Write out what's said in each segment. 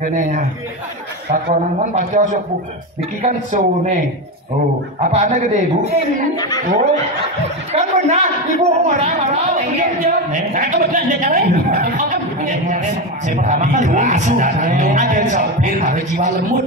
kene ya. Takonan kan pasti osok Bu. Niki kan sone. Oh, apa Anda gede, Bu? Oh, kan benar, Ibu marah-marah. Saya kebetulan dia cari. Saya pertama kan lucu. Ada yang sopir, ada jiwa lembut.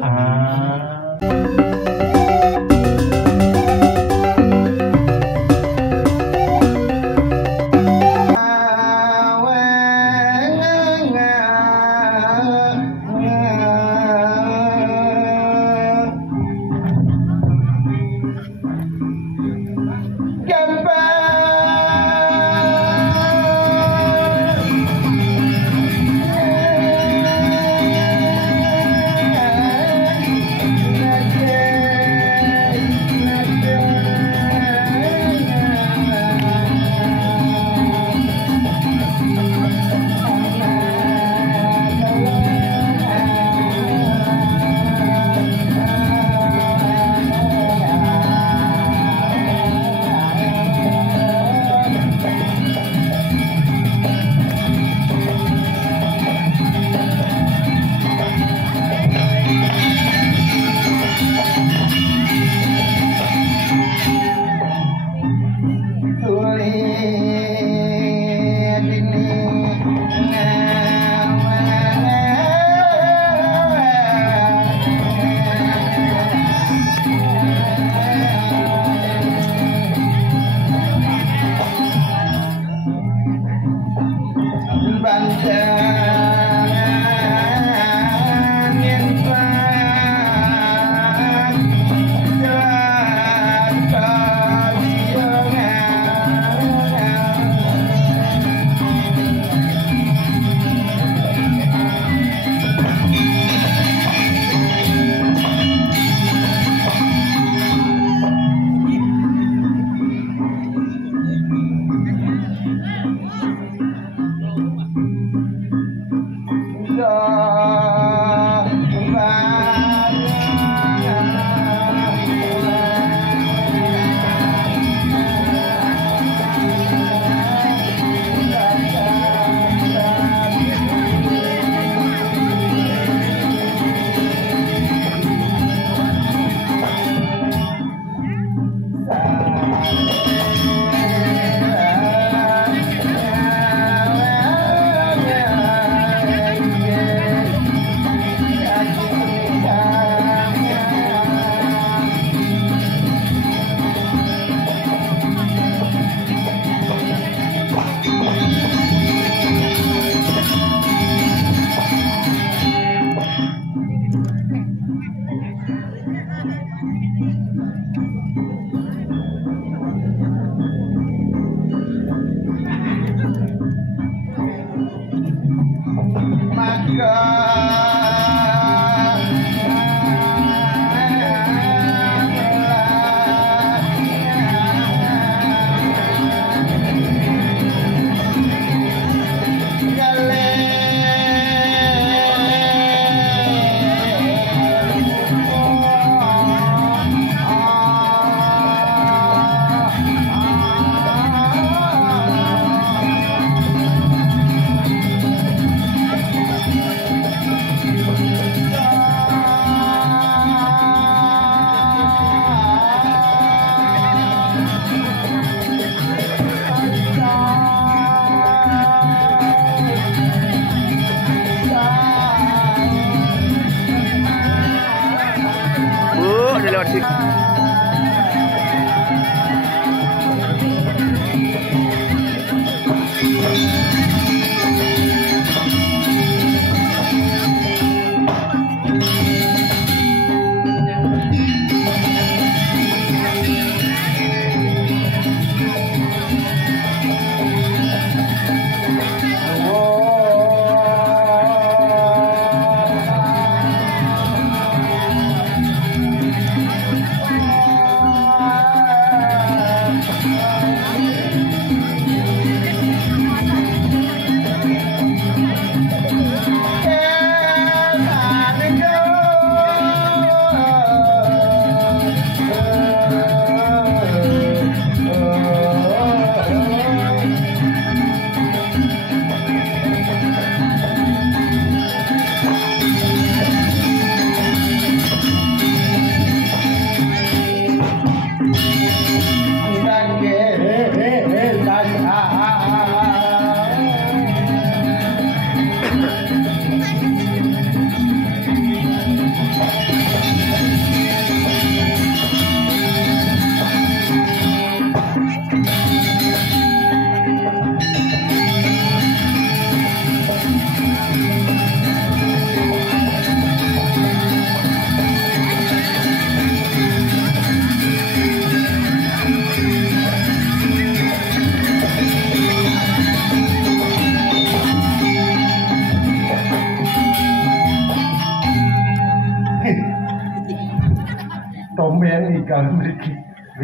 Kemudian nikah mriki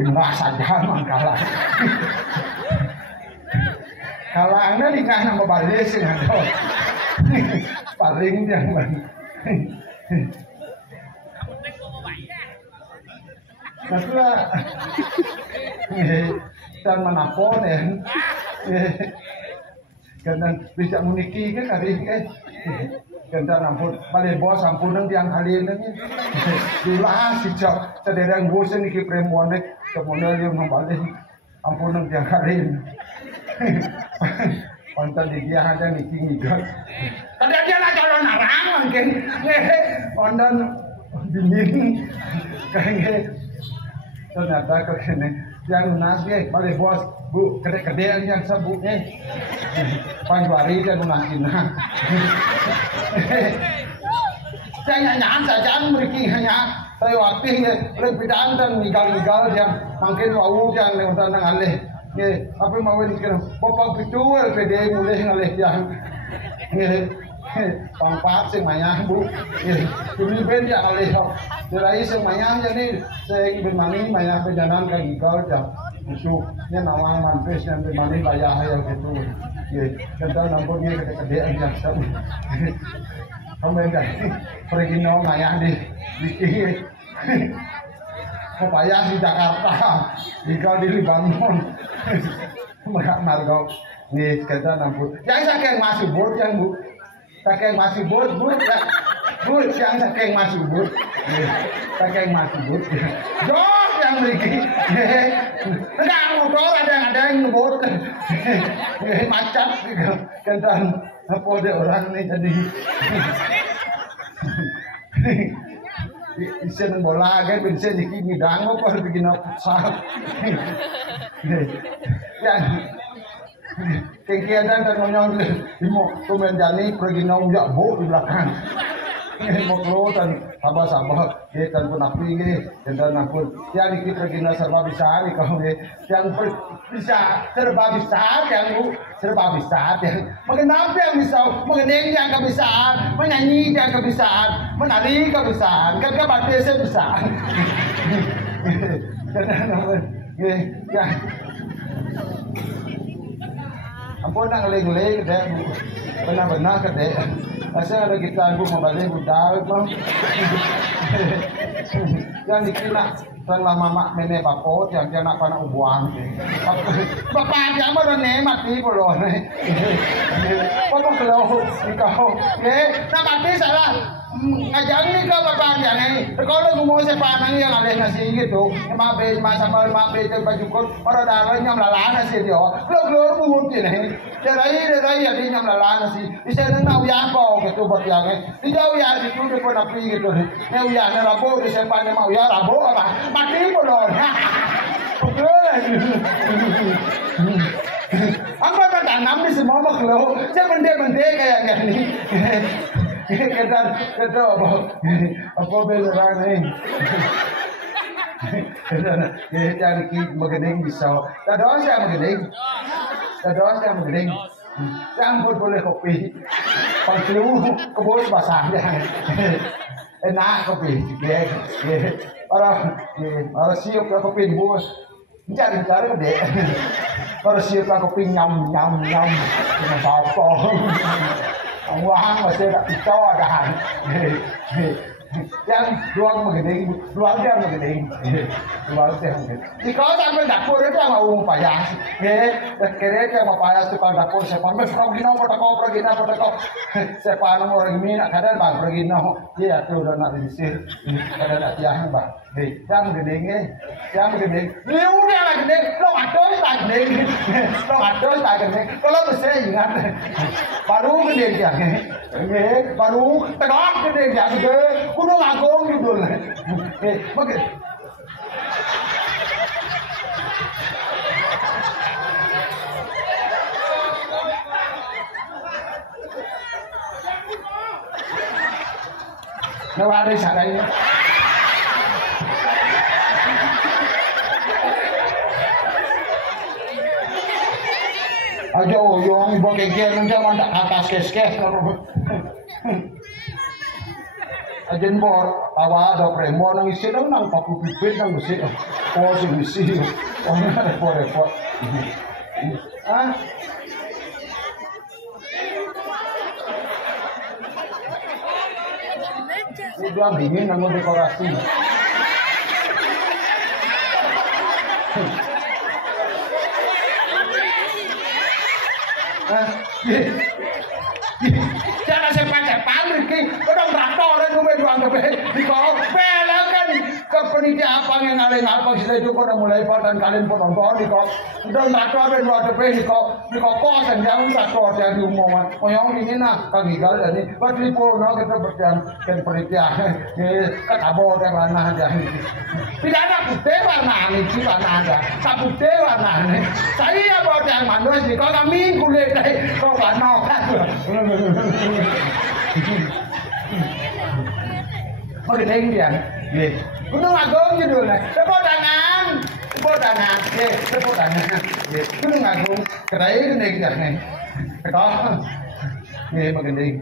merasa jaman kalah. Kalangnya nikah nama balik sih ada. Paling yang Maksudnya dan manapun ya karena bisa meniki kan hari karena ampun balik bos ampunan tiang kali ini diulah sejak sederhana bosan niki premuan kemudian dia membalik ampunan tiang kali ini konten dia ada niki ngigat tadi dia nak calon narang mungkin konten dingin kayak ternyata kesini yang nasi balik bos bu kedai yang sebutnya Panjuari dan Unasina saya nyanyi saja mereka hanya saya waktu lebih dan nigal yang mungkin mau yang lewat ngalih apa mau dikira bapak ketua kedai mulai ngalih yang pangpat semuanya bu ini benda ngalih jadi semuanya jadi saya bermani banyak perjalanan ke nigal jam musuhnya nawang manpes yang bermani bayar yang gitu ya kita nampaknya kedai yang sama không bên đây pergi nong ayah di payah di Jakarta jika di Libanon mereka margo nih kita nampuk yang saking masih bot yang bu saking masih bot yang saking masih bot saking masih bot jauh yang lagi enggak motor ada yang ngebot macet kita apa dia orang ini jadi isi bola kan bisa dikini dango kok bikin futsal yang kegiatan dan ngonyong mau komenjani pergi nongjak bu di belakang mau keluar dan sabar dan pun api dan ampun yang ini pergi serba bisa nih kau yang bisa serba bisa yang bu serba bisa yang mengenal yang bisa mengeneng yang kebisaan menyanyi yang kebisaan menari kebisaan kan kabarnya bisa yang ampun nak leng-leng deh benar-benar ke deh asal ada kita bu membalik budal bang yang dikira setelah mama mene bapot yang dia nak panah ubuan bapak dia mau nih mati belum bapak kalau kau nak mati salah ngajak ni kau bapak dia ni kalau mau sepanang yang ada nasi gitu mabe sambal mabe baju kot orang dalam nyam lala nasi dia lo mungkin ni derai ada nyam lala nasi bisa nak uyang kau gitu buat yang ni dia uyang itu dia pun api gitu ni uyang ni rabo di sepanjang mau uyang rabo apa mati belum apa tak tanam di semua makhluk saya benda kayak gini kita apa beneran nih kita cari mengening bisa ada saya mengening campur boleh kopi pangklu kebos basahnya enak kopi orang siap kopi bos cari deh orang siap kopi nyam dengan apa Wah, masih tak bisa dah. Yang luang mengening, luang dia mengening. Jika sampai dapur itu mau payah, kira dia mau payah tu kalau dapur sepan, pergi nak, sepan orang ini nak kadang bang pergi nak, dia tu dah nak disir, kadang nak tiang bang. Yang mengening, liu dia nak gening, lo atas tak gening, kalau besar ingat, baru gening dia, baru tegak gening dia, kuno ngagong gitu lah. Oke. Nawa ada salahnya. Aja yang ibu kengkeng jangan tak atas kes. ajen bor tawa ada premo nang isi nang paku pipit nang isi oh sing isi oh repot ah udah dingin nang dekorasi jangan sepan-sepan Riki udah traktor itu bejuang ke di kau belok kan ke penitia apa yang ngaling apa sih itu kau udah mulai dan kalian pun nonton di kau udah traktor bejuang ke di kau kosan jangan traktor yang diumuman oh yang ini nah kang Igal ini berlipo no kita berjalan ke penitia ketabo yang mana aja tidak ada putih warna ini sih warna ada tak putih warna ini saya bawa yang mana sih kau kami kulit kau warna kan Magandang yan. Gunung Agung judulnya. Tepuk tangan. Gunung Agung. Kedai gandeng yan. Ito. Magandang.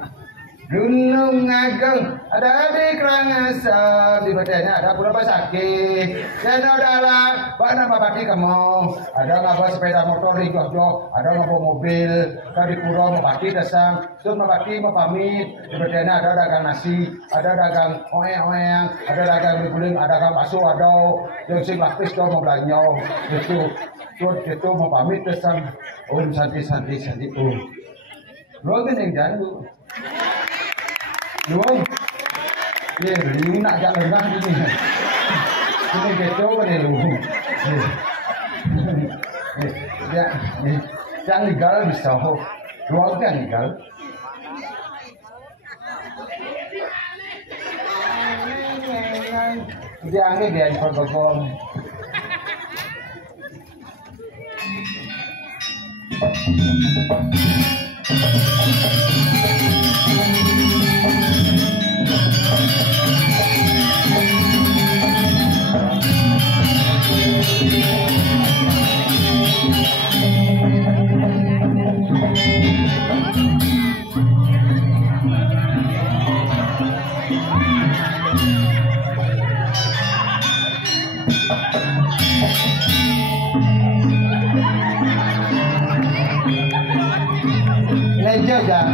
Gunung Agung ada di Karangasem di badannya ada pura sakit dan adalah mana mabati kamu ada ngapa sepeda motor di Jogjo ada ngapa mobil dari pura mabati dasang terus mabati mau pamit di badannya ada dagang nasi ada dagang oeng ada dagang guling ada dagang bakso ada yang sing lapis do mau belanja itu mau pamit dasang santi lo gini jangan Luang, ye, liu nak jak lengah ni. Ini kecoh ni lu. Ya, jangan legal bisa ho. Luang jangan legal. Jangan dia ikut-ikut. Leja dah.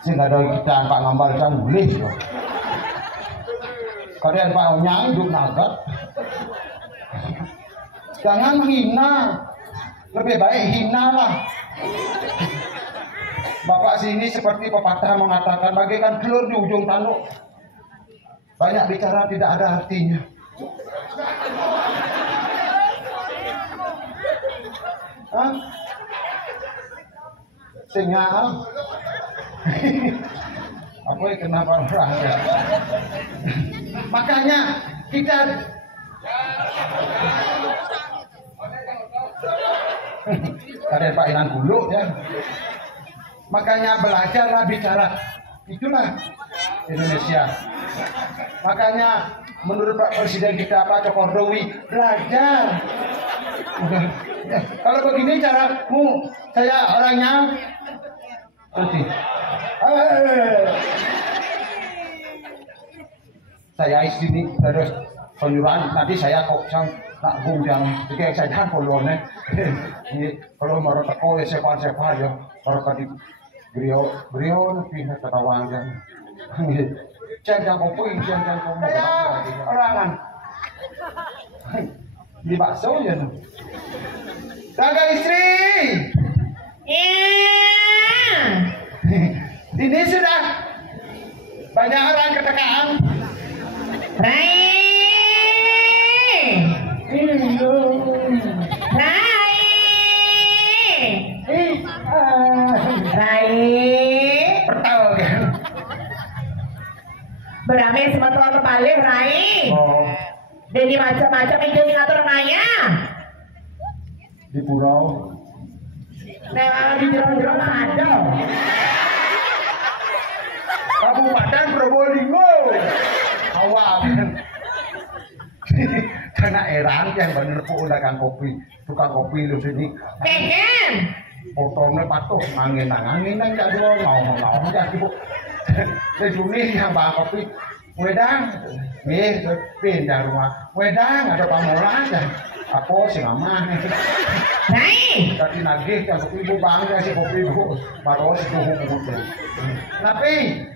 Sehingga dari kita Pak Ngambal kan boleh kalian Pak Onyang hidup nagat jangan menghina lebih baik hina lah Bapak sini seperti pepatah mengatakan bagaikan telur di ujung tanduk banyak bicara tidak ada artinya Singa. Apa ya kenapa orang ya? Makanya kita ada Pak Inan Gulu ya. Makanya belajarlah bicara. Itulah Indonesia. Makanya menurut Pak Presiden kita Pak Jokowi belajar. Ya, kalau begini caramu, saya orangnya nanti. Saya sini terus penyuluhan nanti saya kok sang tak bujang jika saya jangan polone ini kalau mau teko ya sepan ya kalau tadi beliau lebih ketawang kan jangan kopi jangan kopi orangan di bakso ya jaga istri ini sudah banyak orang ketekaan Rai. Pertau kan? Beramai sama tuan kebalik Rai. Oh, Jadi macam-macam itu ngatur nanya. di pulau. Nah, di jero-jero ada. Kabupaten Probolinggo. Awal. Karena erang yang bener dagang kopi, tukang kopi lu sini. Keken. Potongnya patuh, angin nggak dua ngomong jadi bu. Sejuni yang bawa kopi, wedang, pindah rumah, wedang ada pamulan dan apa sih mama. Rai. Tadi nagih yang kopi ibu bangga si kopi ibu, baru si tuh buku. Tapi,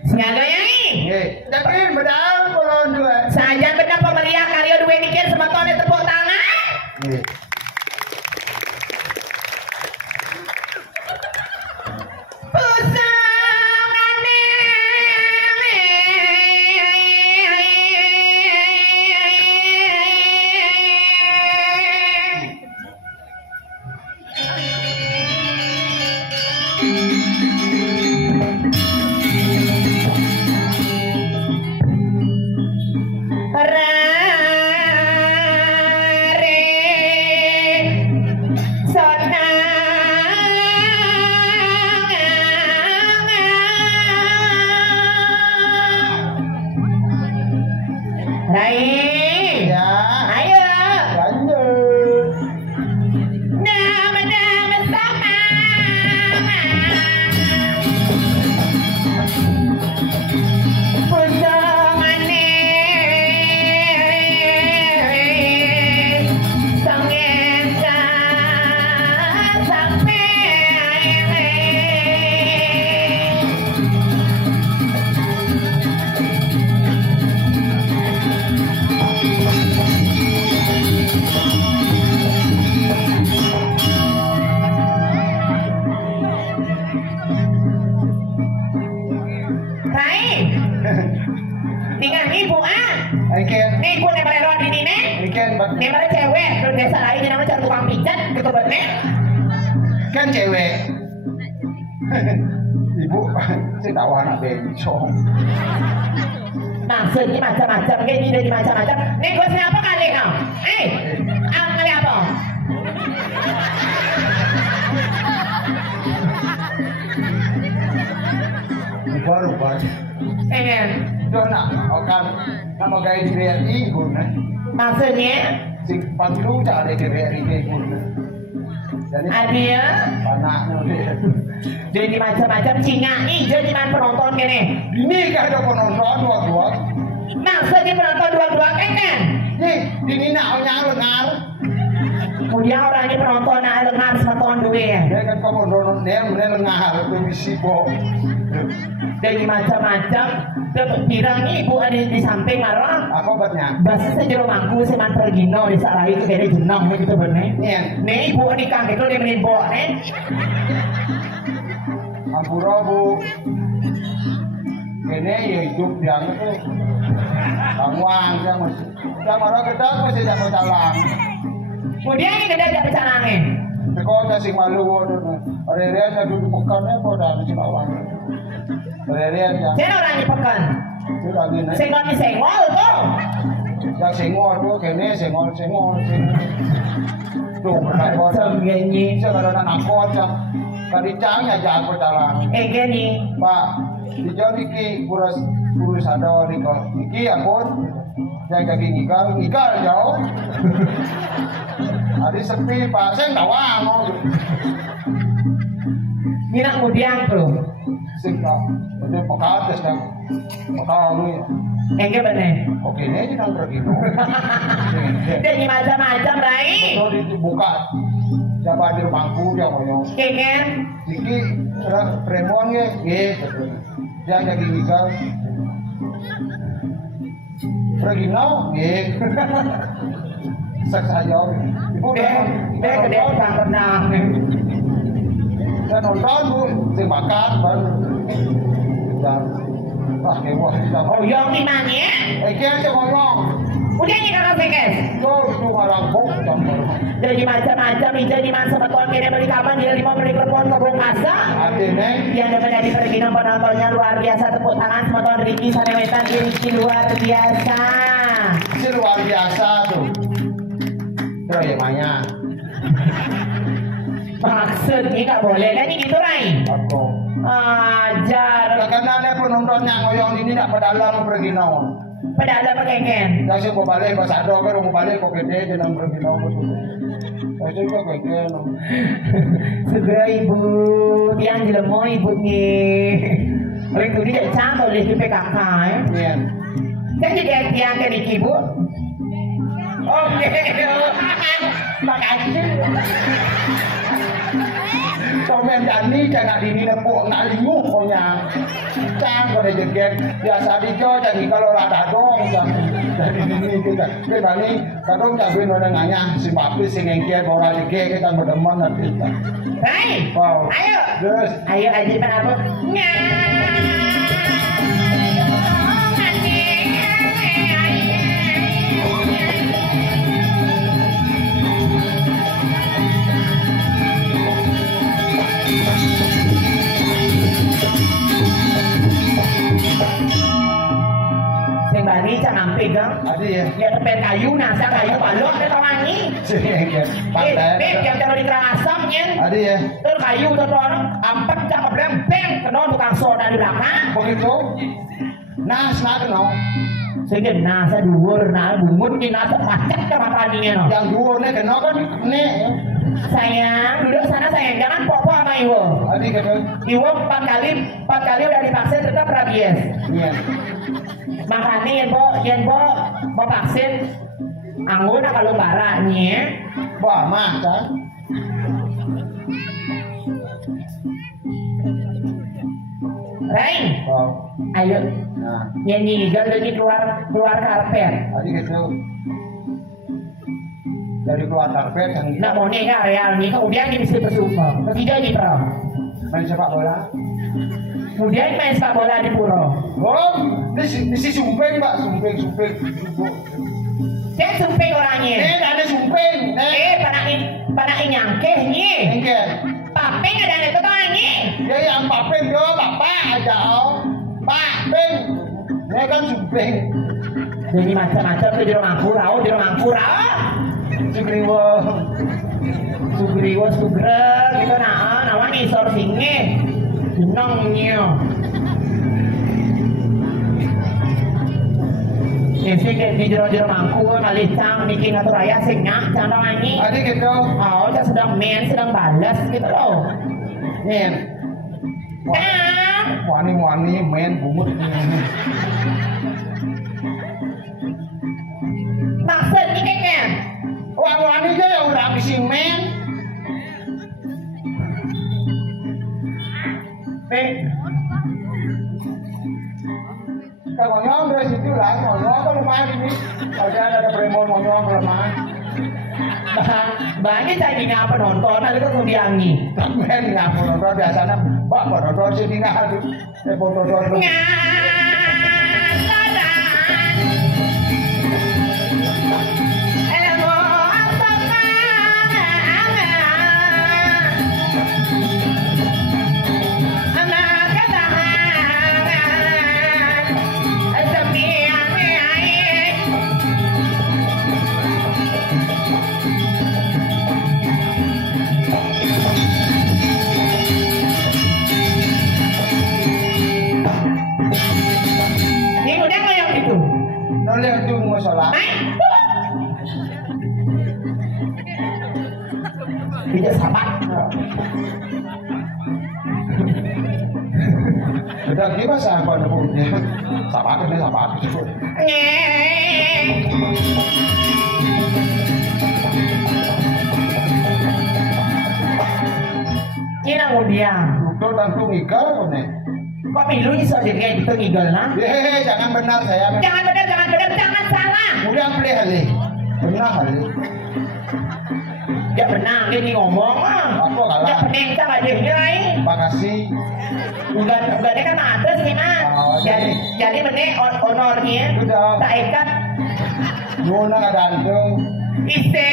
Siaga nyai. tapi bedal kalau dua. Saja benar pemeriah karya dua mikir sematone tepuk tangan. Pusangane. Rai. Ya, Ayo. lanjut. Nama-nama sama. Pusangane. Sangesa sampai. Rai. Tinggal ibu ah. Ikan, Nih ibu nih pada rodi ini nih. ikan, Nih pada cewek. Terus biasa lain ini namanya cari tukang pijat gitu bener. kan cewek. Ibu, saya tahu anak bencong. Maksudnya macam-macam, kayak gini dari macam-macam. Nih gue siapa kali kau? Kali apa? Rubah-rubah. Pengen. Dona, akan nama gaya DRI guna. Maksudnya? Si panglu cari DRI guna. Jadi Adia. panaknya dia. Jadi macam-macam cingai jadi man penonton gini. Ini kan ada penonton dua-dua. Maksudnya penonton dua-dua kan? Nih, ini nak lengar. Kemudian orangnya penonton nak lengar sama tahun dua ya. Dia kan kamu nonton dia mulai lengar itu misi bo. Jadi macam-macam. Dapat bilang ibu ada di samping marah. Apa obatnya? Bahasa sejero mangku si man pergino di saat itu kayaknya jenong gitu bener. Nih, Nih ibu nikah itu dia menimbo nih. Ampura bu. Ini ya hidup dia itu. Kamuang dia mesti. Dia marah kita mesti dapat jalan. Kemudian ini gede ada pecanangin. kota sing maluwo area sa duduk pekannya pada di bawah area ya Sino orang nyipekan? itu lagi nih Senggol ni senggol tuh. yang sengol tuh kene sengol tuh berapa Senggenyi. bisa kada nak kota kali cangnya jago dalam Gini. Pak dijauh iki kurus ada di kau iki ya pun yang kaki ikal jauh hari sepi Pak saya nggak wang Mina kemudian tuh. sing itu pekates kan pekal lu Enggak bener. oke ini aja nang pergi Dia ni macam-macam Rai. kalau dibuka jabat di bangku dia moyong Kengen. iki remon ya dia kaki ikal pergi now seks aja ibu Dia gede bang renang. dan nonton bu sing bakat baru dan wah kita Oh yang di mana? kita ngomong Udah ni kakak sekes. itu orang bok Jadi macam-macam jadi masa betul kini beli kapan dia 5 beli klepon kebun masa. artinya Yang dapat dari perginan penontonnya luar biasa, tepuk tangan semoton Ricky Sanewetan Ricky luar biasa. itu luar biasa tuh terus ya Maya Maksud ini gak boleh kan ini gitu Rai. aku Ajar. karena ada penontonnya ngoyong ini tak pedalang pergi naon Pada ada pakaian. kasi ko balik pas ado ko mo balik ko kede jenang pergi naon kasi ko kede Segera ibu, tiang jelemo ibu nih. Orang itu dia cantik oleh PKK ya. nian Kan jadi tiang dari ibu. Oke, makasih. komen jani jangan dini nepuk nak linguh punya cang pada jeget biasa dijo jadi kalau rada dong jadi ini kita nih kadang cabai nona nganya si papi si ngengkian bola jege kita berdeman nanti Rai, wow ayo, terus ayo aja penabut. Sing bani jangan pegang. adi ya Ya tepet kayu nasa kayu balok ke tawangi. si ngengkian pantai Beb yang terlalu kerasam nyen. adi ya Terus kayu terus orang ampet cakap beng kena tukang soda di belakang. begitu nah senang no Sehingga nasa dhuwur nah bungut di nasa macet ke makaninya no. yang dua nih kenapa nih Sayang, duduk sana sayang, jangan popo sama Iwo. adi kata Iwo 4 kali udah divaksin tetap rabies. nian Makanya yang mau vaksin anggun kalau barangnya. wah mah kan Rain, wow ayo nah nyanyi jadi keluar karpet. adi gitu dari keluar karpet yang Nak mau nih real nih kemudian ini mesti bersumpah. Ketiga di pro. main sepak bola Kemudian main sepak bola di puro. oh di si sumpeng mbak sumpeng Saya sumpah orangnya. ada sumpeng Panakin nyangkeh nih. engkel Papeng ada itu orangnya. dia yang papen dia bapak aja pak peng ini kan sumpeng Jadi macam-macam tuh di rumah kurau. Sugriwo sugreg gitu namanya isor singe. Jenongnya. Sing di jero mangku malih cang bikin atur raya sing nyak cang tangannya. adi gitu Oh, dia sedang sedang balas gitu loh. nih Kan? wani main bungut Maksud ini kan? wani aja ya udah habis main kalau ngomong dari situ lah ngomong kan lumayan ini ada premon ngomong lemah Banyak cacing apa nonton, nanti kan kemudian nih. men nggak mau nonton biasanya mbak mau nonton sini nggak mau nonton Bedak ni masa apa ada punya? Sabar ni sabar. Ini nak undian. Betul tanggung igal kau ni. Kok milu ni soal kayak gitu ngigel nah? Jangan benar saya. Jangan benar, jangan salah. Udah beli hali. Benar hali. Ya benar, ini ngomong ah. Apa kalah? Ya pening tak ada nilai. Makasih. Udah kan atas nih mas. Oh, jadi bener honornya. Sudah. Tak ikat. Nuna gantung. Iste.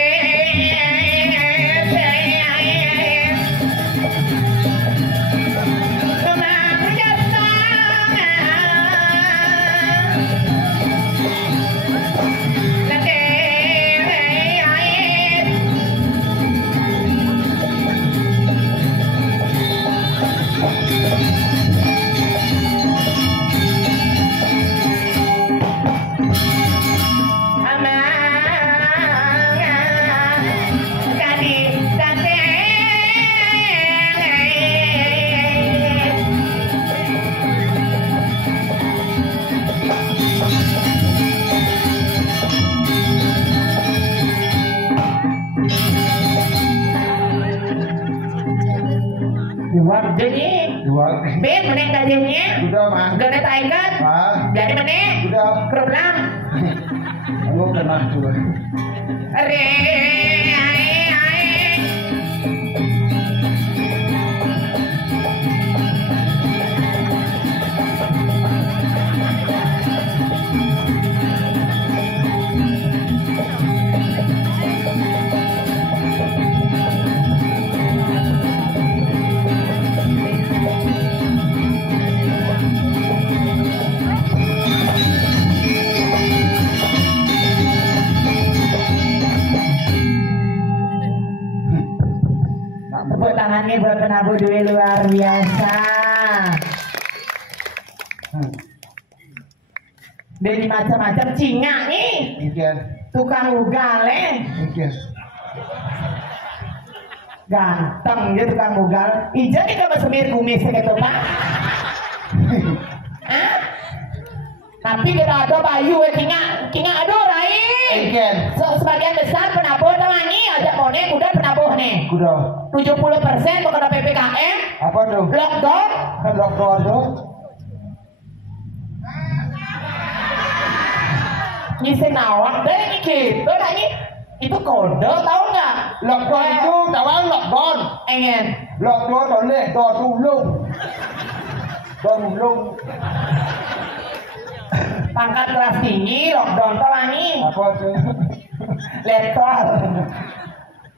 Dua. Ben meneng gajinya. Sudah mah. Gak tak ikat. Jadi meneng. Sudah. Kerulang. Aku kena juga. Are. Tepuk tangannya buat penabuh duit luar biasa. Dari macam-macam cingak nih. Ikan. Tukang ugal Ikan. Ganteng dia tukang ugal. Ijan nih kalau semir kumis kayak itu pak. Hah? Tapi kita ada bayu cingak aduh rai. Ikan. Sebagian besar penabuh temangi ajak monek udah penabuh nih. Kuda. 70% bukan PPKM. Apa tuh? Lockdown. Kan lockdown tuh. Ngisi nawak deh ini gitu nanya. Itu kode tahu nggak? Lockdown itu tawang lockdown. Engen. Lockdown boleh dulung. Pangkat kelas tinggi lockdown tahu nanya. Apa tuh? Lektor.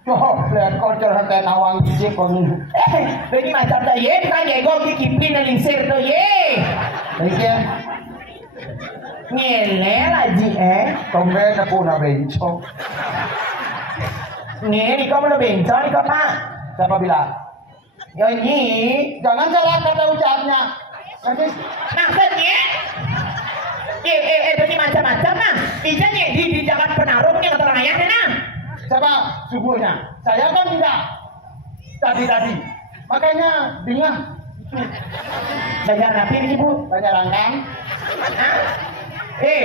Tuh, lihat kau cerita nawang biji kau. Ini macam dah ye, kan ye go kipin dan lingsir tu ye. Ikan. Ngele lagi Tombe na po na bencho. Ni kau belum bencong ni kau pak. Siapa bilang? Yo ini. Jangan salah kata ucapnya. Nanti Maksudnya? Ini macam-macam nah. Ijan ye di jangan penaruh ni kata rakyat nah. siapa subuhnya? Saya kan tidak. Tadi. Makanya dengar. Bayar napi ni ibu? Banyak rangkang. Hah?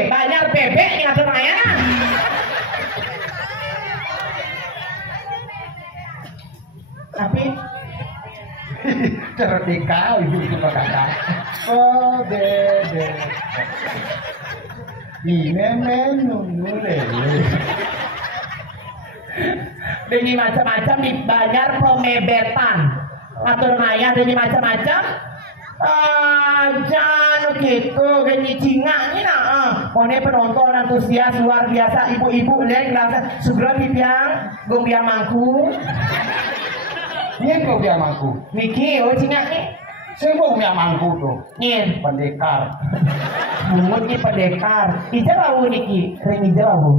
Bayar bebek ni kata rakyat nah. Tapi Certika ibu berkata. Oh dede. Ini nunu lele. Dengan macam-macam dibayar pemebetan. Atur maya dengan macam-macam. Jangan gitu, gini cingak ni nak. Pone penonton antusias luar biasa, ibu-ibu lihat ngerasa segera pipiang, gombiang mangku. Ini kau biar mangku. Niki, oh cingak ni. Sibuk biar mangku tuh. Nyen, Pendekar. mungut ni pendekar. Ija bau niki, ring ija bau.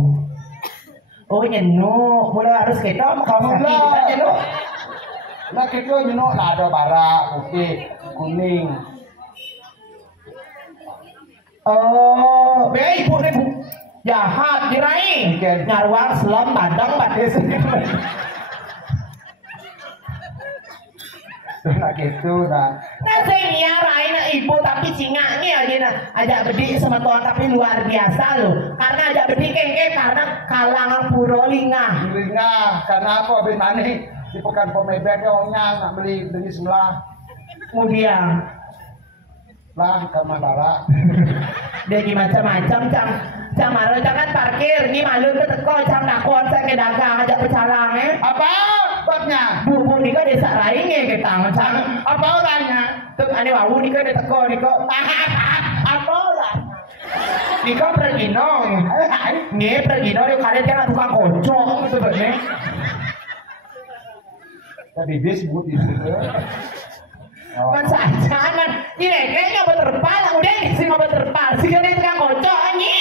Oh nyenu, mula harus kita kaos kaki kita nyenu. Nah kita nyenu ada bara putih, kuning. Oh, be ibu ni bu jahat dirai. Ngarwang selam badang badai. Nah gitu nah. Nah saya rain ibu tapi cingaknya aja nah ajak bedik sama tuan tapi luar biasa loh. Karena ajak bedik kengke karena kalangan Purolingah. Lingah karena apa ben mani di pekan pemebek orangnya nak beli sebelah. Kemudian Lah ke Mandala. dia macam-macam cang malu jangan parkir ini malu ke teko cang nakon saya ke dagang ajak pecalang Apa babnya? bu ni ke desa lain kita cang Apa orangnya? tuh ane wau ni ke teko ni ke Apa orangnya? ni ke pergino ni pergino dia kalian kan tukang kocok sebetulnya Tadi dia sebut itu. kan saja kan ini kayaknya berterpal udah ini sih mau berterpal sih kan tukang kocok ini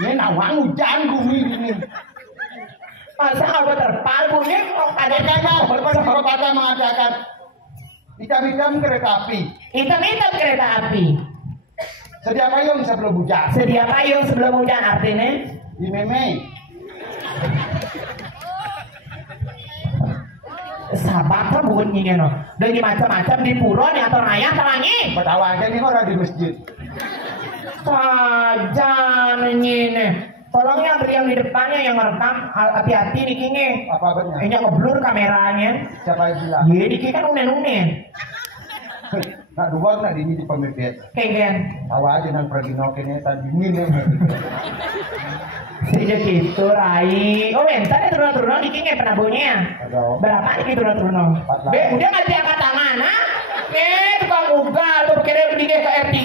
Ini nawang hujan bumi ini. masa nggak berterpal bunyi kok ada Makanya bapak mengatakan hitam-hitam kereta api. hitam-hitam kereta api Sedia payung sebelum hujan. sedia payung sebelum hujan artinya Di meme. sahabat kan bunyinya no dan macam-macam di pura nih atau raya telangi Betawa ini orang di masjid. saja ini tolong ya beli yang di depannya yang merekam hati-hati nih kini Apa benar? ini ngeblur kameranya Siapa yang bilang? iya dikit kan unen-unen Nak dua nak dini di pemebet. kegen Tawa aja nang pergi nokene tadi dingin. sejak gitu rai oh bentar ya turun-turun dikit pernah bunyinya Ada. berapa dikit turun-turun be udah ngasih angkat tangan ha tukang ugal tuh kira dikit ke R3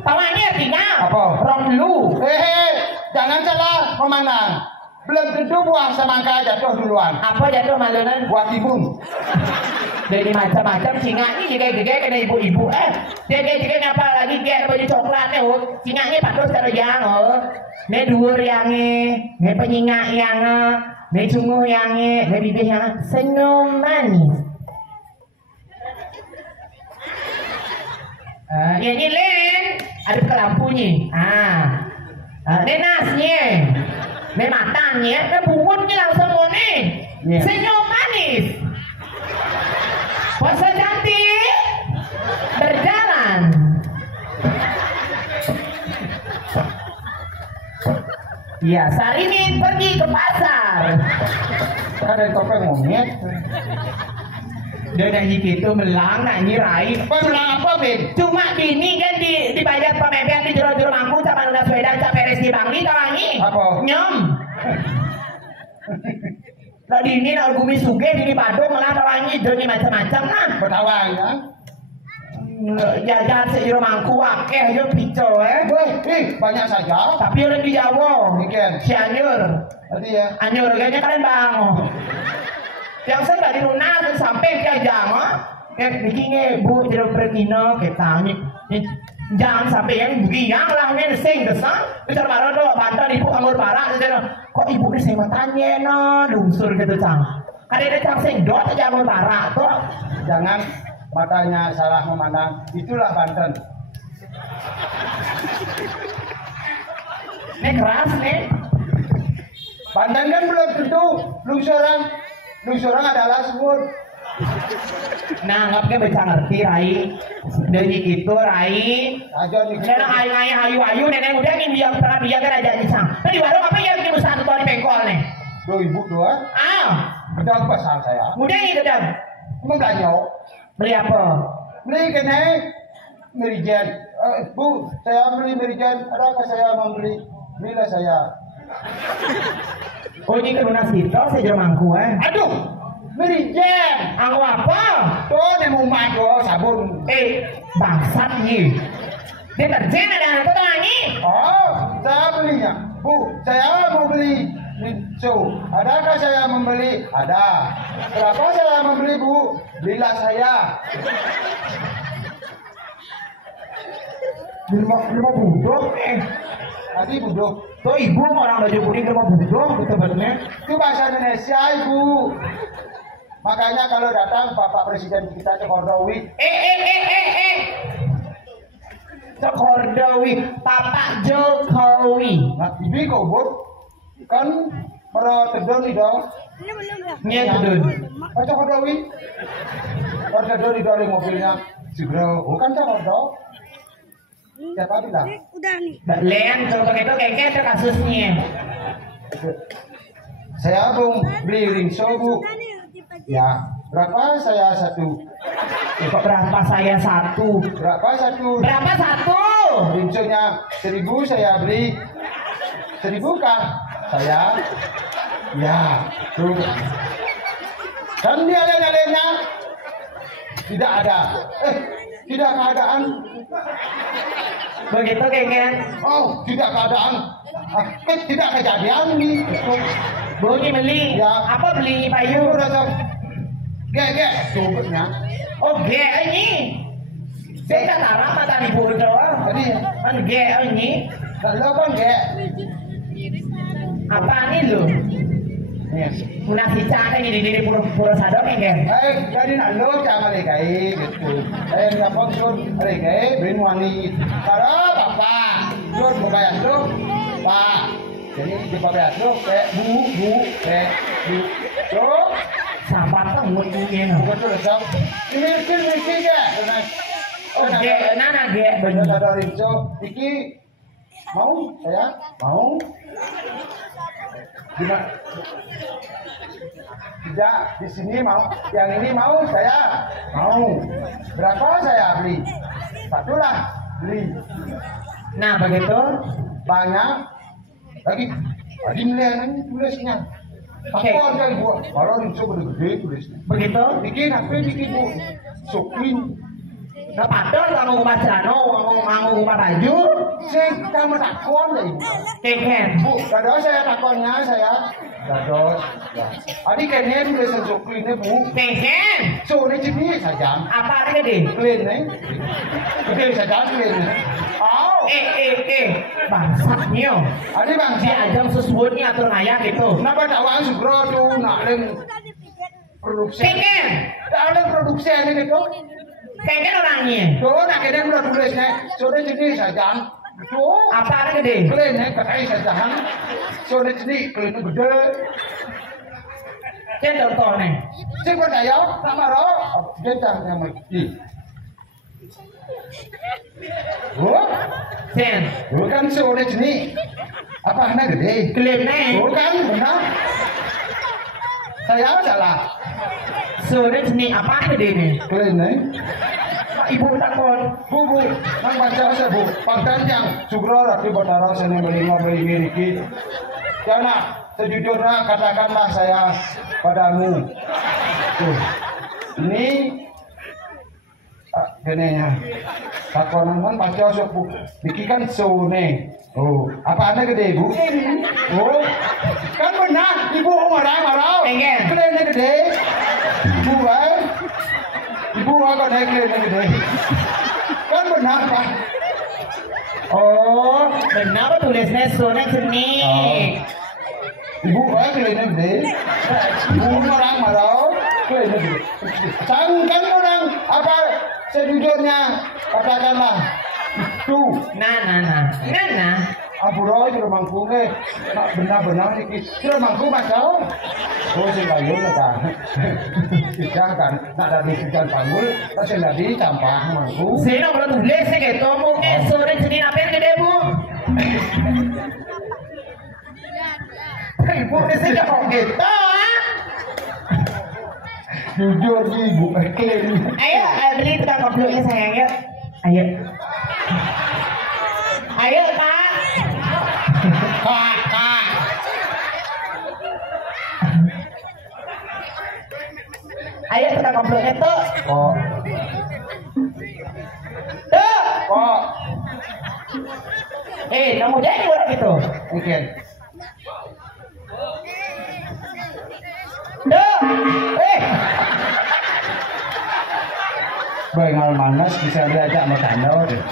tawannya R3 Apa? rong lu Jangan salah memandang. Belum tentu buah semangka jatuh duluan. apa jatuh malunan Buah timun. dari macam-macam singanya juga kena ibu-ibu juga ngapa lagi kayak baju coklatnya singanya patut secara jangan ne dhuwur yange ne penyingak yang ne cunguh yange ne bibir yang senyum manis ya nyilin ada ke lampunya ne nasnya ne matanya ne bungutnya langsung nih senyum manis pose cantik berjalan ya Sarini pergi ke pasar Ada topeng monyet. dia nyanyi gitu melang nyanyi raih Apa bilang apa Ben? cuma dini kan dibayar pemebek di jero-jero mangku sama Nuna Sweden sama Resti Bangli tawangi Apa? nyom lah dini nak gumi suge dini Badung malah tawangi doni macam-macam nah Betawa ya. jajan sejero mangku akeh yo pico Banyak saja. tapi udah di Jawa Mikian. si Anyur Tadi ya. Anyur kayaknya kalian bang yang saya dari Nuna sampai ke Jama bikinnya bu tidak pergino kita jangan sampai yang biang lah nih sing desa bicara baru do bantal ibu amur parah kok ibu ini sing matanya no lungsur gitu cang ada cang sing dot aja amur parah tuh Jangan matanya salah memandang. Itulah Banten. ini keras nih Banten kan belum tentu lungsuran adalah subur. nah ngapnya bisa ngerti Rai dari gitu Rai Aja nih. nenek ayu nenek udah ingin dia pernah dia kan aja cang tadi warung apa ya bikin satu ton pengkol nih 2002 Betul pasal saya. udah ini gedang Mau belanja. beli apa Beli kene Merijan. Bu, saya beli Merijan. Adakah saya membeli? Belilah saya. oh ini ke lunas gitu saya jero mangku Aduh, Merijan. aku apa Tuh, nemu madu sabun. bangsat nih deterjen ada anak tuh tangi Oh, saya belinya. Bu, saya mau beli Mitsu. Adakah saya membeli? Ada. Berapa saya membeli, Bu? Belilah saya. lima budok Tadi budok. tuh ibu orang baju kuning lima budok gitu bener Itu bahasa Indonesia, Ibu. Makanya kalau datang Bapak Presiden kita Jokowi, Jokowi Bapak Jokowi nah, Ibu kau Bu, kan para tedon itu, Nya tudun. Cok Dowi. Order dari mobilnya Sugro. Bukan Cok Do. Siapa bilang? Udah nih. Lean kalau begitu kayaknya ada kasusnya. Saya beli rinso Bu. Udah nih, tipe Ya, berapa saya satu? Berapa saya satu? Berapa satu? Berapa satu? Rinsonya 1000 saya beli 1000 kah? Saya ya tuh dan dia lain-lainnya tidak ada tidak keadaan Begitu kayaknya. oh tidak keadaan tidak kejadian nih Bunyi beli. Ya. Apa beli itu payu? udah tuh gege tubuhnya Oh, G ini. Saya kata apa tadi buru doang. jadi Kan G ini. dan lo kan ge Apa ini lu? nih Guna si cara ini di pura sadok kan? jadi nak lo jangan legai gitu nggak ponsel legai beri wani kalau bapak lo bayar lo pak jadi dibayar lo kayak bu kayak bu lo Sampah tembut mungkin. betul dong ini ya Oh, G, nana G bener bener. ada rinso iki mau saya mau gimana tidak di sini mau yang ini mau saya mau berapa saya beli satu lah beli Nah, begitu. banyak lagi nilai tulisnya Oke. apa aja ibu kalau rinso gede tulisnya Begitu. bikin apa bikin bu suklin Nah, padahal kamu rumah celana, kamu rumah baju, saya kamu takon ya ibu keken. Bu, dados saya takonnya saya dados. Ya. Adi kene tulis sukline Bu. Keken. So ini jenis saja. Apa ini gede? Clean nih. Oke saja clean. Au. Bangsatnya. Adi bang Si Ajam sesuatu atur ngaya gitu. Kenapa dakwaan sugro tuh nak leng udah dipikir. produksi. Keken. Tak ada produksi ini gitu. Keken orangnya. Tuh nak kene udah tulisnya. So ini jenis saja. Tuh. Apa ini gede? Clean nih katai saja. So ini jenis clean gede. Saya contohnya. Saya percaya sama roh. Dia yang mesti. Oh, Sen. bukan sore jenis. Apa anak gede? Klaimnya. Bukan, benar. Saya salah. Sore seni apa gede nih? Kalian nih. Pak Ibu takon. Bu, nang baca saya bu. Pakdan yang sugro rati batara seni melingo melingiriki. Karena sejujurnya katakanlah saya padamu. Tuh, ini genenya. Takonan kan baca sok bu. Bikikan sone. Oh, apa anda gede bu? Oh, kan benar. Ibu marah. Pengen. Kalian gede. Ibu Ibu agak naik kalian gede. Kan benar pak. Oh, benar tulisnya sore seni. Ibu kalian gede. Ibu marah. Kalian gede. Sangkan orang apa sejujurnya katakanlah itu. Nah. Apuro itu mangku ke, nak benar-benar ini, itu mangku macam, oh si kayu kan, tidak kan, nak dari hujan panggul, tak jadi sampah mangku. Saya nak boleh tulisnya gitu, mungkin sore seni apa yang gede bu? Ibu ini kok gitu? Jujur ibu, klaim. Ayo, beli tukang koplonya sayang yuk. Ayo kak. Kak. Ayo tukang koplonya tuh. Oh, Tuh. oh, Kamu jadi orang gitu. oke. Tuh. Bengal manas bisa diajak makan deh.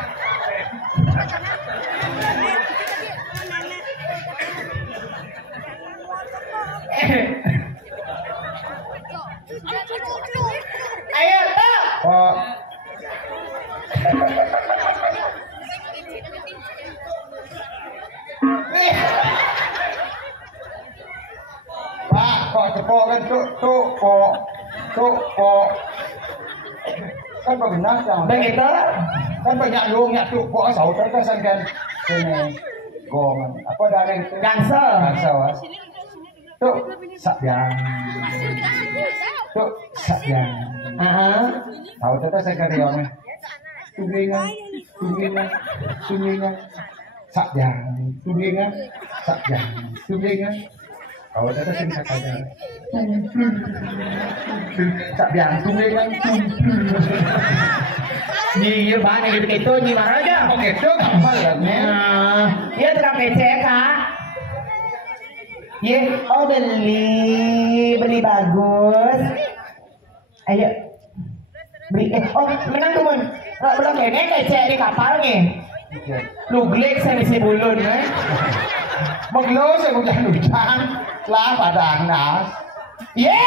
Ayo tuh. Oh, Pak, kok cepat kok kan tuh kok kan benar jangan Begitu. kan banyak luangnya tuh kok asal terkesan kan ini gongan apa dari itu Gansel. tuh sakyang tahu terkesan kan riongnya tulingan sakyang tulingan tahu terkesan sakanya sakyang tulingan Iya banyak gitu gimana aja? oke itu gampang ya Iya tukang becek kak. Iya, oh beli bagus. Ayo beli menang tuh mun. Belum ini becek di kapal nih. Lu glek saya si bulun eh. Maglo sa hujan lah padang nas. Ye,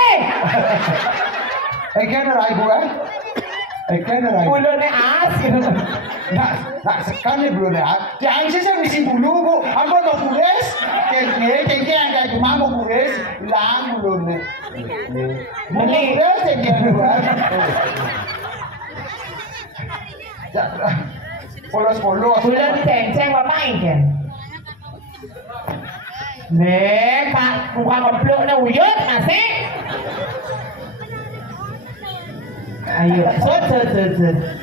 Kan rai bukan? Kan rai. bulunnya as gitu. Nak sekali belum ya. Jangan sih misi bulu bu. Apa mau kules? Kengke yang cuma mau kules. Lang belum nih. Beli kules kengke bukan. Ya, polos. Bulun ceng ngapain kan? Nek, Pak, muka ngeblok na uyut masih. Ayo, sut.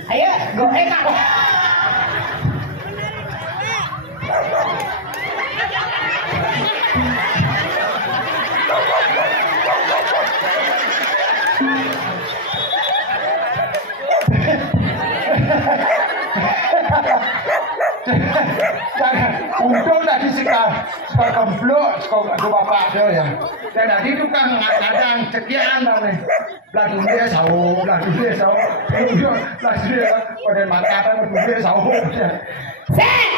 Ayo, Kak. Untung tadi sekarang kemblok ke bapak dia ya. Dan tadi itu kan kadang sekian nih. Lalu dia sahur. Lalu dia pada makanan dia sahur. Set.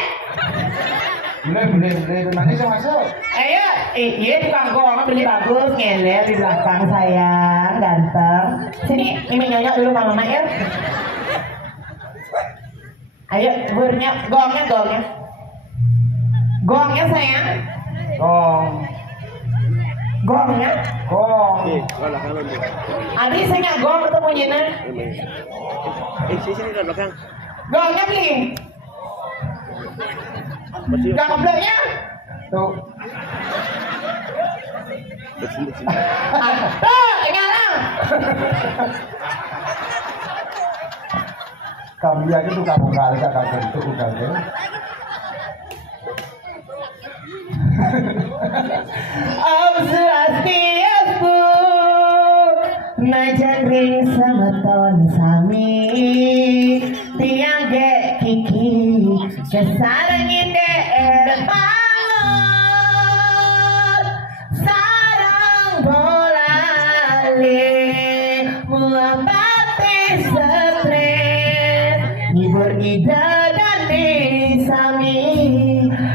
Boleh. Nanti saya masuk. Ayo, iya tukang gong beli bagus ngeler di belakang saya, ganteng. Sini, ini nyonya dulu mama ya. Ayo, burnya, gongnya. Gongnya sayang. Gongnya. Adi saya gong ketemu Jina. Sini di belakang. Gongnya beli. Gak kebloknya. Tuh. Tuh, nyala. Kami aja tuh kamu kali kakak bentuk bukan ya. Absurastiasku najan ring sameton sami tiang ge kiki kesarengin pangot sarang bolale muambate stres ngibur dan di sami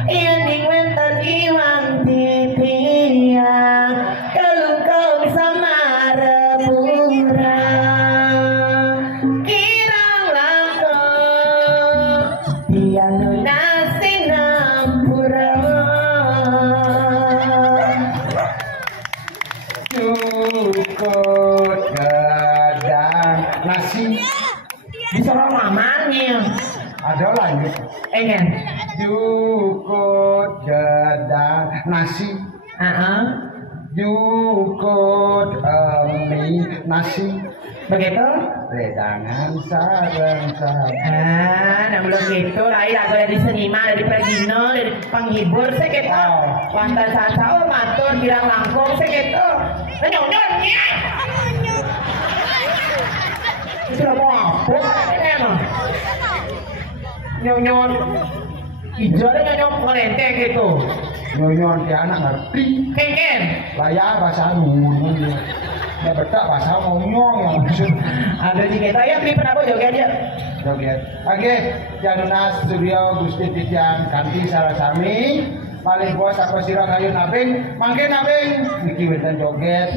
yang wenten iwang titiang kelungkong sama repura kirang langkong tiang lunasi nampura Cukup gadang nasi disorong mamanya ada lagi. engen Cukup gadang nasi Cukup mie nasi begitu. Redangan sarang. Nah belum gitu, lain aku dari seniman, dari pregino, dari penghibur, saya gitu. Wantan sasau, matur, bilang langkung, saya gitu. Nah nyonyonnya. Itu lah mau apa? Ini emang. Nyonyon. Ijolnya nyonyon pengelenteng gitu. Nyonya anak ngerti. Kengken. Layar bahasa nun. Ya betak bahasa ngomong yang maksud. Ada di kita ya beli penapa joget ya. Joget. Oke, Januna Studio Gusti Titian kanti salah sami. Paling bos apa sirah kayu nabing, mangke nabing. Niki wenten joget.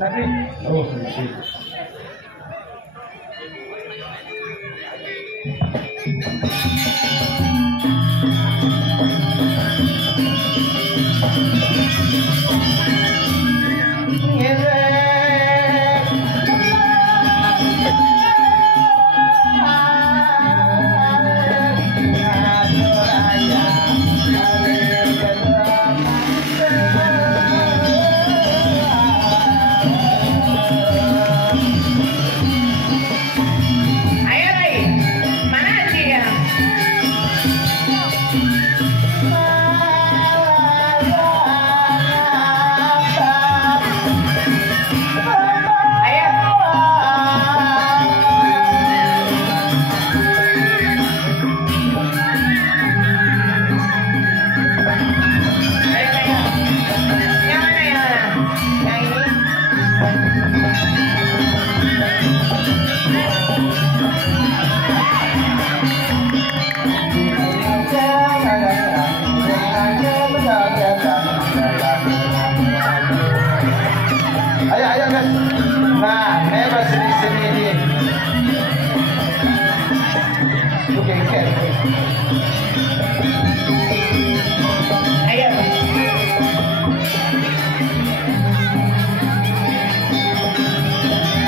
Nanti niki.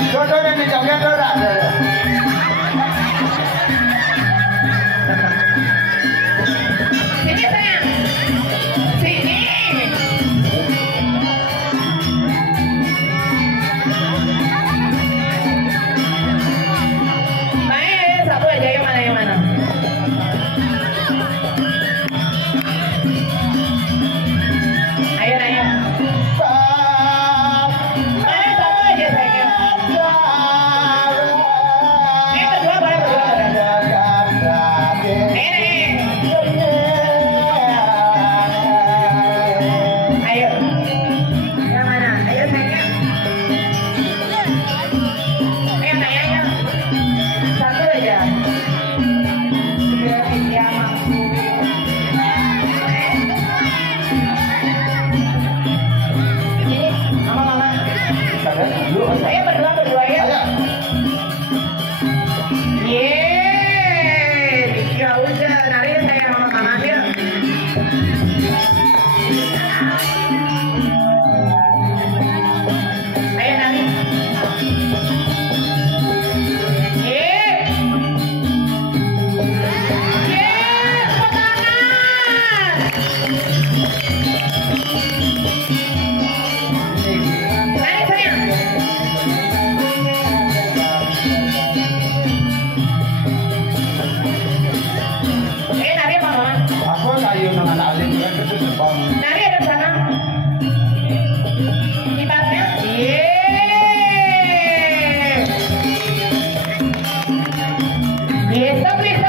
Jodohnya nih jangan doa. Sini sayang. Sini. Main satu aja yang mana yang mana. Ayo ayo. Main satu aja sayang. Ayo berdua boleh berdua. Ayo. Yang mana? Ayo sayang. Ayo sayang ayo. Satu aja. Biar dia mampu. Ini mama. Ayo berdua ya. Yeay, ya udah, nari sayang mama yuk. Ayo nari. Yeay. Yeay, semangat. Nari sayang. Nari mama. Aku kayu nang anak alim kan itu sebang. Nari ada di sana. Kibarnya. Yeay. Yeay, stop please.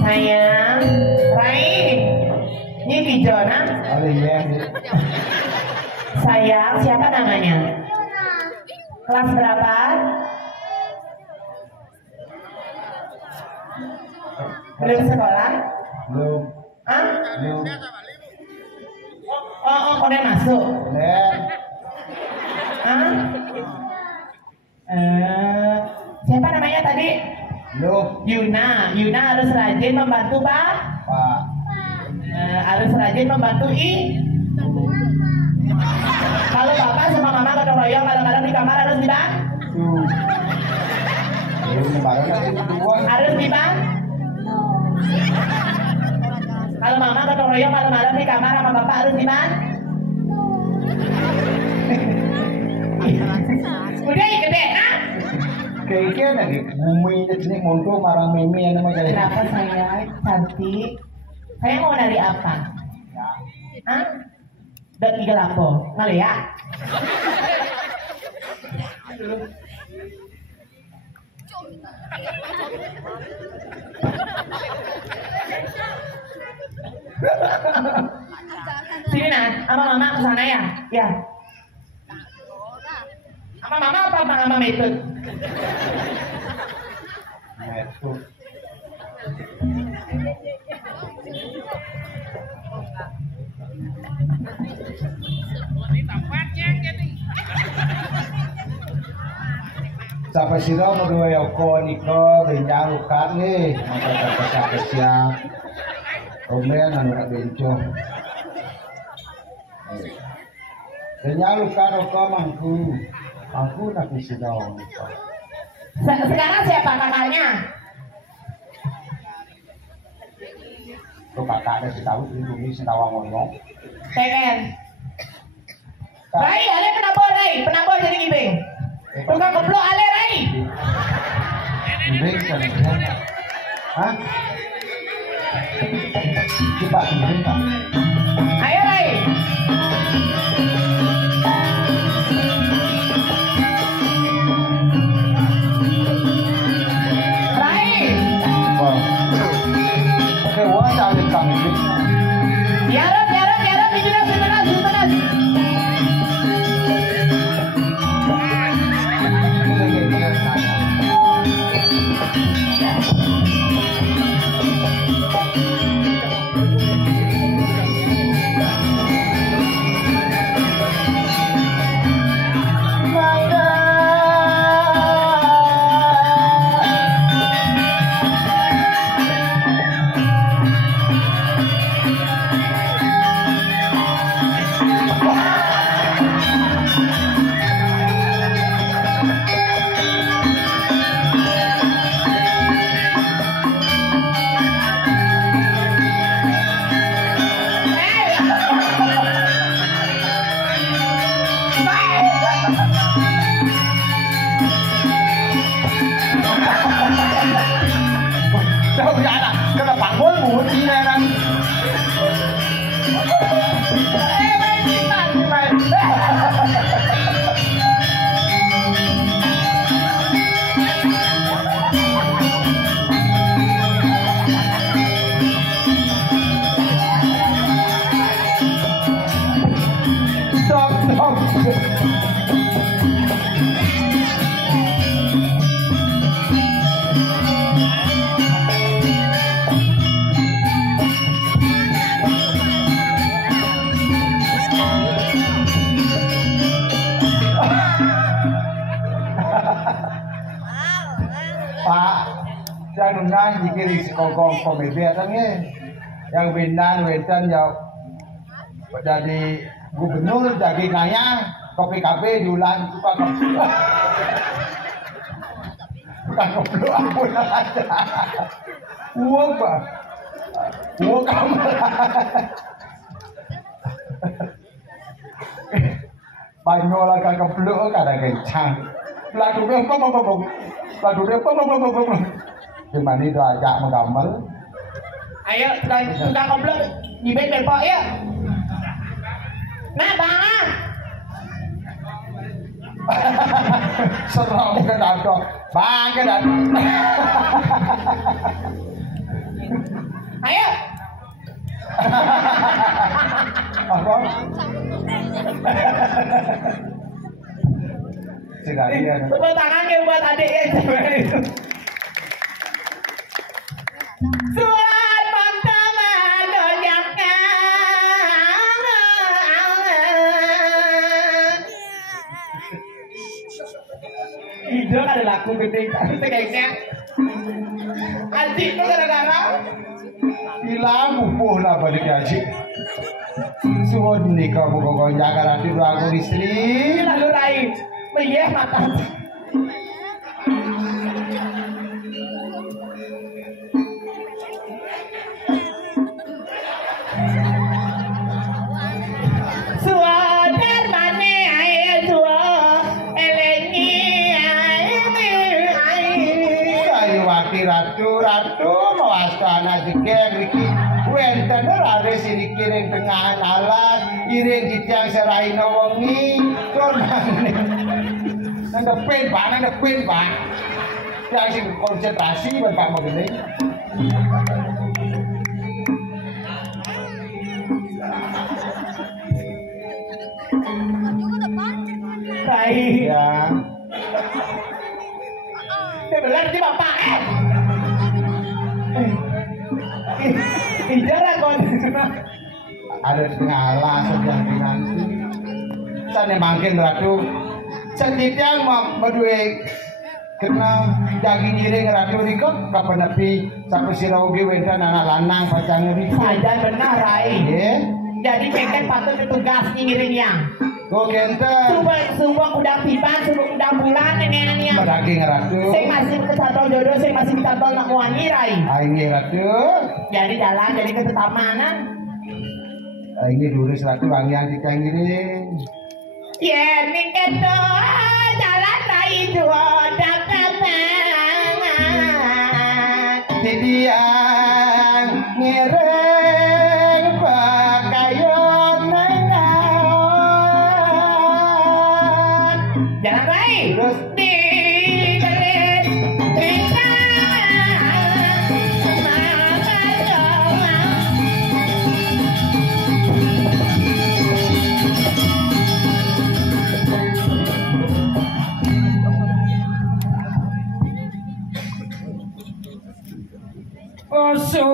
Sayang, Rai. Ini Kijona. Alim. Sayang, siapa namanya? Kelas berapa? Belum sekolah? Belum. Hah? Belum. Oh, udah masuk. Nen. Hah? Siapa namanya tadi? Belum. Yuna. Yuna harus rajin membantu Pak. Pak. Harus rajin membantu Kalau Papa sama Mama gotong royong kadang-kadang di kamar harus dibantu. Belum baru nanti kedua. Harus dibantu. Kalau Mama gotong royong malam-malam di kamar sama Bapak harus dibantu. Udah gede, nah? Kayaknya lagi bumi ini mundur marang mimi yang nama kayak. Kenapa saya cantik? Saya mau dari apa? Hah? Dan tiga lampu, kali ya? Sini Nan, sama Mama ke sana ya? Ya. Sama Mama apa sama Metut? Metut. Sampai sila berdua yoko niko benyang lukat nih maka kata siap kemudian anu nak benco benyang lukat roko mangku nak sila niko. Sekarang siapa kakaknya? Tuh kakaknya si tahu ini si tawang ngomong. Pengen. Rai, ale penabur jadi ngibing. Tukang keblok ale Rai. Ngibing kan? Hah? Kita ngibing tak? Ayo Rai. Rai. Wah. Oke, wah cari kang ngibing. Yarap, ditenas. nunah dikiri sekongkong komedi atangnya yang bindan wetan ya jadi gubernur jadi ngaya kopi kafe diulang bukan goblok ampun aja uang pak uang kamar banyak lah kan goblok kadang kencang lagu dia lagu dia gimana itu ajak menggambar ayo tukang goblok di bed pak ya nah bang serem ke dato bang ke dato ayo apa sekalian tepuk tangan ya buat adik ya suat pertama donyakkan itu ada lagu gede tapi kayaknya anjing tuh gara-gara hilang bubuh lah balik haji suhun nikah buka konjakan hati lagu istri lalu rai iya mata ratu mewastana jegeng iki wenten ora sini kiring tengah alas iring ditiang seraina wengi tur maneh nang depin Pak yang sing konsentrasi ben Pak modele Rai ya belar di bapak Ijara kon ada di tengah alas sebelah nanti sana mangkin ratu setiap berdua kena daging giring ratu riko kapan nepi sampai sirauge wenten anak lanang pacangnya riko saja benar Rai jadi pengen patut tugas ngiringnya kok genten sumpah udah pipan sudah bulan neneknya daging ratu saya masih kecatol jodoh saya masih kecatol nak wangi Rai ini ratu jadi jalan jadi ketamanan ini lurus ratu wangian kita giring ya ini keto jalan Rai dua dapat titian ngereng pakaian nengawan jangan baik terus di derit kita Oh, so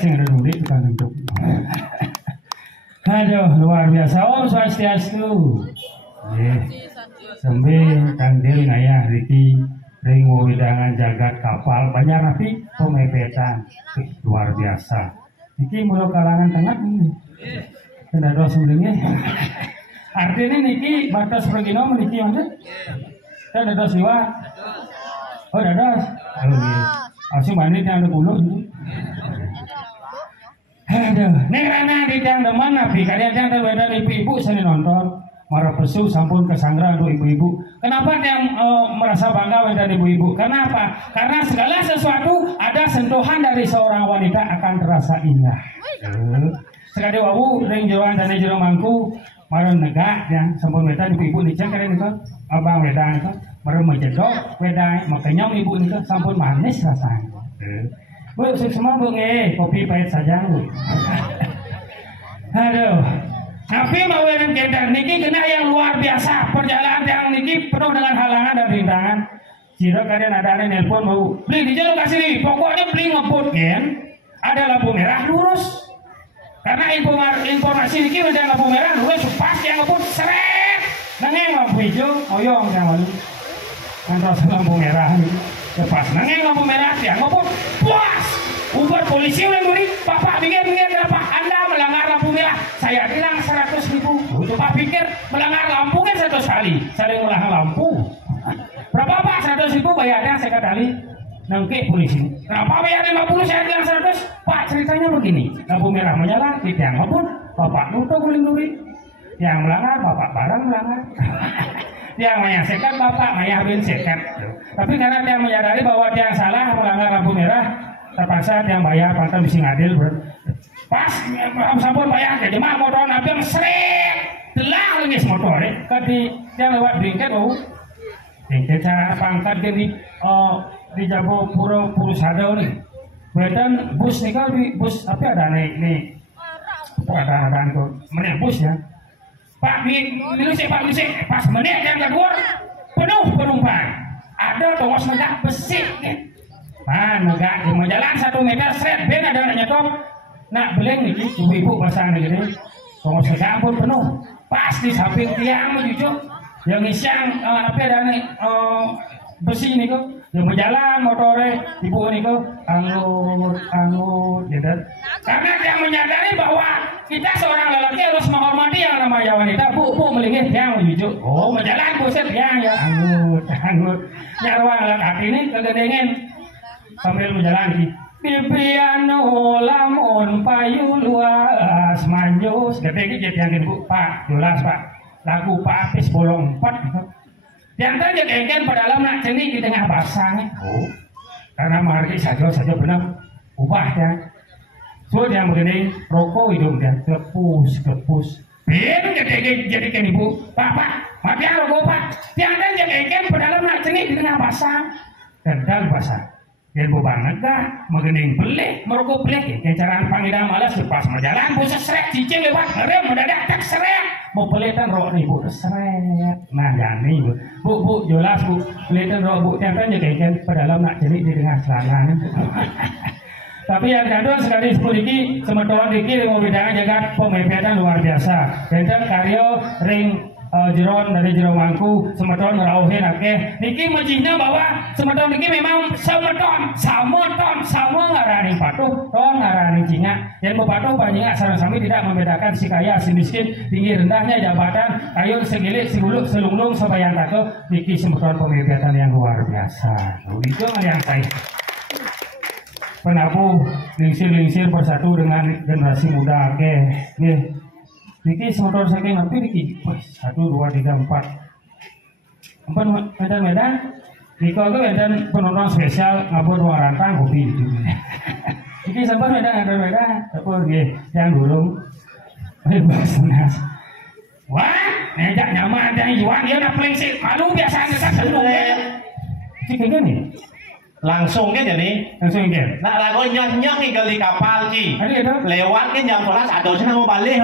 sing ada duit tukang gendut. Aduh, luar biasa. Om Swastiastu. Sembe kandil ngayah Riki ring wedangan jagat kapal banyak tapi pemepetan luar biasa. Niki mulu kalangan tengah ini. Kena dos sebelumnya. Artinya niki batas pergino niki mana? Kena dos siwa. Oh dados. Asyik manit yang ada bulu. Aduh, neng Rana di tiang deman nabi kalian yang terbeda ibu-ibu seni nonton. Marah pesu sampun kesangra untuk ibu-ibu. Kenapa dia merasa bangga dengan ibu-ibu? Kenapa? Karena segala sesuatu ada sentuhan dari seorang wanita akan terasa indah. Sekali wawu ring jawan dan jero mangku marah negak yang sampun weda ibu-ibu nicen kalian itu abang weda itu marah menjedok weda makanya ibu itu sampun manis rasanya. Bu semua bu kopi pahit saja bu. Aduh. Tapi mau yang kedar niki kena yang luar biasa perjalanan yang niki penuh dengan halangan dan rintangan. Jika kalian ada nelpon mau beli di jalur kasih pokoknya beli ngebut kan ada lampu merah lurus karena informasi niki udah lampu merah lurus pas yang ngebut seret nangeng lampu hijau oyong yang lalu antara lampu merah lepas nangeng lampu merah yang ngebut puas ubar polisi udah nguri bapak pikir kenapa anda melanggar lampu merah saya bilang 100.000 Pak pikir melanggar lampu kan 100 kali saling melanggar lampu berapa Pak 100.000 bayarnya sekali nangke polisi kenapa bayar 50 saya bilang 100 Pak ceritanya begini lampu merah menyala di tiang ngebut bapak nutup guling duit yang melanggar bapak barang melanggar yang menyaksikan bapak mayahin sekat tapi karena dia menyadari bahwa dia salah melanggar lampu merah terpaksa yang bayar pantas bisa ngadil pas sampun bayar ke jemaah motor nabi seret telah lagi motor kadi yang lewat bingket bau bingket cara pangkat di Jabo Puro Sadau nih wedan bus nih kalau di bus tapi ada nih ada itu menit bus ya Pak minusik pas menit yang kedua penuh penumpang ada tongos negak besi negak di jalan 1 meter seret ben ada nyetop nak beleng nih ibu-ibu pasang gini tongos negak pun penuh pas di samping tiang jujur yang isiang apa ada nih besi nih kok yang berjalan motornya ibu nih kok anggur gitu karena dia menyadari bahwa kita seorang lelaki harus menghormati yang namanya wanita bu melihat yang jujur oh berjalan buset yang ya anggur nyarwang lelaki ini kegedengan sambil berjalan pipiano lamun payu luas manjus gede yang ibu Pak jelas Pak lagu Pak Apis bolong 4 yang tadi kengken pada dalam nak ceni di tengah pasang karena menghargai saja benar ubah ya so yang begini rokok hidung dia kepus ini jadikan ibu Pak mati rokok Pak yang tadi kengken pada dalam nak ceni di tengah pasang dan pasang yang banget dah mengening beli merokok beli yang cara panggilan malas pas berjalan bu seret cicing lewat rem mendadak tak seret mau pelitan rok nih bu seret nah gani bu jelas bu pelitan rok bu yang kan jaga pada dalam nak jadi di tengah selangana tapi yang kedua sekali sepuliki semeton dikir mau bidangan jaga pemepatan luar biasa dan karyo ring jeron dari jero mangku semeton ngerauhin akeh niki majina bahwa semeton niki memang semeton sama ngarani patuh ton ngarani cinga dan bepatuh panjinga sareng-sami tidak membedakan si kaya si miskin tinggi rendahnya jabatan kayu segilik siguluk selunglung sebayang takut niki semeton pemebatan yang luar biasa itu yang saya penabuh lingsir bersatu dengan generasi muda akeh nih niki motor saking nanti niki 1, 2, 3, 4 medan niko itu medan penonton spesial ngabur dua rantang hobi itu niki sempat medan tapi yang dulu bahas wah ngejak nyaman yang jual dia nak pelingsir malu biasa ngesak dulu cik nih langsung kan jadi langsung kan nah lagu nyok nih kali kapal ki lewat kan jam 11 ada sih mau balik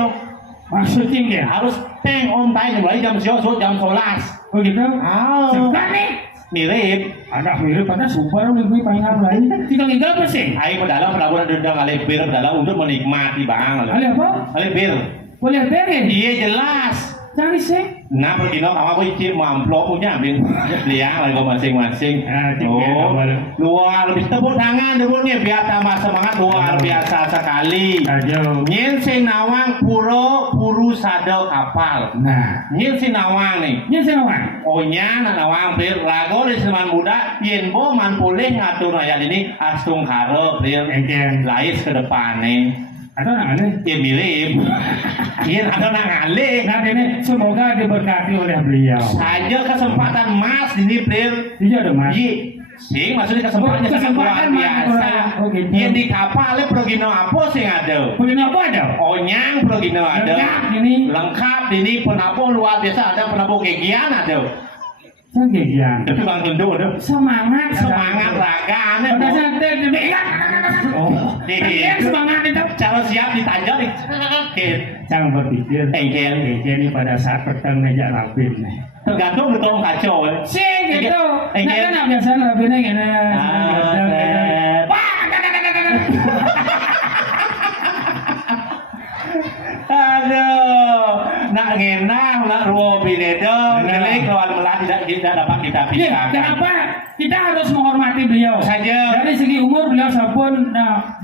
maksudnya harus peng on time mulai jam 11 oh gitu sekarang nih Mirip. Agak mirip pada super lebih panjang lain. Tinggal persing. Aing pedalang pelabuhan dendang ale bir pedalang untuk menikmati bang. Ale apa? Ale bir. Boleh beres. Iya jelas. Cari sih. Nah pergi no kamu pikir mamplok punya bin liang lagi masing-masing. Oh, luar lebih tepuk tangan dulunya biar tambah semangat luar biasa sekali. Nyen sing nawang puru sadel kapal. Nah, nyen sing nawang nih. nyen sing nawang. Oh nya nawang bir lago di seman muda yen bo man boleh ngatur ayat ini astung harap bir lais ke depan nih. Atau nang aneh? Ya mirip. Iya atau nang aneh. Nah ini semoga diberkati oleh beliau. Saja kesempatan mas ini player. Iya dong mas. Iya. Sing maksudnya kesempatannya sangat luar biasa. Yang di kapal progino apa sih ada? Progino apa ada? Onyang progino ada. Lengkap ini penabuh luar biasa ada penabuh kegiatan ada. Kegiatan. Tapi bang Tundu ada. Semangat raga. Pada saat Oh, semangat itu. Kalau siap ditanjak nih. Jangan berpikir. Ini pada saat petang meja rapin. Tergantung betul kacau. Sih gitu. Nah kan biasa rapinnya gini. Aduh, nak ngenah, nak ruo binedo, ngelik lawan melah tidak dapat kita pisahkan. Kenapa? Kita harus menghormati beliau saja. Dari segi umur beliau sampun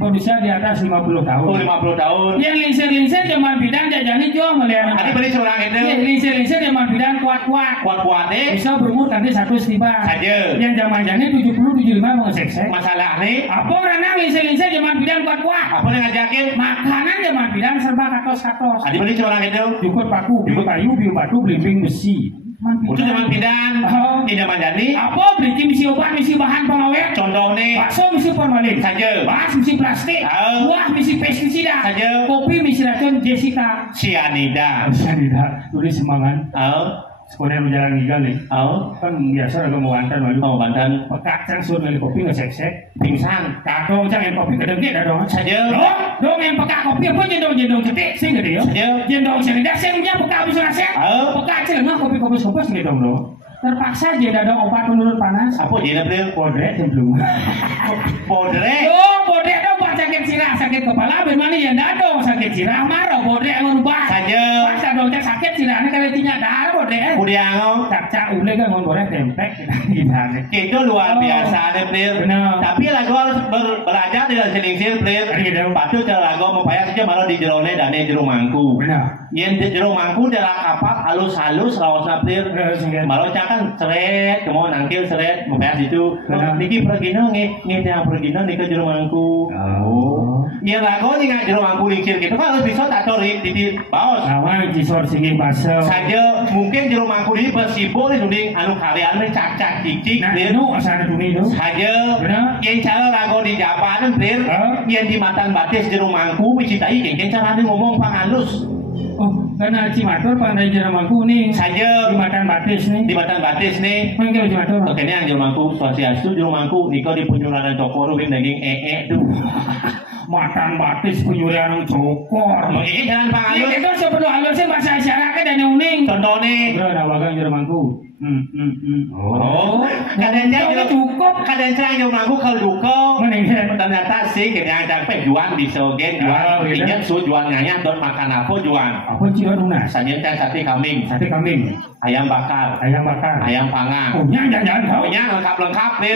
berusia di atas 50 tahun. Oh, 50 tahun. Yang lingsir-lingsir zaman bidang jajani jual melihat. Ada beli seorang itu. Yang lingsir-lingsir zaman bidang kuat-kuat. Kuat-kuat deh. Bisa berumur nanti 100 tiba. Saja. Yang zaman jani 70-75 mengesek-sek. Masalah nih. Apa orang lingsir-lingsir zaman bidang kuat-kuat? Apa yang ngajakin? Makanan zaman bidang serba katos-katos. Ada beli seorang itu. Cukur paku, biu kayu, biu batu, belimbing besi. Itu zaman bidan, di zaman jani. Apa beli misi obat, misi bahan pengawet. Contoh nih. Bakso misi formalin saja. Bas misi plastik. Buah misi pestisida saja. Kopi misi racun Jessica. Cyanida. Tulis semangat. Sekolah berjalan gigal nih. Kan biasa agak mau bantan malu. Mau bantan. Pekak cang sur ngali kopi ngesek-sek. Pingsan. Kakong cang yang kopi kedengki dah dong. Saja. Dong yang pekak kopi apa jendong cetik sing gede yo. Jendong cyanida sing punya pekak bisa ngasih. Pekak celengah kopi kopis nih dong. Terpaksa dia ada obat penurun panas. Apa dia beli? Podrek jemblung. Podrek. Oh, podrek dong buat sakit sirah, sakit kepala, bermana ya dado sakit sirah, marah podrek merubah. Saja. Pas dong cek sakit sirahnya kalau tinya darah podrek. Udah ngau. Cak ule kan ngomong podrek tempek gimana? Itu luar biasa deh player. Tapi lagu harus belajar di dalam selingsir player. Patut cara lagu mempayar saja malah di jerone dan di jero mangku. Yang di jero mangku dalam kapal halus-halus rawasna player. Malah kan seret, kemau nangkil seret, membahas itu. Niki pergino yang pergino nika jero mangku. Yang lagu ni nggak jero mangku lingsir gitu kan harus bisa tak tori di baos. Awal jisor singin baso. Saja mungkin jero mangku ini bersibuk di duding anu karyan cak-cak cicik. Nah itu asal dunia itu. Saja yang cara lagu di Japan clear, yang di matan batis jero mangku mencintai yang cara ngomong pangalus. Oh, karena Cimatur pandai jero mangku nih. Saja di matan batis nih. Di matan batis nih. Mangkel Cimatur. Oke ini yang jero mangku, swastiastu jero mangku, niko di punjulanan cokor wing daging tuh. Matan batis penyurian cokor. Ini jalan pangalus. Itu sebelum halusnya bahasa isyarat dan uning. Contoh nih. Bro, ada bagang jero mangku. Oh, kadang-kadang cukup. Kadang-kadang jero mangku kalau duko. Ternyata sih kena sampai juan di sogen juan, ingat su juan nyanyi don makan apa juan? Apa juan lunas? Sanyen teh sate kambing, ayam bakar, ayam panggang. Oh jangan kau? Punya lengkap nih.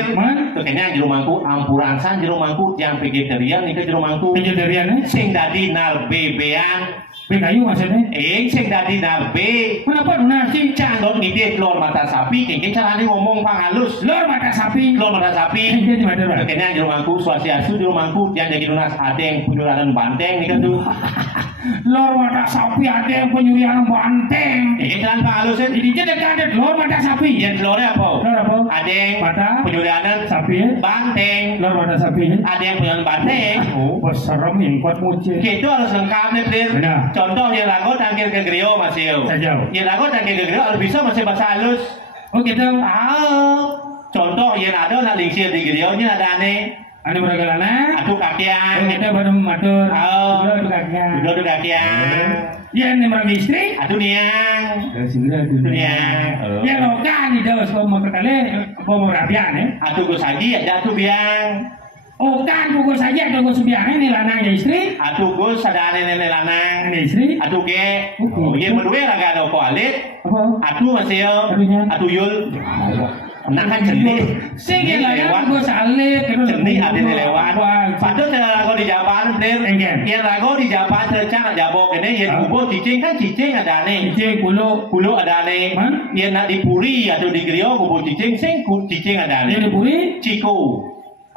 Tuh kayaknya jero mangku ampuran san jero mangku yang vegetarian nih ke jero mangku. Vegetarian sing dadi narbe bean. Kayu maksudnya? Sing dadi narbe. Kenapa lunas sih? Candon ngide lor mata sapi, kengkeng carane ngomong panghalus. Lor mata sapi. Kayaknya jero mangku swastiastu jero mangku yang jadi lunas ada yang penyurian banteng nih kan tuh. Lor mata sapi ada yang penyurian banteng. Jalan panghalus ini jadi dekat lor mata sapi. Yang lornya apa? Lor apa? Ada yang mata penyurian sapi. Banteng. Lor mata sapi. Ada yang penyurian banteng. Oh, serem yang kuat mucil. Itu harus lengkap nih, Plir. Contoh yang lagu tangkil ke griyo masih. Yang lagu tangkil ke griyo harus bisa masih bahasa halus. Oh gitu. Contoh yang ada nak lingsir di griyonya ada aneh. Anu beragalana. Atuh kakian. Kita baru matur. Oh. Dua kakian. Dua kakian. Ya ini mereka istri. Atuh niang. Sudah Niang. Ya lo kan di dalam semua kali mau rabian ya. Atuh gue saji aja atuh biang. Oh kan gue saja gue sebiang ini lanang ya istri. Atuh gue sadane nenek lanang. Ini istri. Atuh ge. Oh iya berdua lah gak ada kualit. Apa? Atuh masih yo. Atuh yul. Nah kan jenis. Sing lewat gue salit. Jenis ada lewat. Padahal cara lagu di Japan, yang lagu di Japan tercang jabok ini, yang bubur cicing kan cicing ada nih. Cicing bulu ada nih. Yang nak dipuri atau di grill bubur cicing, sing cicing ada nih. Yang dipuri? Ciku.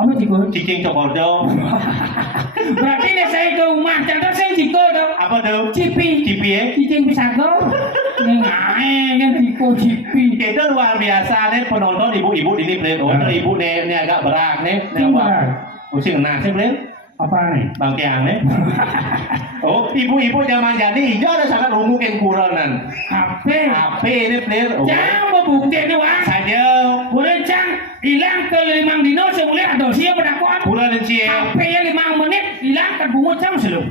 Apa ciku? Cicing cokodo. Berarti nih saya ke rumah, contoh saya ciku dong. Apa tuh? Cipi. Cipi ya? Cicing pisanggo. Nggak, kan ciku. Itu luar biasa nih penonton ibu-ibu ini beli. Oh, ibu nih agak berat nih. Pusing nasi beli. Apa nih? Bangkeang nih. Oh, ibu-ibu zaman jadi hijau ada sangat rumukin kuronan. HP ini beli. Jangan mau bukti nih wah. Saja. Boleh cang hilang ke 5 dino semula atau siapa berdakwaan? Kuron cie. HP ya 5 menit hilang ke bunga cang selu.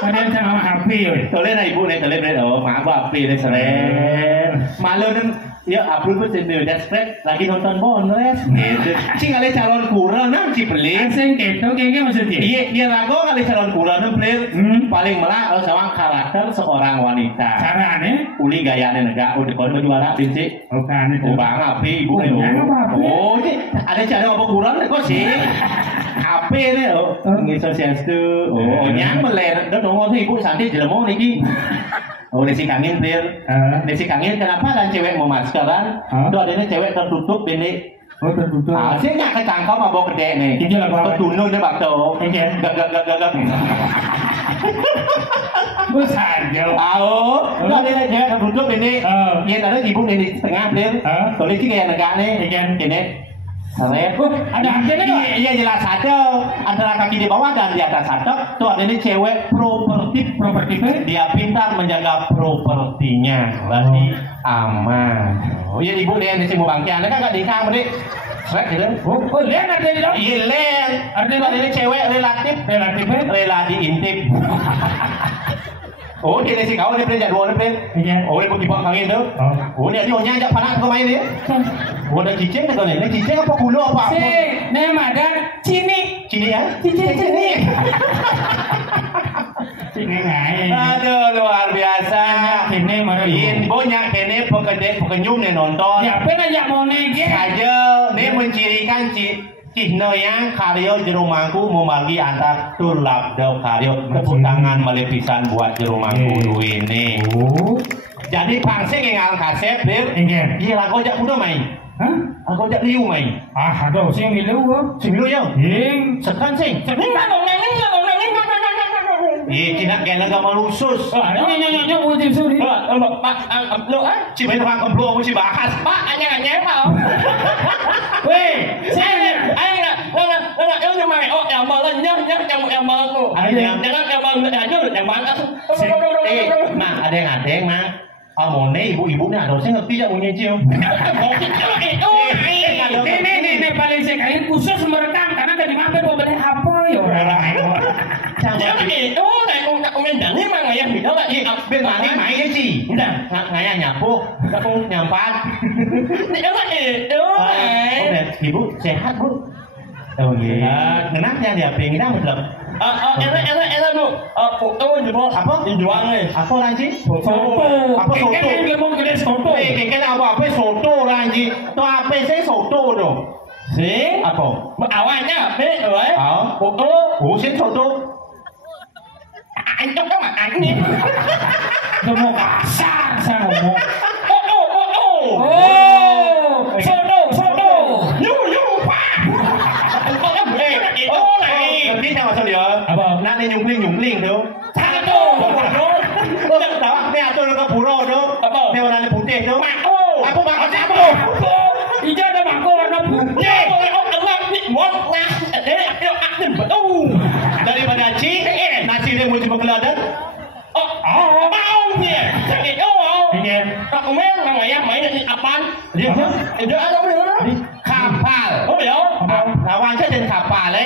Ada yang sama HP ya. Toleh lah ibu nih toleh beli. Oh, maaf HP nih seren. Malu nih. Ya, upload pun sendiri desperate lagi nonton bonus gitu. Cing kali calon kuron nang si beli. Asing gitu kayaknya maksudnya. Iya lagu kali calon kuron nang beli. Paling melah kalau sawang karakter seorang wanita. Caranya? Uli gayanya negak udah kon berjuara binsi. Bukan itu. Bang api ibu nih. Oh, ada cara apa kuron kok sih? HP nih oh. Ngi sosial itu. Oh, nyang meler. Dah dong ibu santai jelemo niki. Oh, Desi Kangin clear. Desi Kangin kenapa kan cewek mau maskeran? Tuh adanya cewek tertutup ini. Oh, tertutup. Sih nggak ketangkau mabok gede nih. Tertunun deh bakto. Gak. Besar jauh. Tuh adanya cewek tertutup ini. Yang ada ibu di tengah clear. Tulis sih kayak negak nih. Ini. Seret. Ada artinya nggak? Iya jelas ada. Antara kaki di bawah dan di atas ada. Tuh ada ini cewek propertif. Dia pintar menjaga propertinya. Berarti aman. Oh iya ibu lihat di sini mau bangkit. Anda kan nggak dikang beri. Seret gitu. Oh lihat ada di dalam. Iya lihat. Artinya ini cewek relatif diintip. Oh dia si kau ni pernah jadwal ni pernah. Oh dia pergi bang kangin tu. Oh dia ajak panak kau main dia. Oh dah cicing tu ni. Ni cicing apa kulo apa? Si, nama ada cini. Cini ya? Cini. Cini ngai. Aduh luar biasa. Ini mana? Banyak ini pekenyum ni nonton. Ya apa nak mau nege? Saja ni mencirikan Cihno yang karyo jero mangku membagi antar tulap do karyo tepuk tangan melepisan buat jero mangku ini. Jadi pangsing yang kasep lir. Iya lagu jak kuda main. Hah? Lagu jak liu main. Aduh sing milu gua. Sing liu yo. Sekan sing. Iya, tidak kena gak malusus. Nyonya putih suri. Lo cibai tukang kemblo aku bahas. Pak, anyang mau. Weh, saya yang main oh yang malah yang malah tuh. Jangan yang malah aja yang malah. Nah, ada yang mah. Amone ibu-ibunya harusnya ngerti ya punya cium. Ini paling saya kain khusus merekam karena dari mampir mau beli apa ya orang. Ini mah ngayah beda lah. Ben mani main sih. Udah ngayah nyapu, nyampat. Ibu sehat bu. Oh iya. Kenapa dia pengen apa betul? Enak bu. Foto jual apa? Jual nih. Apa lagi? Foto. Apa foto? Kan ngomong gede foto. Kan apa foto lagi? Tuh apa sih foto dong? Si apa? Awalnya apa? Foto. Oh sih foto. Anh trong các bạn anh đi. Tôi mau kasar saya ngomong. Soto. Yu pak. Oh này. Tiếp theo là sao dia? Apa? Nak ni nyungling tu. Satu. Tahu? Ni atur ke pura tu. Apa? Ni warna putih tu. Apa bang? Apa? Hijau ada bangku warna putih. Allah ni muat lah. Daripada nasi dia mesti berkeladan. Mau dia. Sakit tak main orang ayam main di apaan? Dia ada kapal. Oh ya. Lawan Kapan saja kapal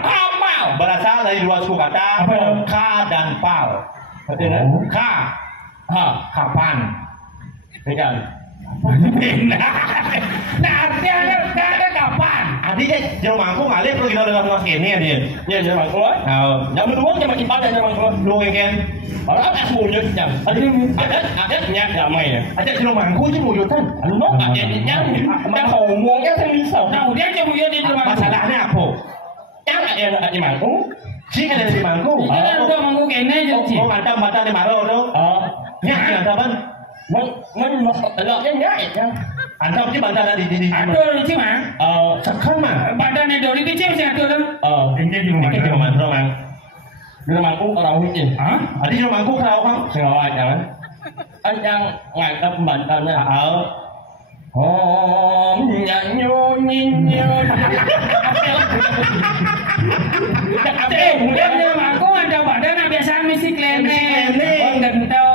kapal berasal dari dua suku kata ka dan pal. Betul kan? Ka, kapan? Kan? Nah artinya kapan? Artinya jero mangku ngalih perlu kita dengan luas ini dia. Ya jangan mangku. Yang kedua jangan ibadah jangan mangku. Lu kan? Orang apa semuanya jam? Ada nyak damai ya. Ada jero mangku sih wujudkan. Lu ada nyak. Kita ngomongnya sendiri. Nah dia aja punya di rumah. Masalahnya apa? Yang ada di mangku. Sih kan ada di mangku. Ini udah mangku kene aja sih. Oh mantap di maro tu. Nyak ada ban. Mình lợn nhảy nha. Antam sih bantal di. Aduh ini mah. Sekarang mah. Badannya dari di sih aduh tu. Ini di rumah mang. Di rumah aku orang hujan. Ada di rumahku kalau kan. Sengawa jangan. Yang ngadap bantalnya. Nyanyo. Kemudian di rumahku ada badan biasa misi klene. Gentong.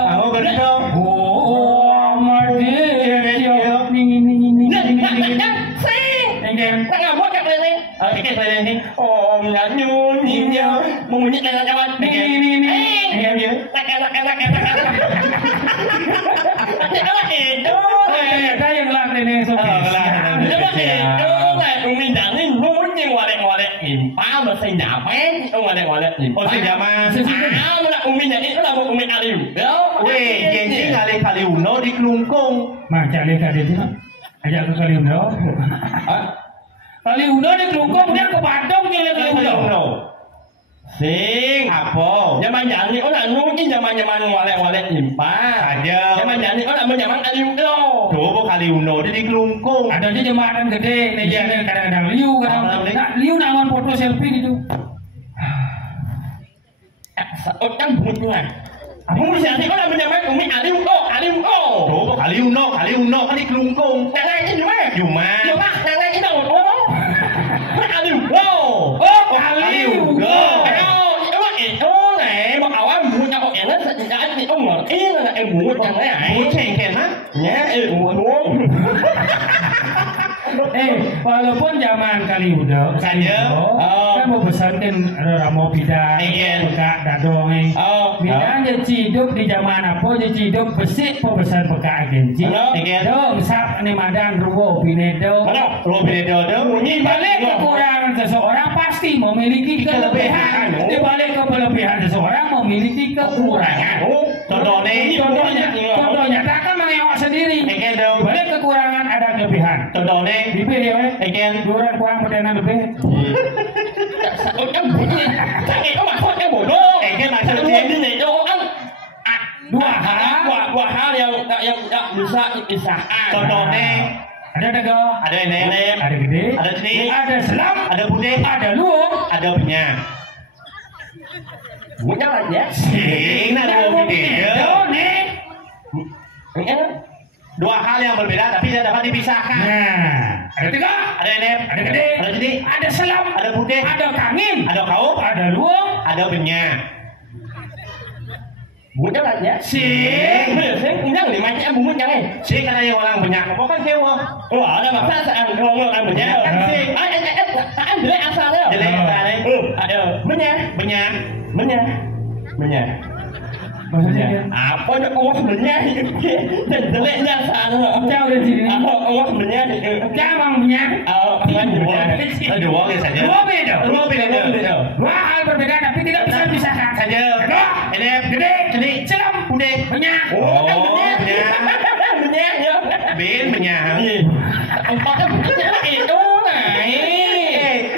Kaliuno di Kelungkung. Macam kali itu, ajak ke Kaliuno. Kaliuno di Kelungkung dia ke Bandung je Kaliuno. Sing apa? Zaman jadi orang nunggu zaman walek impah. Aja. Zaman jadi orang zaman Kaliuno. Coba Kaliuno di Kelungkung. Ada je jembatan gede, legenda kadang-kadang liu liu nangan foto selfie gitu. Orang bunyian. Aku bisa sih kalau menyampaikan umi Kaliuno. Coba Kaliuno kan di Kelungkung. Nanti cuma. Cuma. Nanti kita ngomong. Kaliuno. Kaliuno. Itu này mà áo em mua cho họ nó sẽ chỉ ăn thì ông nói ý là em mua cho cái này. Mua chèn á. Nhá, em mua luôn. Walaupun zaman Kaliuno saja kan mau pesankan Ramo Bida buka dadong Bida dia ciduk di zaman apa dia ciduk besi pesan peka agensi do sap ni madan ruwo binedo bunyi balik kekurangan seseorang pasti memiliki kelebihan di balik kelebihan seseorang memiliki kekurangan contohnya tak akan mengewak sendiri di balik kekurangan ada kelebihan contohnya dipilih duran kurang perdana lebih dua hal yang bisa dipisahkan. Contohnya ada dago, ada nenek, ada gede, ada seni, ada selam, ada putih, ada luung, ada penyak. Punya aja. Sing ada putih. Dua hal yang berbeda tapi tidak dapat dipisahkan. Nah, ada tiga, ada nenek, ada gede, ada seni, ada selam, ada putih, ada kangin, ada kau, ada luung, ada penyak. Punya aja. Sing, punya di mana em punya nih? Sing karena yang orang penyak, apa kan kewa? Oh, ada masa saya orang penyak. Sing, em jelek asalnya. Jelek asalnya. Ada penyak. maksudnya apa ada Allah sebenarnya jeleknya asalnya. jauh dari sini. Allah sebenarnya. Jangan punya. Ada uang ya saja. Dua beda. Dua hal berbeda tapi tidak bisa dipisahkan. Saja. Kedua, gede, selam, putih, penyak. Penyak ya. Ben penyak. Empatnya itu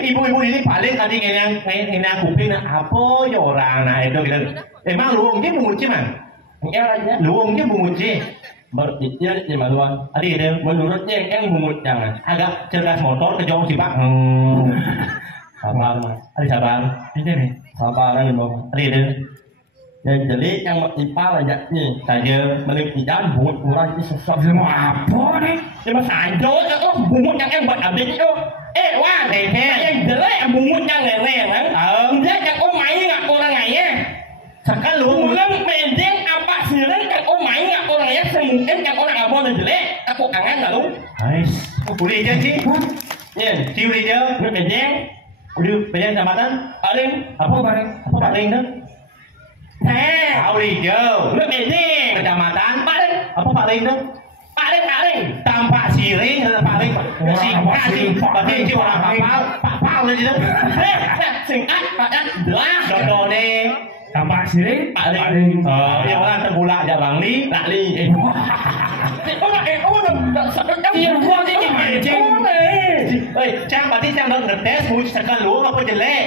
ibu-ibu ini paling tadi kena kuping apa ya orang nah itu gitu. Emang luungnya bungut sih man? Ya, luungnya bungut sih. Berpikir gimana luan? Tadi itu menurutnya yang bungut jangan. Agak cerdas motor kejauh sih pak. Sabar mas. Ada sabar. Ini nih. Sabar kan bang. Tadi itu. Yang jelek yang menimpa aja nih saja memiliki jalan bungut kurang itu sesuatu Semua apa nih? cuma saja itu bungut yang buat abis itu wah yang jelek yang bungut yang leleng kan dia yang main nggak orang ngaya Sekarang lu ulang mending apa sih yang main nggak orang ngaya semungkin yang orang abon dan jelek aku kangen nggak lu Ais, boleh aja sih. Nih, Ciu đi chứ. Nước biển giang. Udah banyak jambatan. Paling. Apa paling? Apa paling tuh? Thế. Tahu đi chứ. Nước biển giang. Kecamatan. Paling. Apa paling tuh? Paling. Tampak siring atau paling? Berarti ciu orang pau lên chứ. Singkat, padat, belah. Dodo nih. Tampak siring. Paling. Yang orang tergulak ya bang Li. Lạ ly. Iya, gua aja yang mancing. Trang berarti Trang đang được test mũi sekan lúa apa jelek?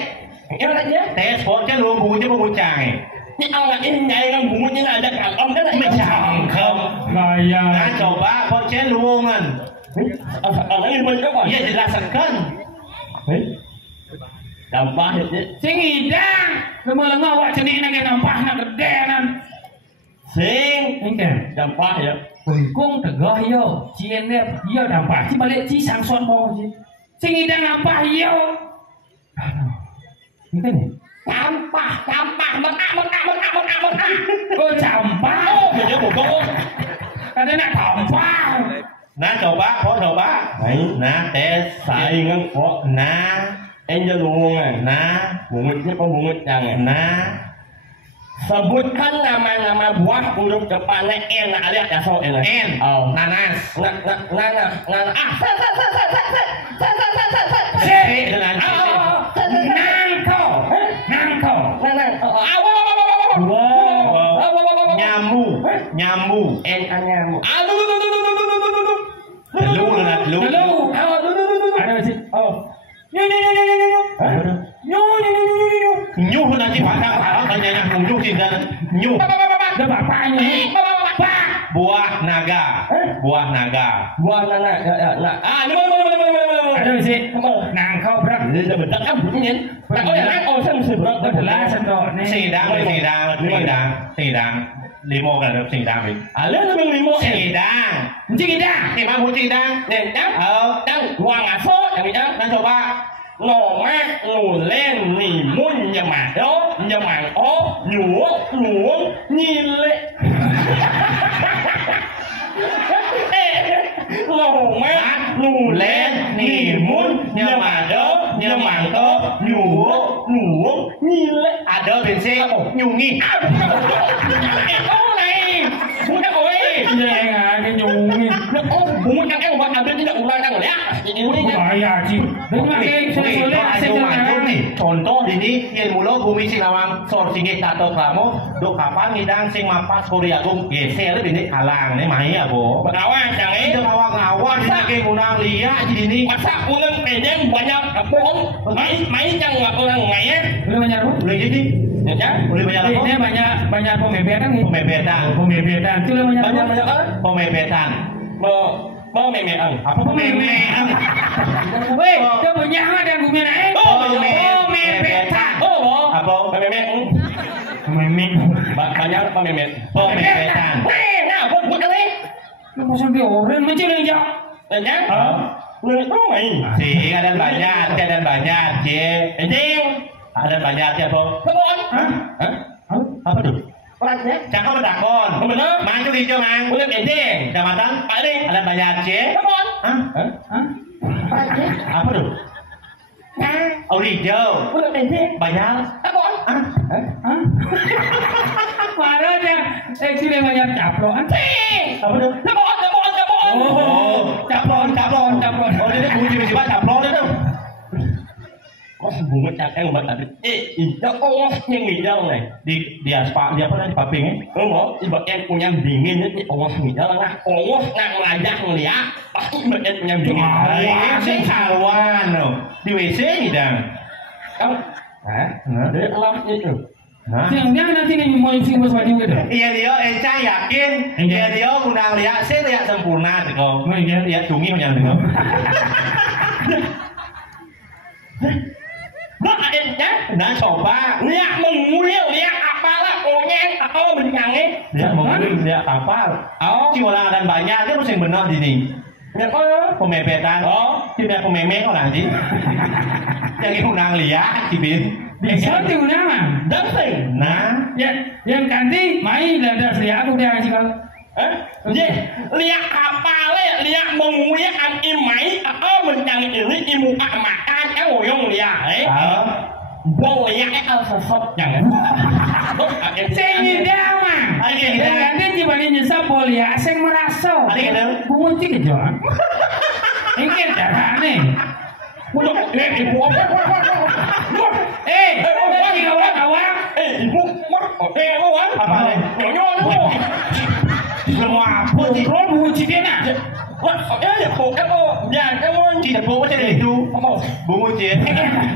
Em lại nhé. Test sport chứ lúa mũi chứ không mũi chàng. Nhưng ông là in nhảy ông muốn như là cả ông rất là Mình chàng không. Rồi Nah coba kok cen lúa kan? ông ấy mình có Iya jelas sekan. Dampah ya. sing idang, kemudian ngawak cenik nang nampah nang gede nan. Sing. Engke. Dampah ya. Kung tegah yo, cien dia yo nampah, ci balik ci sangsuan bawa ci. Sing idang nampah yo. Ini nih. Dampah, mekak. Oh campah. Jadi bukan. Kada nak campah. Nah coba kok coba. Nah tes Sai ngang kok. Nah Em cho luôn à. nah Bungutnya kok bungut jangan. nah Sebutkan nama-nama buah huruf depannya N. Alias ya so N. N. Oh. Nanas. Ngana. Ah. C dengan C. Nangko. Ngana. Wow. Nyambu. N anyamu. Lu dengan lu. Ada sih. Oh. Nyu nanti padang banyak nyu cinta nyu. Ada bapaknya. Buah naga. Buah nana. Ada sih. Nangko berat. Ini dah bedak kan bunyinya. Tak boleh nak orang seberat Adalah sendok nih. Sidang. Limo kan sidang ni. Alah memang lima. Sidang. Encik idang. Ni mana sidang? Dan dan wang aso yang itu. Nak coba. Ngô mát ngồi lên nì muôn nhà mà đó nhà mà ó nhúa nhìn lệ ngô mát ngồi lên nì muôn nhà mà đó nhà mà đó nhúa nhìn lệ Ada bensin nyungi. Ô này bún ăn ơi Iya cái nhung. bún ăn buat ambil tidak ulang đang lẽ ini Bahaya sih. Dengan Contoh ini yang mula bumi Singawang sor singgih tato kamu do kapan ngidang sing mapas Korea Agung geser ini halang nih mai ya bo. Pengawas yang ini Itu ngawang ini ke gunang liya di sini. masa ulang pedang banyak bohong main yang nggak ulang mainnya Boleh banyak apa? Boleh jadi. ya Boleh banyak apa? Ini banyak pemebetan nih. Pemebetan. Pemebetan. Itu banyak banyak Pemebetan. mau memeang Apa pemebetan? Weh, dia banyak ada bumi naik. Pemebetan. Apa? memeang Memeng. banyak pememet Pemebetan. nah buat apa Lu sampai orang macam ni je. ya người có mày Si ada banyak, C. Ada banyak siapa? các bạn Apa tuh? bạn nhé Cakap berdakon. Benar. Maju hijau mang. boleh pedang Kecamatan paling ada banyak C. các bạn Hah? bạn nhé Apa tuh? Oh hijau. boleh pedang Banyak. các bạn Mana dia? Sini banyak caplokan. Apa tuh? các bạn Oh, caplon. Oh, dia bunyi tiba-tiba caplon itu. có bunga chặt ăn bật itu Allah yang hijau này Di aspal, di apa tadi paping ya? đúng không ibu em punya dingin itu Allah hijau lah Allah nak ngajak ngeliat pasti ibu em punya dingin Sing karuan loh. Di WC ngidang. kamu dari Allah itu Jangan nanti ni mau isi bos baju gitu. Iya dia, Eca yakin dia undang lihat, saya lihat sempurna tuh kok. Lihat cungi macam tu. Nó em nhá Nah coba. lihat menguliah lihat apalah onyeng apa benyangnya Lihat mungkin lihat kapal. Oh, ciulang dan banyak dia mesti benar di sini. lihat apa Pemepetan. Oh, tidak pememek orang sih. Yang undang lihat, cibin. Bisa tu nama. dancing Nah, Yang ganti mai dah sedia aku dia sih kalau. lihat apalah lihat menguya an imai mencari ini imu makan ngoyong lihat boleh sosok jangan Sing dawa. Ganti dibanding nyesap boleh asing merasa. Bungun cik aja. Ini carane. Ibu apa? Lagi awak. Ibu awak. Apa nih? Nyonya. Semua apa sih? Bro bungun cik dia nak. Chỉ bố cho nên chú bố chiến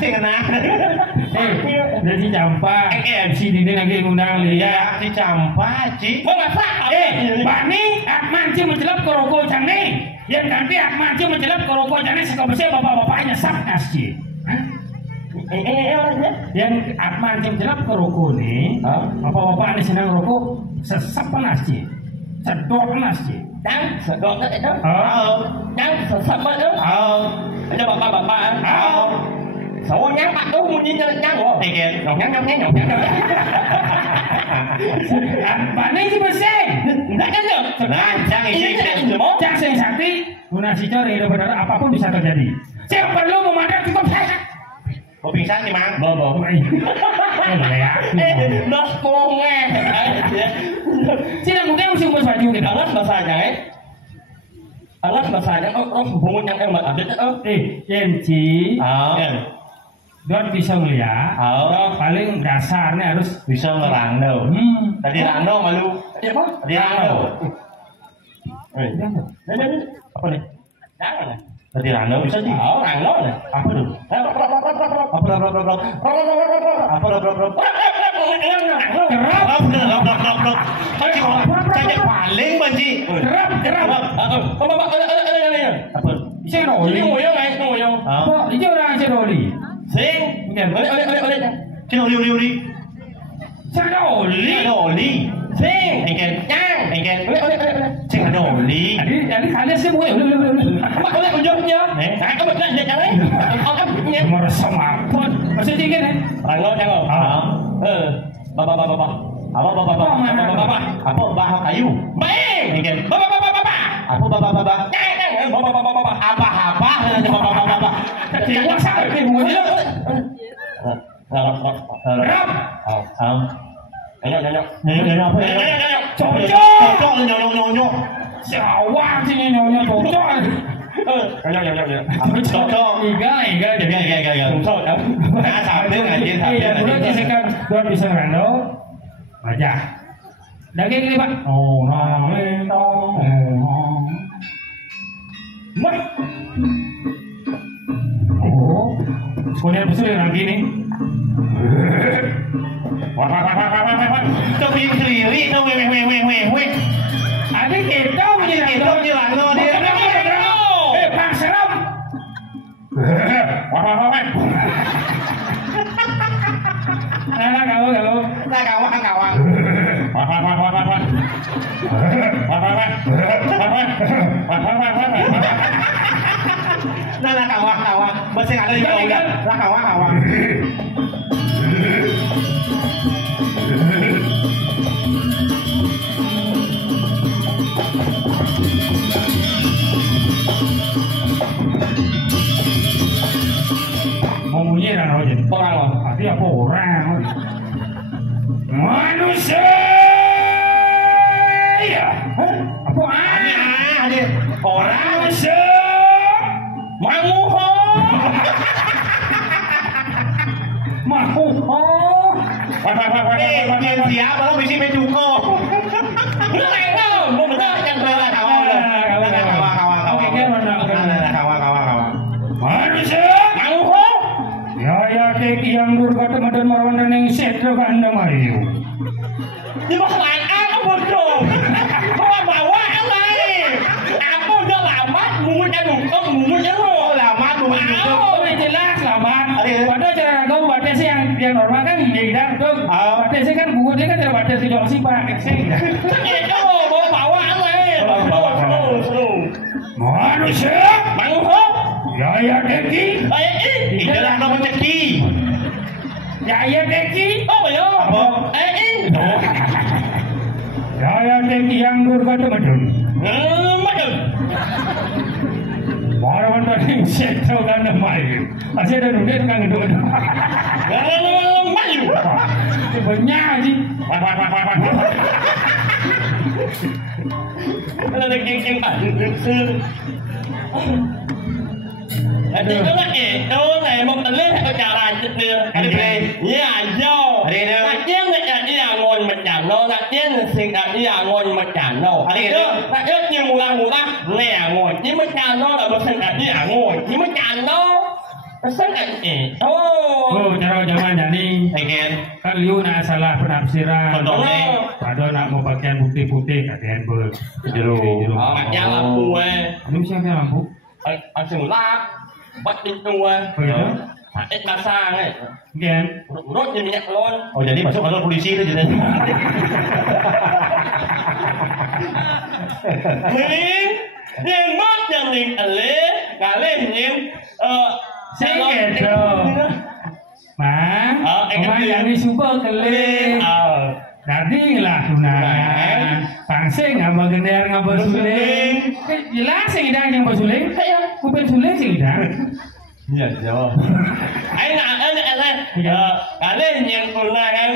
trên ngân Dia si Campa MC di sini lagi ngundang Lia si Campa Ci Pak ni Akman Ci menjelap ke rokok cang ni yang ganti Akman Ci menjelap ke rokok cang ni sekobesnya bapak-bapaknya Sabnas Ci yang Akman Ci menjelap ke rokok ni bapak-bapak ni senang rokok sesap panas Ci sedok panas Ci đang sợ gọt đấy đó đang sợ sập đấy đó cho bapak số nhắn mặt đúng không như nhắn của thì kìa nhắn Pak ni si bersih nggak kan được Jangan sing sakti guna si cari benar apapun bisa terjadi saya perlu memandang cukup saya có bình sáng gì mà Bobo nó cô nghe Sila mungkin mesti buat baju kita. alas bahasanya alas bahasanya hubungan yang emang ada Yenci Don bisa ngeliat paling dasarnya harus bisa ngerangno tadi rangno malu tadi rangno apa nih jangan tadi rangno bisa sih rangno apa tuh Saya paling benci. Kerap. Apa? Ceroli. Apa? Itu orang ceroli. Sing. Ceroli. Ceroli. Sing. Engken. Cang. Ceroli. Jadi kalian semua Boleh ujungnya. Saya kan betul dia jangan. merasa mampun. Masih tinggi nih. Rangno jangan. Bapak. Apa bahan kayu? Baik. Engken. Bapak. Apa bapak? Jangan. Bapak. Apa? Bapak. Tiwak sakit nih bunga. Rap. Nyonya apa? Cocok. Nyok. Jawab sini nyonya cocok. Cocok. Iga. Nah, sampai ngaji Iya, boleh disekan buat bisa rando. Baca. Daging ini, Pak. Oh, sekolah besar lagi nih. Tapi keliri, weh. Ada kita punya Rangno dia. Pak Serap. Kawang. Nah, kawang. Masih ada di bawah. Lah kawang. Mau bunyi kan aja. Orang loh. Arti apa orang? Manusia. Apa Ada orang. manusia? Manguho. Siapa lo bisa mencuko? Mau benar yang Kawang. Manusia. Manguho. Ya tek yang durkata madan marwan yang setra kanda mayu. Di bawah aku bodoh. Bawa lain. Aku udah lama mulutnya lu. Lama Oh, jelas lama. Pada cara kau batas yang normal kan tidak tuh. Batas kan buku dia kan tidak batas tidak sih Pak. Itu bawa lain. Manusia. Manguho. Ya Deki. Itulah nomor ceki. Ya Deki. Oh ya. Ya Deki yang durkata madun. Madun. Orang tadi set tahu kan namai. Masih ada duit kan gitu. Namai. Banyak aja. Ada geng-geng Thì có cái gì đó này một tình lý có trả lại chút nữa đi nhà vô là chiến là đi là ngồi mà chẳng đâu là chiến là xin là đi là ngồi mà chẳng đâu là rất nhiều mùa lăng nè ngồi chỉ mới chẳng đó là một sinh là đi là ngồi chỉ mới chẳng đó nó sinh là gì cara zaman jadi kan liu na salah penafsiran ada nak mau pakaian putih-putih kalian berjeru makanya lampu ini siapa lampu anh sừng lát bắt đi tua ít ba sang ấy Gen rốt như nhặt luôn jadi masuk kantor polisi itu jadi nhưng mất yang mình lễ cả lên nhưng Sige Ma, orang yang ni super kelih. Tadi lah tunangan. Pangsing ngapa gendar ngapa suling. Jelas sing idang yang bersuling. Saya bukan suling sing idang. Iya, jawab. Kalian yang tunangan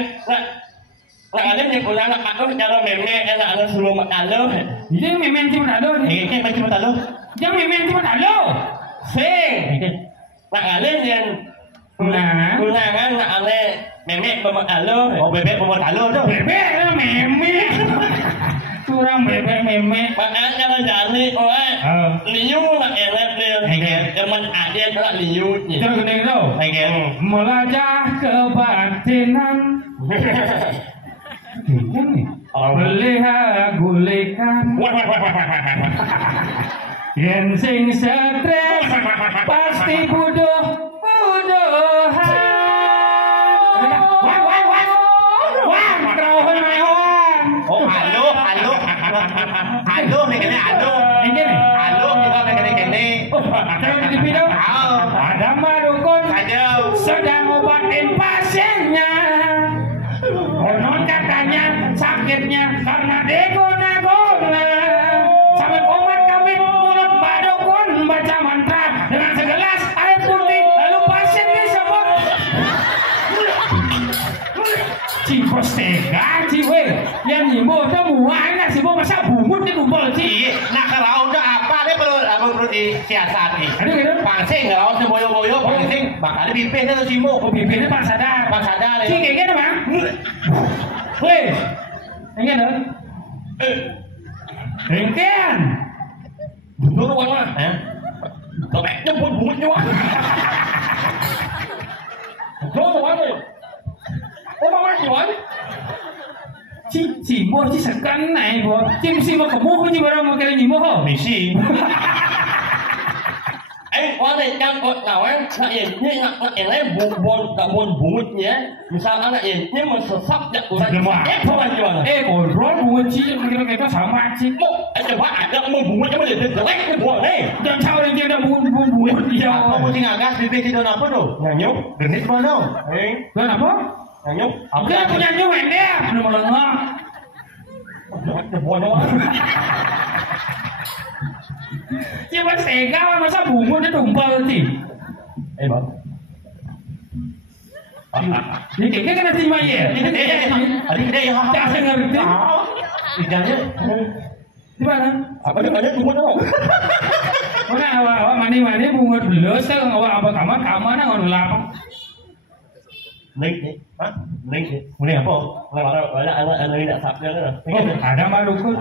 kalian yang tunangan aku cara memek ada sebelum alo. Jadi memek cuma alo ni. Ini macam alo. Jangan memek cuma alo. Sing. Kalian yang tunangan ale memek pemet alo. Oh, bebek pemet alo tu. Bebek lah memek. Kurang bebek memek. Makanya kalau jadi liu lah enak dia. Zaman ada tak liu ni. Terus gini tu. Melajah kebatinan. Melihat gulikan. Yen sing stres pasti budohan. Oh, halo ni kena halo. Ini ni. Halo kita kena kene. Ada di video. Ada madukun. Ada. Sedang obatin pasiennya. Konon katanya sakitnya karena degona-gona. Sampai komat kami mulut madukun baca mantra dengan segelas air putih lalu pasien disebut. Cipos tega ciwe. Yang nyimbo tu muai nak sibuk masa bungut ni kumpul ci. Nak kalau dah apa dia perlu disiasati. Ada gitu. Pangsing kalau seboyo-boyo pangsing bakal dipipih tu simo. Oh bibirnya pak sadar. Pak sadar. Ci kayak gitu bang. Weh, ini ada. Ringkian. Dulu mana? Kau jemput bungut juga. Dulu mana? Oh mama jual. Chỉ mua chỉ sản cắn này của chim si mà có mua không chỉ bao mà cái gì mua không? Misi. Anh có này đang có nào ấy, là yên như là yên ấy buồn nhé. Misal anak yên nhưng mà sắp nhận của anh ép không anh jual. Còn rót buồn chi cái nó sợ ma chi. Anhจะว่าada mau buat cuma dia jelek ke buat ni. Dan sao dia dah buồn dia. Apa mesti ngagas bibir kita apa tu? Nyanyuk, genit mana? Tuan apa? Nyanyuk. Dia punya nyumen dia. Belum melengah. Buat apa? Cuma sega masa bungut dia tumpal nanti. Bang. Ni kek kena terima ya. Adik dia yang Tak ngerti. Idangnya. Di mana? Apa dia ada bungut tu? Mana awak mani bungut belus kan awak apa kamar nak orang lapang. Ning ni. Hah? Ning ni. Ni apa? Ada nak sabda ke? Ada madukun.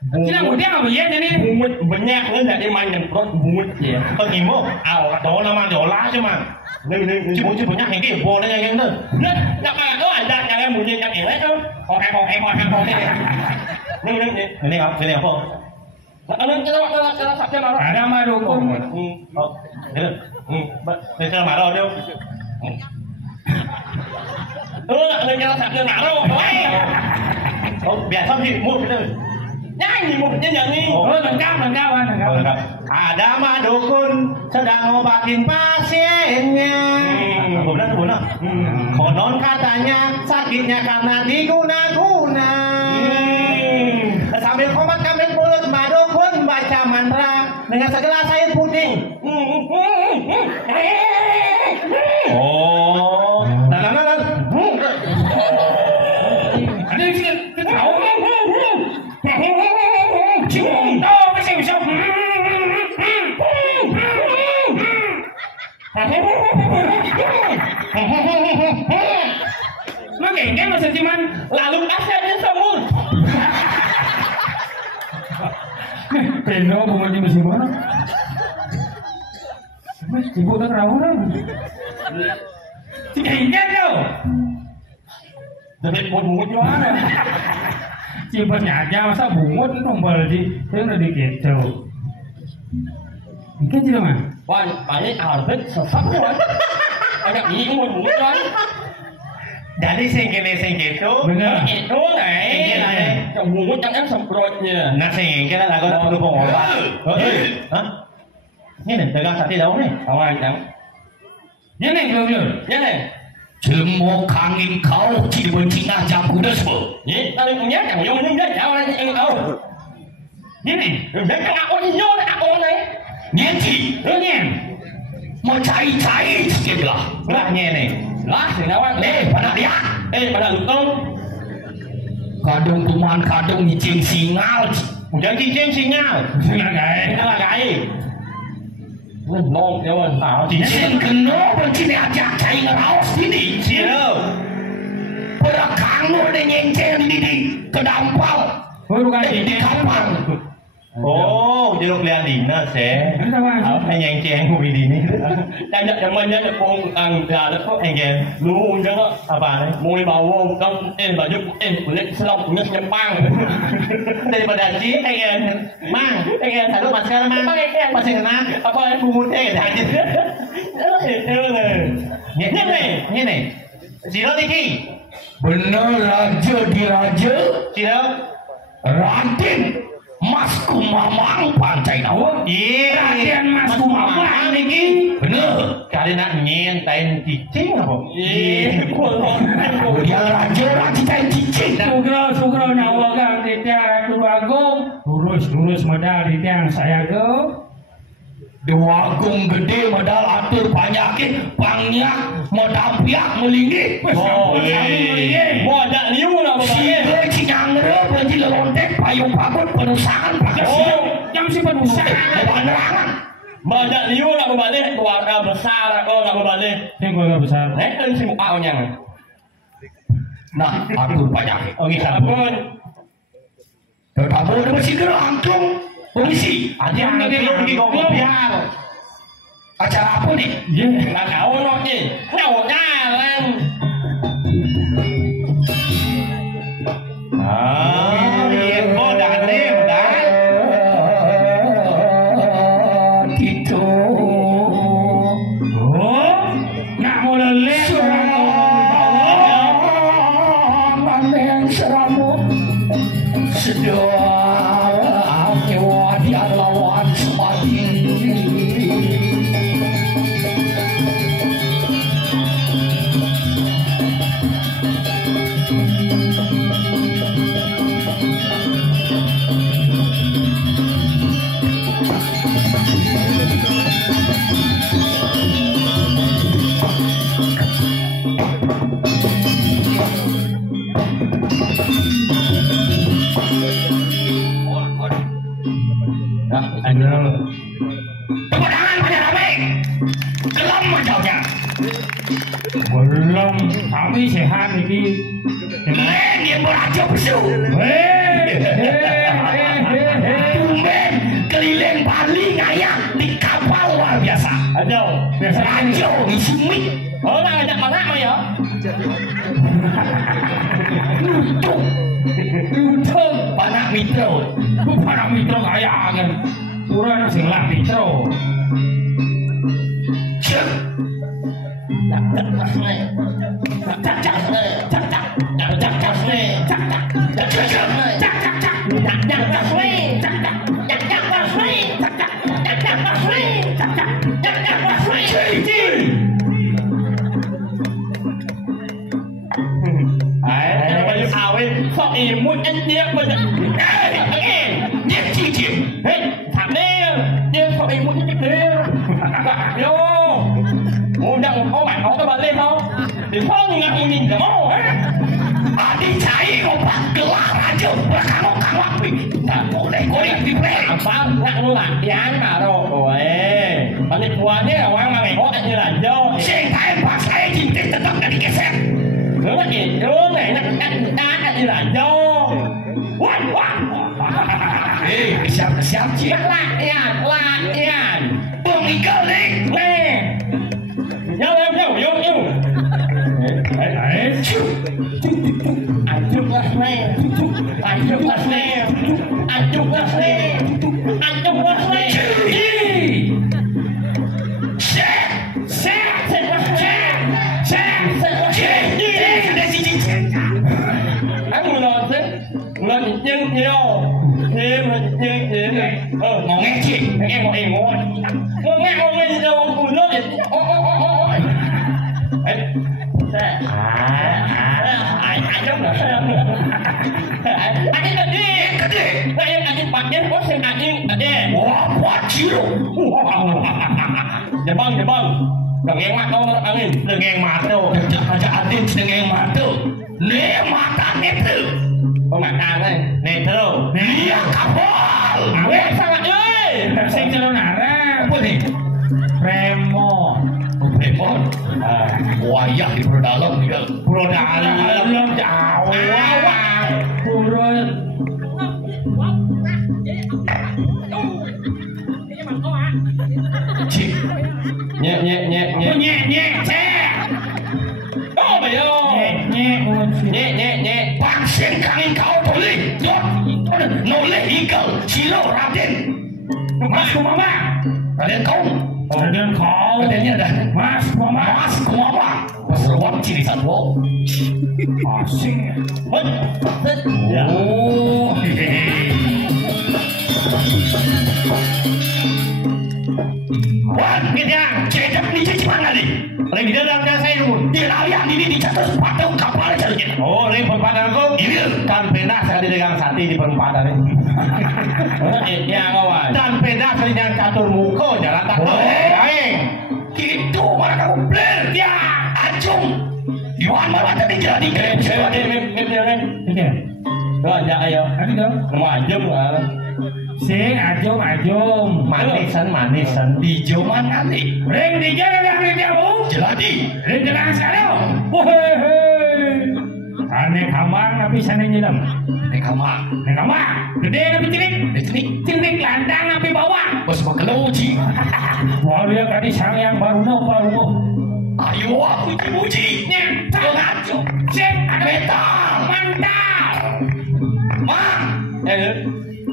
Sila mudia apa ya jadi? Bungut banyak ni tak dia main nyemprot bungut je. Pengimo. Đó là mang đó lá chứ mà. Ning chỉ banyak yang ke boleh yang tu. Nak mana tu ada yang bunyi yang ini tu. Kong ni. Ning ni apa? Kita sabda mana? Ada madukun. Kita marah dia. Kita sabda marah. Oh, biasa sih mut tu. Nyanyi muknya nyanyi. Oh, lengkap. Ada madukun sedang obatin pasiennya. Benar. Konon katanya sakitnya karena diguna-guna. Sambil komat kamit mulut madukun baca segelas air putih. Oh, nah. Ada yang sini tahu. Cium, tahu masih bisa. Makanya masa cuman lalu kasarnya semua. Peno bukan di musim mana? Mas ibu tak tahu orang. Tidak ingat kau. Jadi bungut mana? Cipatnya aja masa bungut nombor di itu udah dikit tuh. Ikan juga mah. Wah, banyak arbet sesat kan. Agak bingung bungut kan. Jadi sing gitu. Bener. Itu nih. Yang bungut jangan semprotnya. Nah sing kira lagu perlu pengobat. Hah? Ini dagang sate daun nih. Awal yang. Ini nih belum. Ini. Semua kangin kau tidak bencina jam kuda semua. Ini tadi punya yang nyuruh dia jangan yang kau. Ini. Dia kan aku nyuruh aku nih. Nanti Ini. mau cari sikit lah. Lahnya nih. Lah, senawang. Pada dia. Pada lutung. Kadung kuman kadung nyicing singal. Jangan cincin sinyal. Sinyal gay. Sinyal gay. Nong nyawan. Nyicing kena bencina ajak cari ngeraus ini. Siro. Pada kangur dan nyenceng di kedampal. Bukan Di kapal. Oh, jeruk liang dinas ya. Anh ceng ngồi đi nè. Đang nhận cho mình nhé, con là nó có Anh ceng. luôn cho nó. Apa nih? Môi bào vô trong em và giúp em của lên salon nhất nhâm bang. Daripada Ci, pengen mang, pengen satu masker mang, masih kena apa bungut aja. Ini nih, Ciro Niki, Benar raja di raja. Ciro, Raden Mas Kumamang Pantai Nawang. iya, Raden Mas Kumamang Niki, Benar. kali nak nyentain cicing apa? Dia raja cicing. Sugro nawagang di tiang Dua Agung. Lurus modal di tiang saya go. Dua Agung gede modal atur penyakit banyak modal piak melingit. Mau ada liu lah Si bapaknya. Cinyangre berarti lelontek payung pakut penusangan pakai siap. Jam si penusangan. Penerangan. Mau ada liu lah bapaknya. Keluarga besar aku lah bapaknya. Yang keluarga besar. Itu si muka onyang. Nah, atur penyakit. Oh gitu. Apun. Tetapi udah masih langsung polisi. Aja nanti lu pergi biar. Acara apa nih? Là kau nó gì? Nào jalan. Ah, iya kok dah dah. Gitu. Oh, nak mau leleh orang Yang seramut sedang nyewa dia lawan semati. Kemudahan pada ramai. Kelam macamnya. belum kami sehat ini. Dia beraja besu. Tumben keliling Bali ngayak di kapal luar biasa. Aduh. Raja ngisi mie. Oh, nak ajak mana kau ya? Untung panak mitro. Para mitra kaya kan. Kurang sing lah mitra. Cek. Sok imut anh dia bây giờ. Ê, nghe. Dia cicip. Hei, thằng này dia sok yang bạn có bật lên không thì không ngạc nhìn cả mau Adi cai obat gelar aja berkano wapi. Tak boleh korek di play. apa ngạc luôn latihan mà rồi ôi balik buahnya orang mang ngekok aja lah jauh Sing kae pas saya cinta tetap gak dikeser. Nếu mà chỉ hướng này nó ăn như là do Wan wan. Siap cik. latihan Bung ikel nih. nè nhau anh chúc là nè anh chúc là nè anh chúc là nè anh chúc là nè anh mười lần chân nhiều thêm chân Ngồi nghe chị. nghe ngồi nghe ngồi nghe đâu mùi nước vậy anh giống là anh đi anh bật nhé có xem anh đi Wah ciu. dạ vâng đừng nghe mặt đâu anh ơi đừng nghe mặt đâu Aja adin sedang mata. Ne mata netu. mặt ta đây nè thưa Iya kapal. Awet sangat ơi sing celana nara Apa nih? Remo Repot. Wayah di dalam ya. Pulau Dalam belum jauh Pulau Cik. nhẹ xe oh mày ơi nhẹ Vaksin kangin kau boleh. Jod. Noleh ikel. Silo Raden. Mas Kumama Raden kau. Raden kau Radennya ada. Mas Kumama Mas kumapa. Seruan ciri satwa. asing ya Oh. Wan, Kita cedak ni cuci mana ni? Lagi dalam dah saya dulu Dia larian ini dicatat sepatu kapal jalannya. oh ini perempatan aku Iya. Kan pernah sekali dengan sati di perempatan ini. ya kawan Dan pernah sekali dengan catur muka jalan tak tahu. Aing. Gitu mana kamu bler dia acung. Yuan malah tadi jadi Rồi dạ ayo. Anh đâu? Ngoài ajum à. Sing ajum. Manisan. di Joman nanti. Ring di jalan yang di jauh. Jeladi. Ring jalan sana. Woi. Ane kamang tapi sana nyelam. Nekama. Ane kamang. Gede tapi cilik. Ini Cilik landang tapi bawah. bos makelau uji. Wah dia tadi sang yang baru no. Ayo aku uji. Nyata. Ngaco. Sing ada Metal. mantap. Mang.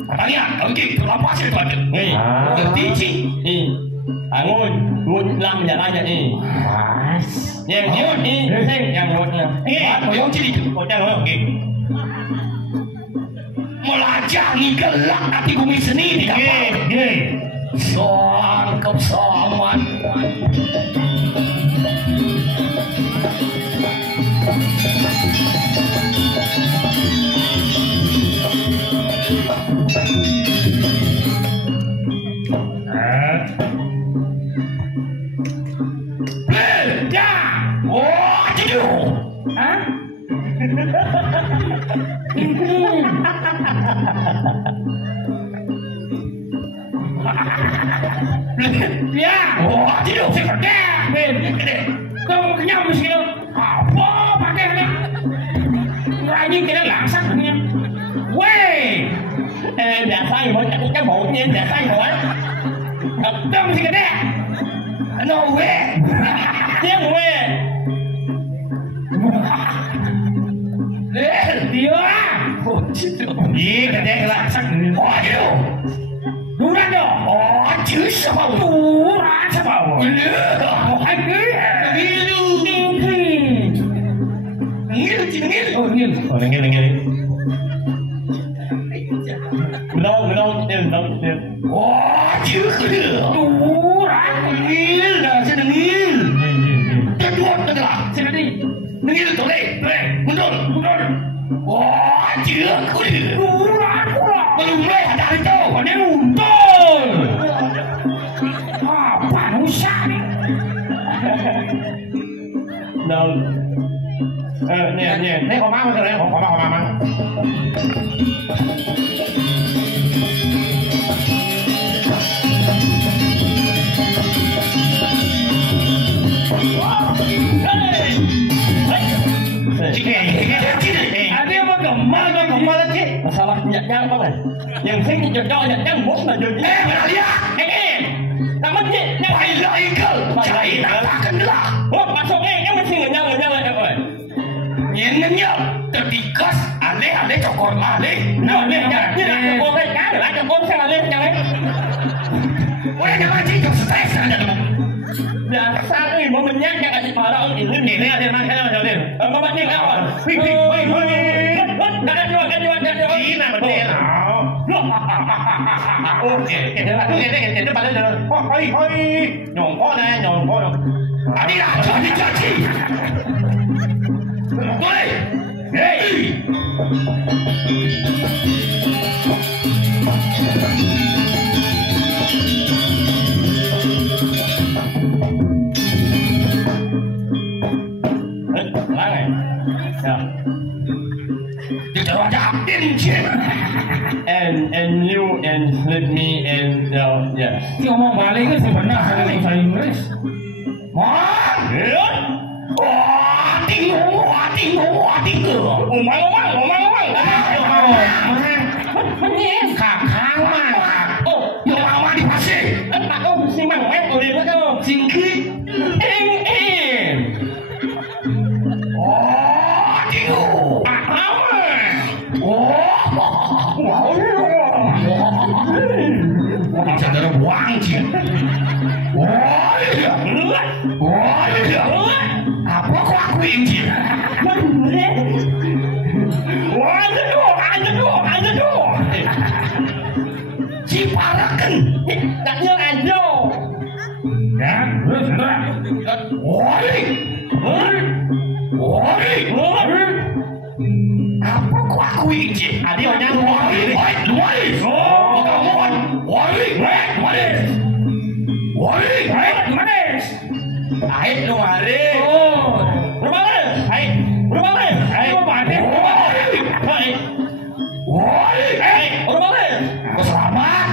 Katanya, oke, kenapa sih itu ada? Nih. Tertinggi. Ngồi làm nhà ai vậy? Nhiều đi xem yang nhột nè. Mau yang jadi. Kau jangan oke. Melajangi gelak hati bumi seni di kapal. Sangkep saman. Ya. Oh, jadi. Hah? Ya. Oh, jadi. Kau kenyang mesti lo. Apa pakai ni? Rajin kena langsak punya. Weh. Biasa ibu cakap baunya biasa ibu. Kau mesti kena. No way. Dia weh. Dia. Oh, jadi. Iya, kena langsak. Oh, jadi. Duran dah. Oh, jadi sama. Duran sama. Iya. Ngil. Oh, ngil. Belum. Oh, jadi. Duran. Ngil dah, saya ngil. Kedua adalah Sini ni. ngil toleh. Mundur. Oh, jadi. Duran pula. Belum boleh ada itu. Kau ni untul. Apa usah ni? Đâu. Nè, có má rồi đấy, có má. Dia mah gemar lagi. Masalah nhận apa này? Yang thích thì cho nhận muốn là được. Namun baiklah ikal cari nafkah lah. Oh, masuk yang mesti ngenyal oi. Nyennya terdikas ale cokor ale. Nah, ini cokor cái cá là cokor sang ale yang ấy. Ôi jangan cik stres ada. Đã sang ơi mà mình nhắc cho anh mở ra ông chỉ lên nhảy lên mang cái nào trở lên. Mà bạn nhìn nào. Phi. Cái gì mà mình đi nào. Ok, cái đó bạn lên rồi. Hoi. Nhổn khó này. Đi nào, cho chị. Tôi. Hey. Lá này. Dia terus ada injen. And you and let me and yes. Si ngomong balik kan sebenarnya saya bahasa Inggris. Mon. Tinggu. Umang. Kakang mah. Oh, yang lama di pasir. Pak ông xi măng em của đi nữa đâu. Singkit. Em. Oh, tinggu. Jangan buang sih. Apa kok aku ini? Anh đó. Ciparakan. Đặt như anh vô. Ya, terus. Apa kok aku ini? Adi orangnya Manis. Air lu mari. Oh. Rumah mana? Air. Rumah mana? Air. Rumah mana? Air. Rumah mana? Selamat.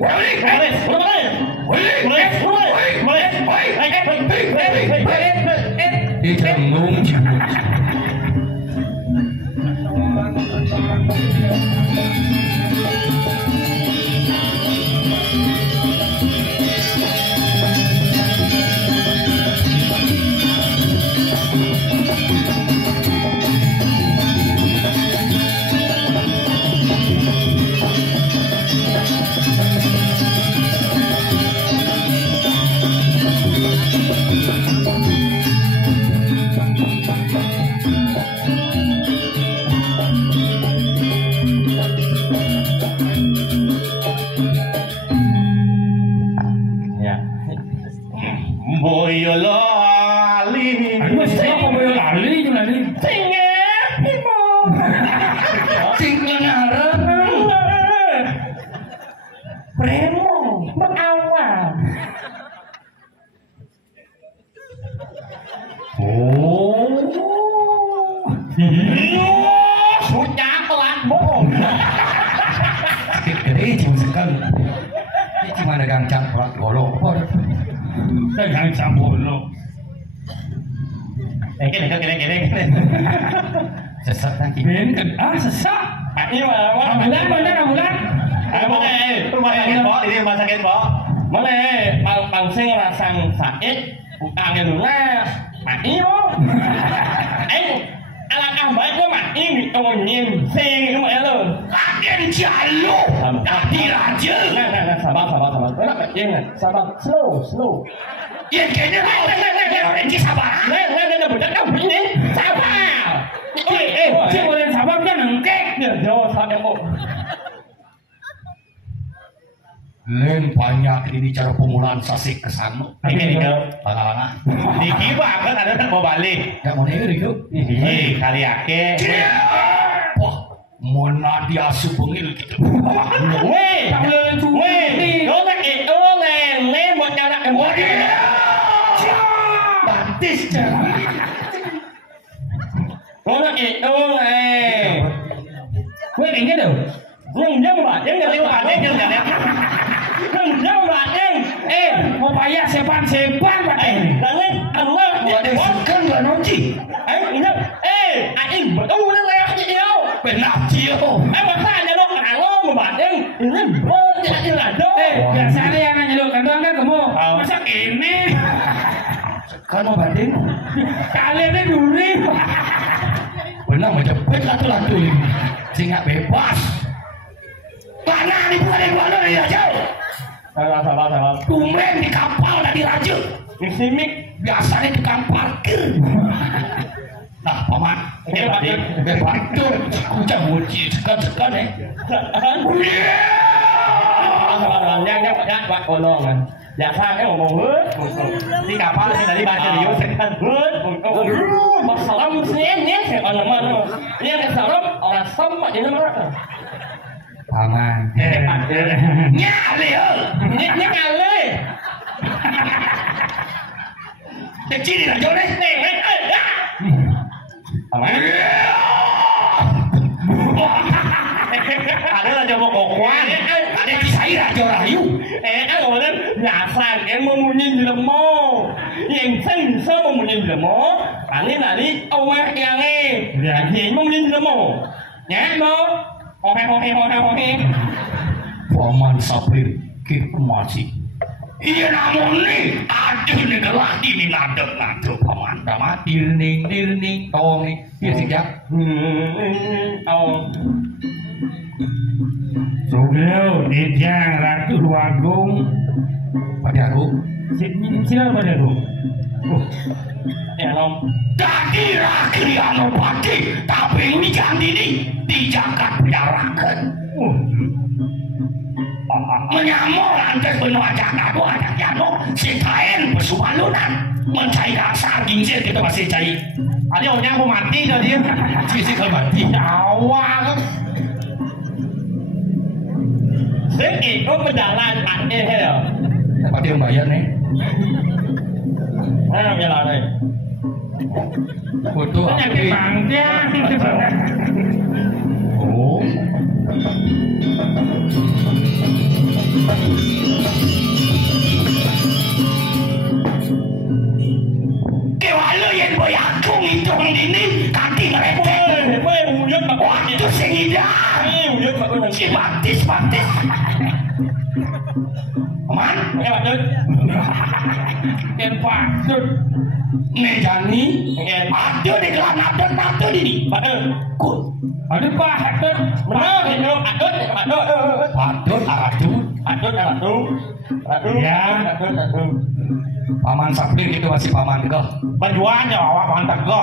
Air. Rumah mana? Đi thằng ngung chứ. Boyolali. Aduh, siapa Boyolali juga nih? Tinggal Premo, mengawal. Sudah pelan bohong. Gede cuma sekali. Ini cuma ada gancang pelat golok. Saya jangan campur lo. Gini. Sesat lagi. Sesak. Ini mana? Ambulan. Rumah sakit po, ini rumah sakit po. Mana? Bang Sing rasang sakit, utangnya lunas. Mati mo. Alang baik ko mati ni tongin sing mo elo. Agen jalo. Tadi raja. Nah, sabar. Enak jangan. Sabar, slow. Ya kayaknya orang sabar. Nah, budak kau ini. Sabar. Cik boleh sabar kan engkek. Jauh sabar kok. Len banyak ini cara pemulaan sasik kesana. Ini Lama-lama. Diki banget ada tak mau balik. Gak mau diri yuk. Ih, kali ake. Wah, mana dia asu pengil gitu. Weh, lo nak itu le buat nyala emosi. Simpatis Ngono itu Gue ingin dong. Nang bạn nggak lewat yang nggak ada. Nang bạn Mau payah sepan Pak. Nang Allah Ada sekan gak nonci anh betul nó leo gì đâu. Benar Cio Mà tanya lo kalau mà bạn ini jadi lah do. Biasanya yang nanya lu kan doang kan kamu. Masa ini? Kan mau banding Kalian ini duri. Benar menjepit latu-latu ini sehingga bebas karena ini bukan yang luar dari Raja Salah. Tumben di kapal dari Raja Simik biasanya tukang parkir nah paman hebat tuh kucang muci sekan-sekan Jangan Pak tolong kan. Biasa kan ngomong hut. Di kapal dari bahasa Riau sekan hut. Masalah musuhnya kayak orang mana. Ini ada salam orang sama di mana. paman nyale Ini kali. kecil lah jauh deh Ada lah jamu kokuan. ada kisah Raja Rahayu Kan orang biasa em mau nhìn là mô Yang sinh sơ mau nhìn là mô Anh đi ông ấy yang Gì mau nhìn là mô Nhá mô Ho he paman Sapir kita masih iya namun nih aduh nih gelak ini ngadep paman sama dirning tolong nih iya sih ya Sugel, Dijang, Ratu Luagung. pada aku Sila pada lu. Ya không tadi rakri anu pati tapi ini jangan ini dijagat biarakan menyamuk lantas benua jagat doa yang jano sitain bersubalunan mencari rasa gingsir kita masih cari Ada orang mau mati dah dia sisi mati Awang Sedikit kau berjalan mati heyo dapat yang bayar nih Mana jalan ni foto Penyakit bangkian. oh kewalo yang boyakung itu ini kaki ngeretek waktu sengidang simpatis aman Ken patut. ngejani aduh di kelam nabdo ini kut Aduh patut. Benar itu adut adut Ya. paman Sapir itu masih paman kau Berjuang je awak mantap kau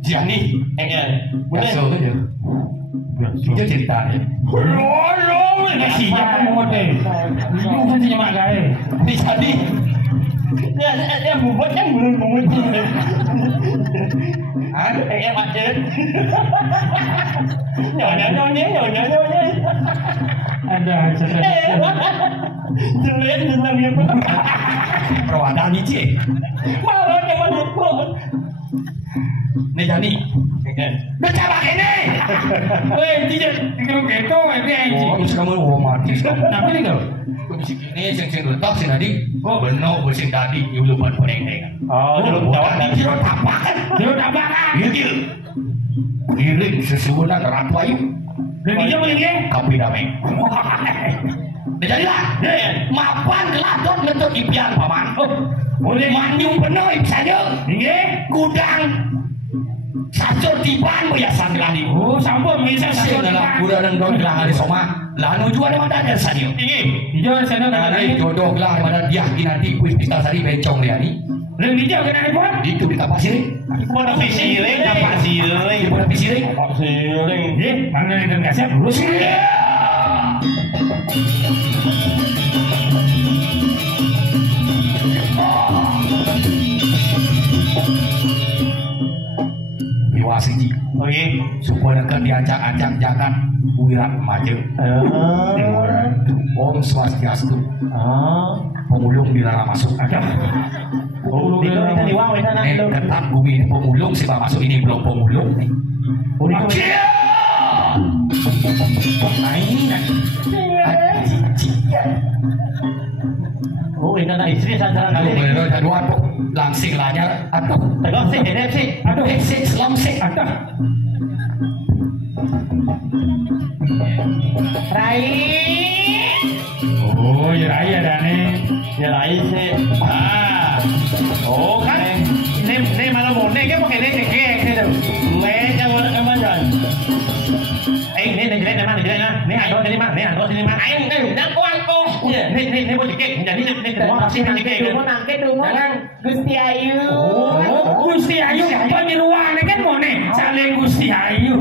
Jiani biasa aja dia cerita ya Masih siapa mau deh. Lu kan sih mak gae. jadi Dia buat yang belum menguji ada macet Nyonya Ada Jelek dalam dia perwakilan ini Malah yang mana pun Nejani udah cabak ini Weh, tidak kalau gitu, terus kamu mati Kenapa nih kau? kondisi kini sing letak sing tadi benar bersih tadi ulupan peneng Oh, dulu jawab tadi jero tapakan Jero tabakan. gil giring sesuunan ratu ayu Dan dia meninggal. kapi damai jadilah mapan keladot ngetut impian paman boleh manyung penuh saja gudang sacur tiban biasa geladi Oh, sampun bisa sing dalam gudang dan don gelang hari soma lah nuju ada mana ada saja Hijau sana ada kan. jodoh gelang mana dia nanti kuis pista sari bencong dia ni Dan hijau kena iPhone. itu di kapal siring Mau dapat siring, dapat siring. di mana siring Dapat siring. Eh, mana dan kasih dulu sih. Iwasiji Oke. supaya kan diacak-acak jangan wirak maju Om Swastiastu pemulung dilarang masuk Oh, itu di wow itu nak. Ketat bumi ini pemulung sih masuk ini belum pemulung nih. Oh, itu. Oh, ini anak istri santaran kali. Kalau aduh aduh langsing lahnya aduh. Tegak sih, sih. Aduh, sih, selam sih, aduh. Rai. Oh, ya Rai ada nih. Ya Rai sih. Ah. Oh kan. Ini malah mau nih, pakai nih kayak gitu. Leja apa jangan. Ini jelek mana jelek nah. Nih ada sini mah, nih ada sini mah. Aing dah kuat kok. Nih mau cekek. Jadi ini kedua pasti cekek. Mau nangke dulu kan Gusti Ayu. Oh, Gusti Ayu. Penyeruan kan mau nih. Saling Gusti Ayu.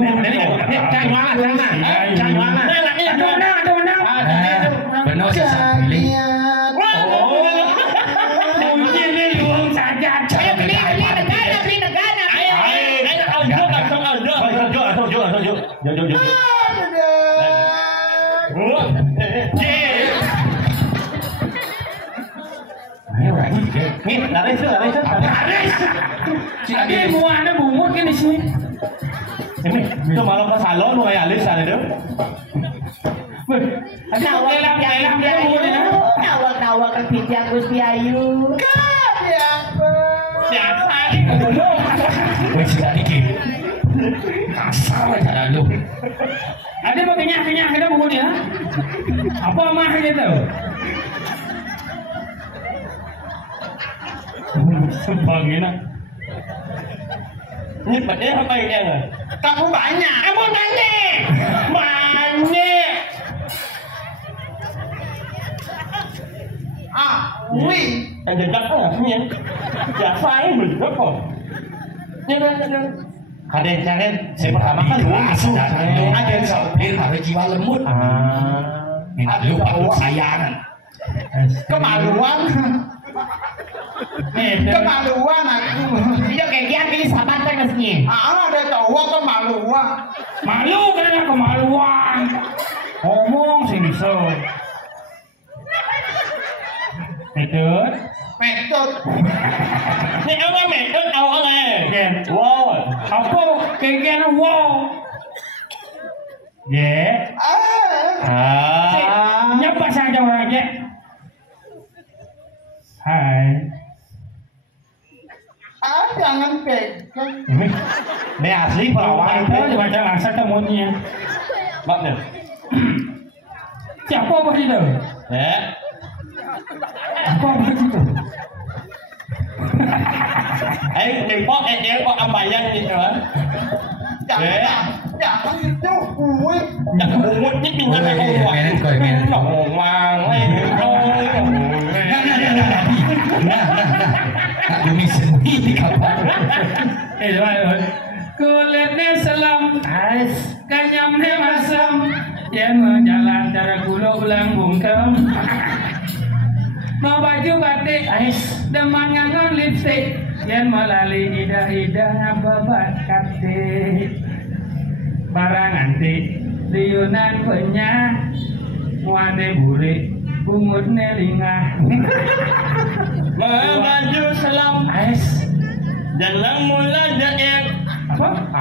Cang mana, cang mana. Cang mana. Ada menang. Benar sih. Mungkin ini luang saja. Ayo beli negara. Ayo. Laris. Ada mua ada bumut kan di sini. Ini itu malah ke salon mau kayak alis ada tuh. Nawak ke Bidang Gusti Ayu. Siapa? Wes dikit. Kasar aja lu. Ada mau kenyang kita bumutnya. Apa mah gitu? Sebagainya. Ini padahal apa ini? Kamu banyak. Kamu banyak. Wih. Ada datangnya. Siapa yang berikut kok? Kalian saya pertama kan langsung ada yang sopir harus jiwa lembut. Lu patut sayangan. Kemaluan aku. Dia kayak gini sahabat kan mestinya. Ada cowok kemaluan. Malu karena kemaluan. Ngomong sih bisa. Metode. Ini apa metode awalnya? Wow. Apa kayak wow? Ya. Nyapa saja orangnya. Hai. Jangan pegang. Ini asli perawan Itu baca langsung temunya. Maknya. Siapa apa itu? Apa itu? Kok kok ambayan gitu kan? Jangan itu gue. Jangan bungut ini pindah ke Bumi sendiri kapan? Kulitnya selam, kanyamnya masam, yang menjalan cara kulo ulang bungkem. Mau baju batik, demang ngangon lipstick, yang melalui idah-idah ngababat katik. Barang antik, liunan penyak, muade burik, bungut nelingah. Baju selam dalam mula jaek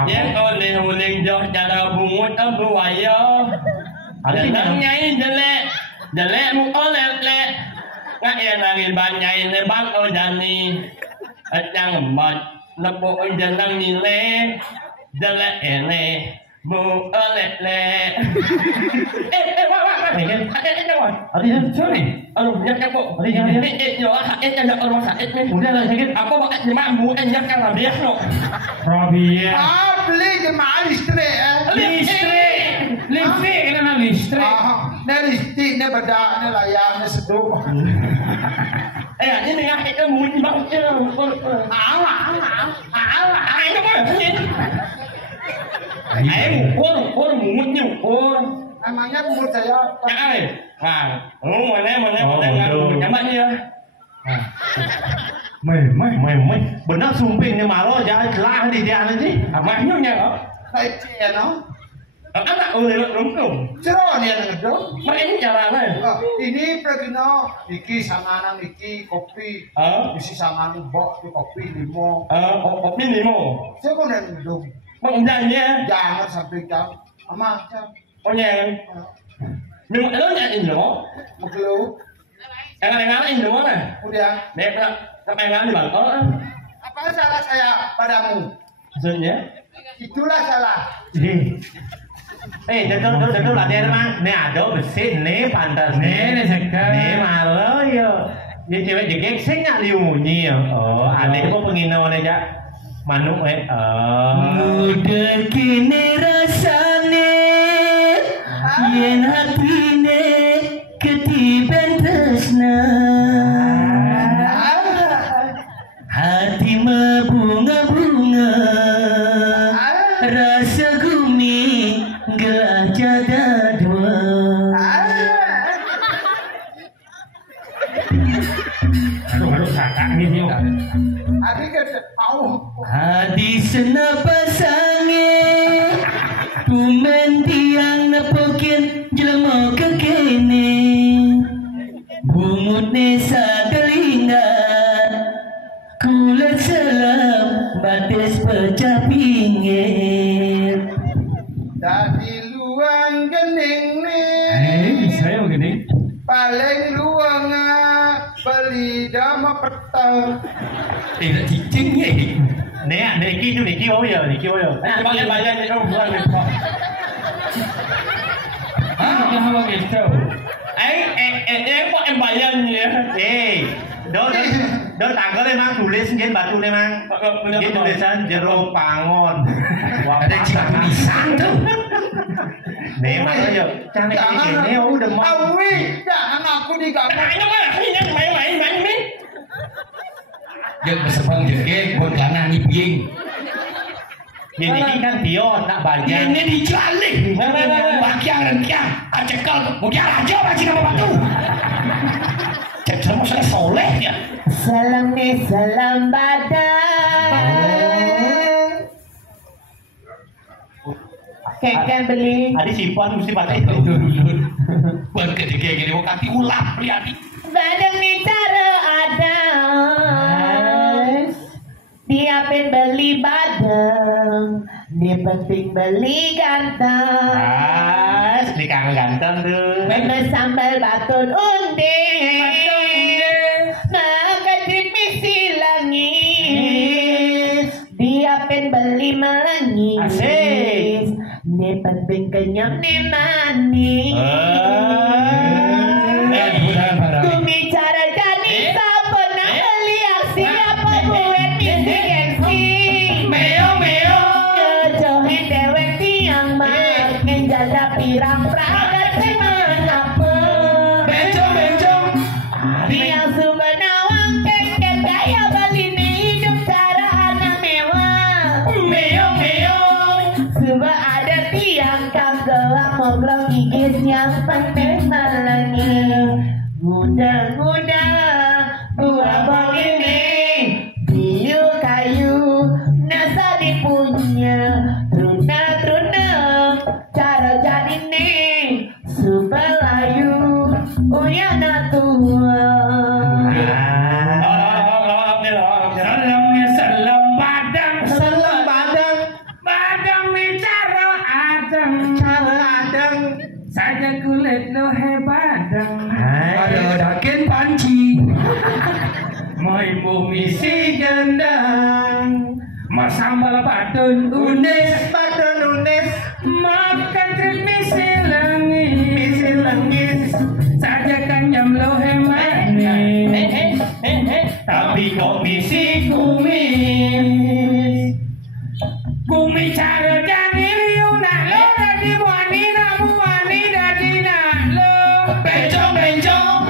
yang oleh jauh cara bungut buaya dalam nyai jelek muka lelek ngak yang langit banyai lebang ojani ajang emat lepuk jalan nilai jelek ele bu lelek Ada sorry. Aduh, ya kan kok. Ini yo sakit kan rumah sakit nih. Udah lah sakit. Aku pakai jemaah bukan ya kan dia no. Robia. Beli jemaah listrik. Listrik kena listrik. Listriknya bedanya layarnya seduh. Ini ngakit ke bunyi banget. Ayo kan. Ayo ukur mungutnya ukur. Emangnya menurut saya Nah, mana nyaman ya. Benar sumpingnya malu jangan lah di dia nanti. Amahnya nya. Kayak no. Anak udah lungkung. Jero nih ngedong. Main caranya. Ini pregino iki sanganan iki kopi. Isi sanganan bok itu kopi limo. Kopi limo. Saya kok ngedong. Mengendangnya. Jangan sampai jam. Ama jam. Oh nyeng. Minum lo nyanyi Indo. Megelu. Enggak Indo mana? Udah. Dek sampai enggak di bangkok. Apa salah saya padamu? Maksudnya? Itulah salah. Jatuh latihan mang. Nih ada bersih nih pantas nih sekarang. Nih malu yo. Dia cewek jegek sih nggak liungi yo. Oh, adik kok pengino aja. Manuk Muda kini rasane yen hatine ketiban tresna hati mebunga-bunga rasa gumi gelah jada dua Aduh sakak nih yo. Adik tahu. hadi senapasange kumen tiang nepokin jelema kekene bumutne sadelinga kulat selam batis pecah pinggir Dari luang gening nih. Bisa ya begini. Paling luang beli dama petang. tidak cicing ya Niki bao giờ? Bao nhiêu bài lên không bukan được kok. Yang apa gitu? Em kok em bayar ya? Đó tanggal emang tulis nggih batu emang. Nggih tulisan jero pangon. ada tulisan tuh Nih mas ayo. Jangan ini udah mau. Awi, jangan aku di kamu. Ini mah main min. Jeung bersepang jeung buat lana niping Ini kan Dio nak bayar. ini dijalin bagian rengkian acekal mungkin aja masih nama batu cek sama saya soleh ya Salam nih salam badan. Keken beli. Adi simpan mesti pakai itu. buat kayak gini mau kasih ulah lihat Badang nih cara ada. Dia pengen beli badang. Dia penting beli ganteng. Di kang ganteng tuh. Memang sambal batun undi. Maka misi langis. Dia pengen beli melangis. Asik. Dia penting kenyang nih manis. Ku bicara jadi siapa nak lihat siapa buat misi gengsi. Jojohin dewek tiang makin jaga pirang pragat semanapa. Yang sumenawang keket gaya Bali ni hidup cara anak mewah. Suba ada tiang kagak ngobrol gigis yang penting malangi. Muda-muda buah begini biu kayu nasa dipunya truna cara jadi nih supelayu uyana tua. Salam badang. Badang bicara adem. Saja kulit lo hebadang. ada dakin panci Mau ibu misi gendang. Mau sambal batun unes. Makan trik misi langis. Saja kanyam lo manis. Tapi kok misi kumis. Kumis cara jadi liuna lo dari wani dari nak lo. Bencong.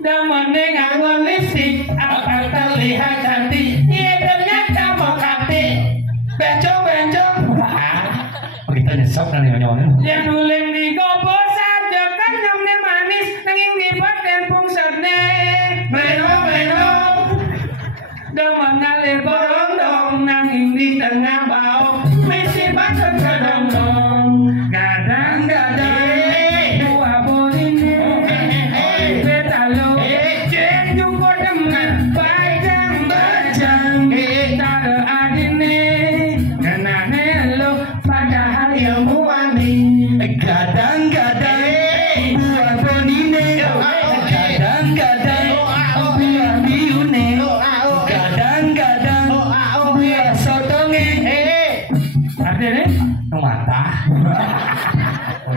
Damane nganggo listrik apa terlihat cantik. Iya ternyata mau cantik. Bencong. kita nyesok kan nyonya Yang nuling di gobo saja kan nyomne manis nanging di badan pungserne. Melo. Damang ngalir borong dong nanging di tengah bau. Misi batun kedong.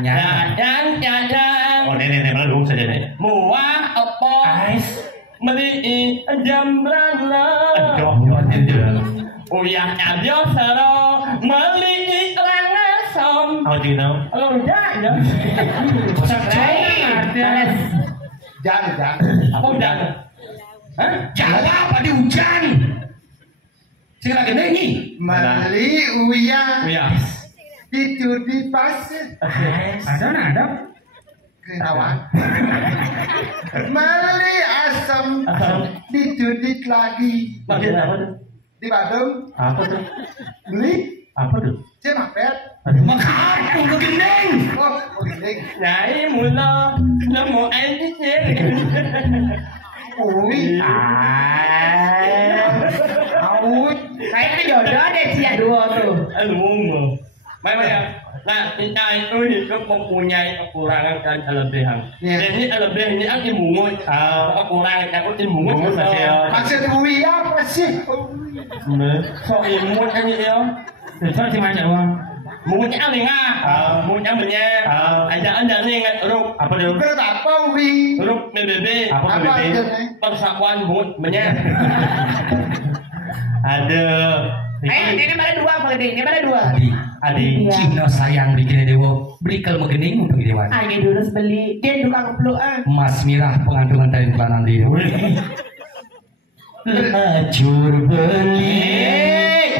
Jajang. Oh ini malah saja nih. Muah apa? Meli jambrana. Uyah aja saro meli langasom. How do you know? Kalau udah ya. Jangan. Apa udah? Hah? Jawa apa di hujan? Sing lagi nih. Meli uyah Iya. itu di pasir. Ada. Kenapa? Meli asam dicudik lagi Maksud apa tuh? di Bandung. Apa tuh? Beli Apa tuh? cemapet. Makan begendeng. Oh, begini. Nhảy mùi lo một anh chứ chế. Ui. Ôi, cái giờ đó đây chia đùa tuh. Muốn mà. Mày à. Nah, ai tôi thì có mempunyai kekurangan dan kelebihan. Jadi kelebihan ini kan imungut. Kekurangan aku imungut. Maksud ui apa sih? So imungut kan itu. Cho chị mai chạy qua. Muốn nhá liền à. Muốn nhá mình nha. Anh nih ruk. Apa tuh? Kenapa ui? Ruk BBB. Apa tuh? Apa itu? Persatuan Bud menye. Ada. Ini mana dua Pak Ini mana dua? Adi. Cina sayang bikin dewa. Beli kalau begendeng untuk dewan. Ini dulu beli. Dia tukang pelukan. Mas Mirah pengandungan dari pelanan dia. Lajur beli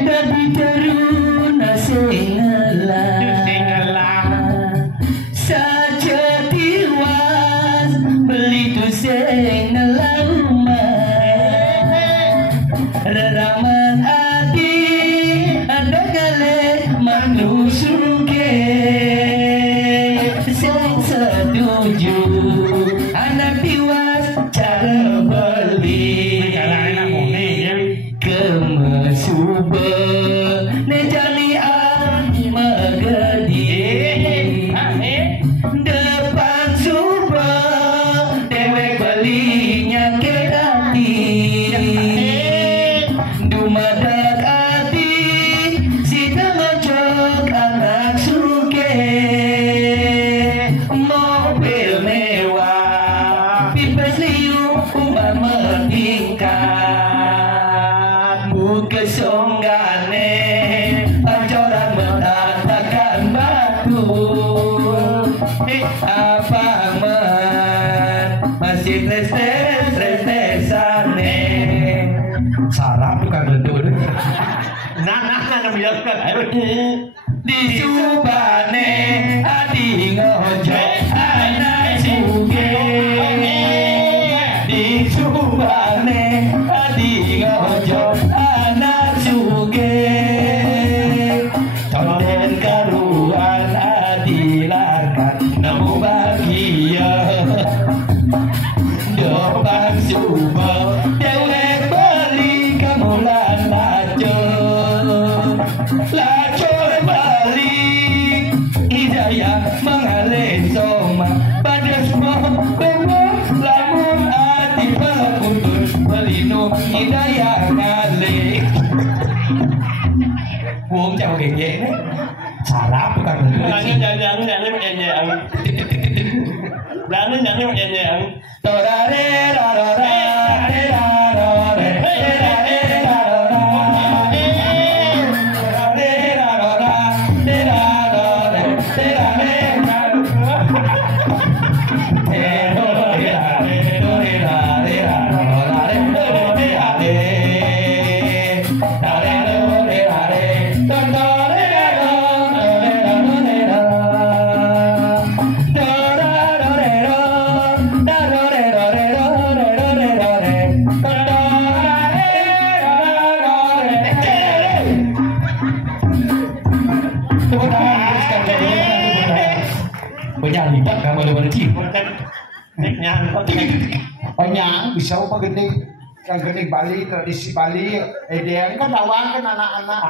dari teruna singalah saja tiwas beli tu singalah reraman hati ada kali manusuke sing setuju anak tiwas cara beli kemesuba nejali magadi depan suba dewek belinya kedati dumadak hati sita ngocok anak suke mobil mewah pipes liu umat mertingkat kesonggane pancoran mengatakan batu apa masih tres-tresane sarap bukan gendut Nah, biarkan. di subane adi ngojek anak suge di subane adi ngojek anak suge tonden karuan adi lakat nemu bahagia depan subah dewek beli kamulan lacur balik hidayah mengalir soma pada semua bebas lamun hati pelakuntun pelindung hidayah ngalir buông chào kể dễ đấy sarap bukan Jangan menyanyian. Jangan menyanyian. Penyanyi pak kamu boleh cip. Banyak bisa apa gede kan gede Bali tradisi Bali idean kan lawan kan anak-anak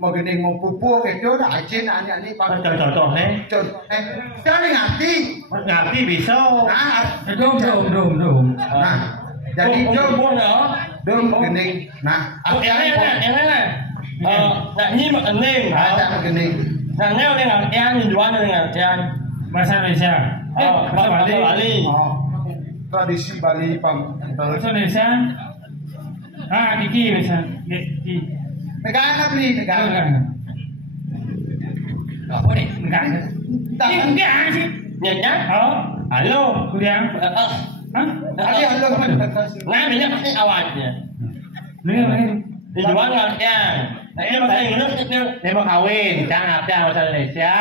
mau gede mau pupuk itu dah aja anak ini Contoh nih. jangan ngerti Bisa. nah Dom. nah jadi dom gede nah Nyanyi mà anh Ninh. ada gede Sannya udah ngertian, Juan udah ngertian. Bahasa Indonesia. Bahasa Bali. Bali. Oh, tradisi Bali pam. Bahasa Indonesia. Kiki bisa. Kiki. Negara beli negara. Apa nih? Enggak. Enggak sih. Nyanyi? Oh, Halo. kuliah. Hah? Tadi halo kan. Nah, banyak pasti awalnya. Ini. Juan ngertian. Nah, ini bahasa Inggris ini mau kawin, jangan ngertian bahasa Indonesia,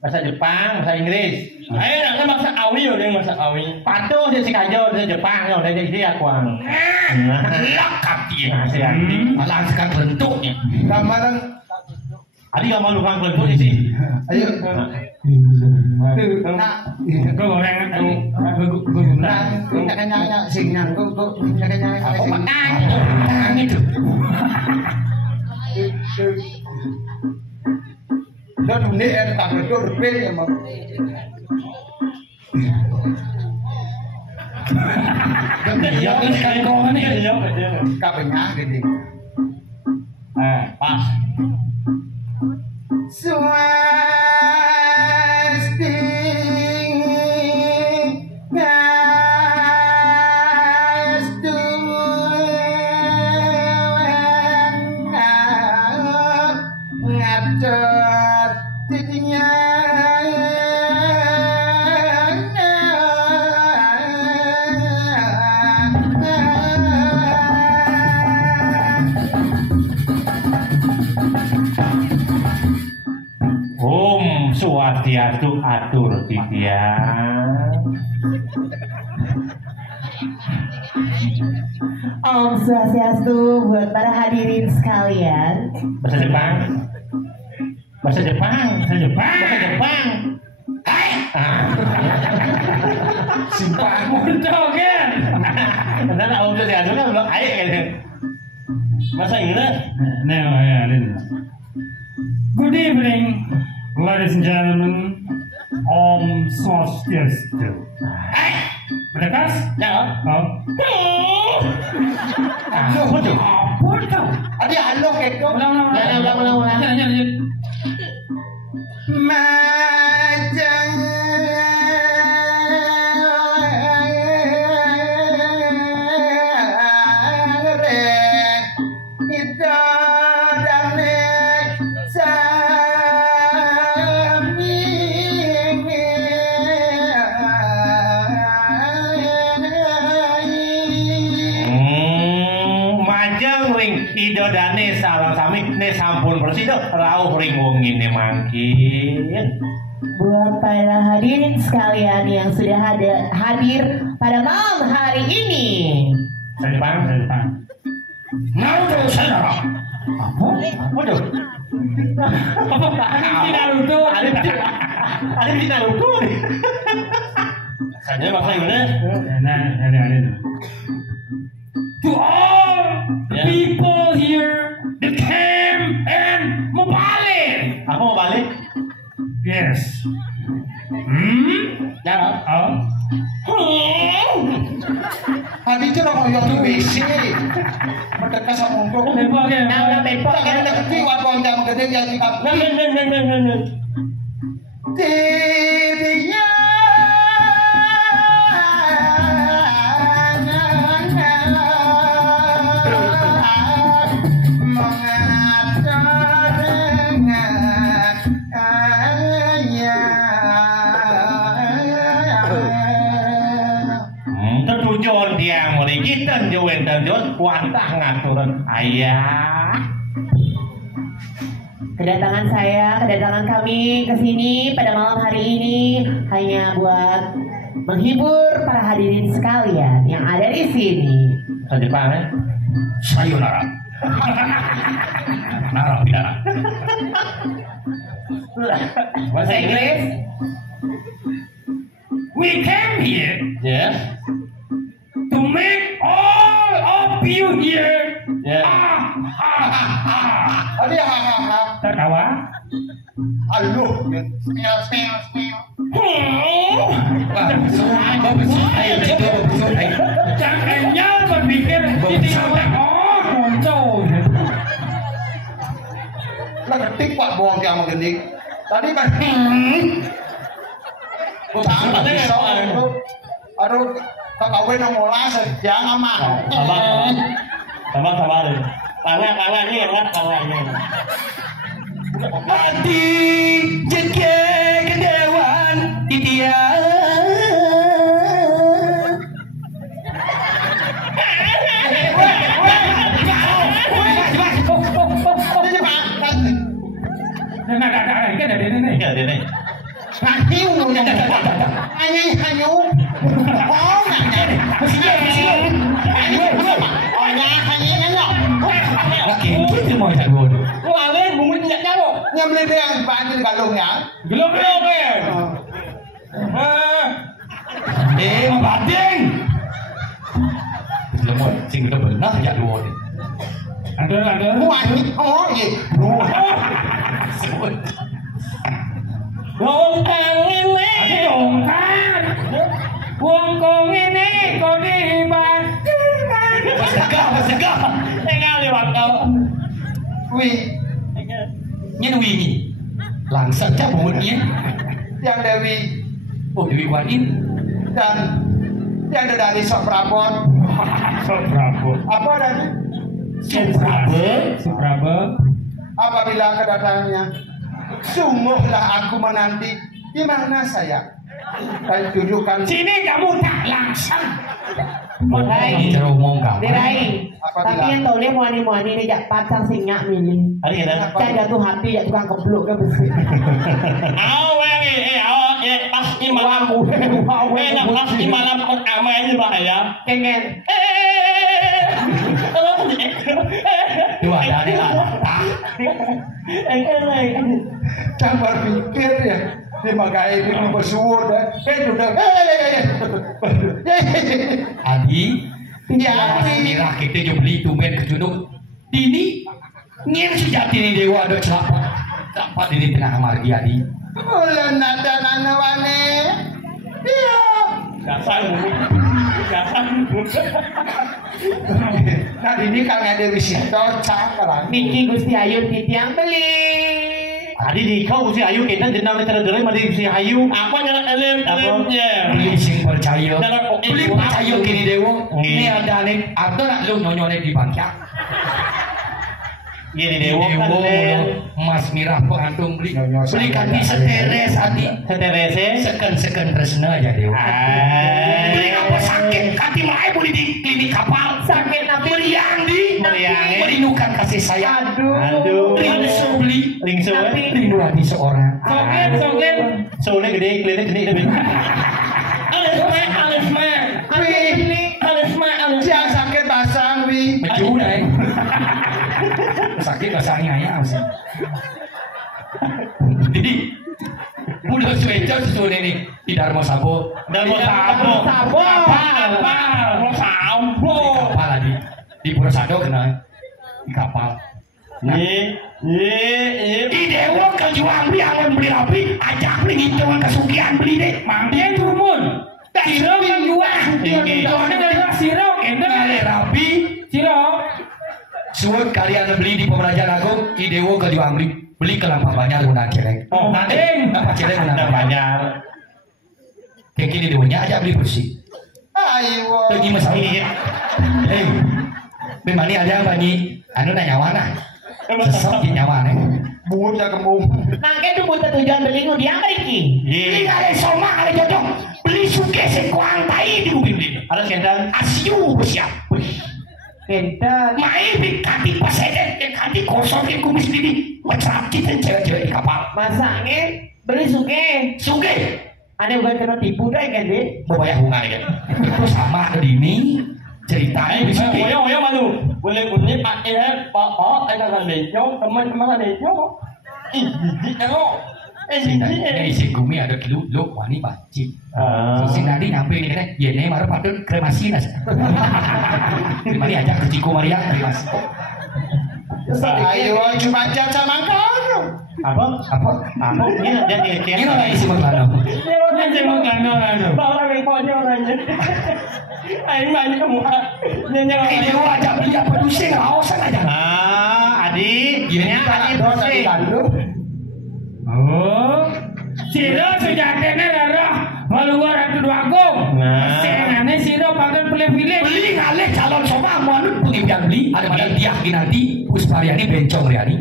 bahasa Jepang, bahasa Inggris. Ayo, nanti bahasa Awi udah bahasa Awi. Patuh si Kajo bahasa Jepang, udah jadi akuang. Lengkap dia. Langskan bentuknya. Gambaran. Adi gak mau lukang bentuk di sini. Ayo. Nah, Gue goreng itu. Gue nah, nyakanya singnan, gue nyakanya Apa singnan. makan itu? Dan ini ada tanggal itu berbeda ya mau. Iya kan sekali kau ini. Kabelnya gede. Pas. Swasti gastu ngatur titinya Swastiastu atur titian. Om Swastiastu buat para hadirin sekalian. Bahasa Jepang. Bahasa Jepang. Bahasa Jepang. Bahasa Jepang. Hai. simpan. Muncul kan? Karena Om Swastiastu kan belum air gitu. Bahasa Inggris. Nah, good evening, ladies and gentlemen. Om Swastiastu. Berdekas? Ya. Oh. Betul. Betul. Ada halo keko. Ulang. Lanjut. Majang rek itu dane Majeng ring idodane salah sami ne sampun bersih rauh ring wong ngene mangkin. Buat para hadirin sekalian yang sudah hadir pada malam hari ini. Saya Jepang. Naruto saudara. Waduh. Naruto. Ada di Naruto nih. Saja bahasa Inggris. Ada. To all people here, the camp and mobile. Aku mau balik. Yes. Ya. Oh. Tadi itu orang yang di WC. Mereka sama untuk. Nah, bepok Tak ada kecil waktu yang gede yang sikap. Tidinya. Tertujuan dia mulai kita jauhin terjun kuantah ngaturan ayah. Kedatangan kami ke sini pada malam hari ini hanya buat menghibur para hadirin sekalian yang ada di sini. Bahasa Jepang ya? Sayonara. Narapidana. Bahasa Inggris? We came here Yes. to make all of you here Ya. Ada hahaha. tertawa. Aluh. Jangannya berpikir ini ada muncul. Lah ketik Pak bohong yang menggenik. Tadi kan Jangan bisa aduh kakawin yang molas jangan mah. Sabar. Tangan ini enggak tangannya. Hati jeke kedewan itia. Nyamli dia yang banjir galungnya. Belum ya. Bating. Lemot sing bener ya dua ni. Ada. Wah, oh iya. Wong kang ini. Wong kang ini kau dibanting. Segah. Tengah lewat kau. Wih, Nyen wingi. Langsung cak bunyi. yang Dewi Oh Dewi Kuanin. dan yang dari Sok Prabon. Apa dari Suprabe. apabila kedatangannya, sungguhlah aku menanti di mana saya dan tunjukkan Sini kamu tak langsung. Rai, Cara umum kamu. Rai. Apa Tapi bilang? yang tahu dia muani ni jak patang singa milih. Hari kita. Cak jatuh hati jak tukang keblok ke besi. Pasti malam. Pasti malam pertama ini bahaya. Kengen. Dua dari lama. dan berpikir ya di magai ini bersuur dan sudah Adi. ya Mira kita jo beli tumben ke junuk. Dini. Nyen sejati ni dewa ada celapa. Celapa di tengah margi Adi. bulan nada nanawane iya nah ini kang ada wisito cakalan Niki Gusti Ayu titiang beli. Tadi di kau si Ayu kita jenang kita dari mari si Ayu. Apa yang elim ya. Beli sing percaya. Beli percaya kini dewa. Ini Iya. ada nih. Atau nak lu nyonyone di bangkak. Gini dewo kan Mas Mirah pengantung beli. Belikan di seteres Adi. seterese. Seken resna aja dewa. Beli Ah. apa sakit? Kati mae boleh di klinik kapal. Sakit nabi. Meriang di. Meriang. Merindukan kasih sayang. Aduh. Ringsu beli. Ringsu. Rindu hati seorang. Soket. Soalnya gede, klinik gede tapi. Alis. yang sakit pasang wi Maju deh. Sakit rasanya ya sih. Jadi bulan sueca susun ini di Dharma Sabo. Darmo Sabo. Apa? Sabo. Kapal lagi di Purasado kena di kapal. Ye. Di Dewa kejuang beli angon beli rapi, ajak beli ngintungan kesugihan beli deh. Dia tumun. Siro yang jual. Tinggi. Soalnya dari Siro, Kali rapi, Siro. suut kalian beli di Pemerajan Agung, di Dewa kejuang beli ke Lampang Banyar guna celeng. Oh, Nadeng. Apa celeng guna Ada banyak. banyak. Kayak gini Dewanya ajak beli bersih. ayo Pergi masalah. Iya. Ben mani ada banyi anu na nyawa na. Sesok di nyawa nih. buut ya kembung Nangke tu buta tujuan beli dia meriki. Beli Ye. ada soma ada jodoh. Beli suke sekuang tai di ubi beli. Ada kendang. Asiu siap. Kenta. Main di kaki paseden, di kaki kosong di kumis bibi. Macam kita cewek-cewek di kapal. Masaknya beli suke. Suke. Ada bukan kena tipu dah kan deh. Mau bayar bunga ya. Itu sama ini ceritanya di suke. Oyo malu. Boleh bunyi pakai pokok ada kan lejo, teman-teman lejo. Ih, biji tengok. Ini isi gumi ada kilo lo wani bacik. Si Nadi nyampe ini kan, ya ini marah patut kremasi nas. Mari ajak ke Ciko Maria kremasi. ayo cuma jam sama kau Apa? Apa? Ini jadi Ini lah isi maklano. Bawa yang pojok aja. Aing banyak kamu. Ini gua ajak beli apa dusing awasan aja. Adi. Gini dosa di Bandung Oh, siro sejatene darah keluar Ratu Agung. Senane siro pakai pilih-pilih. Beli ngalih calon soba manut pengipian beli ada pada dia Ginanti Puspariani Bencong Riani.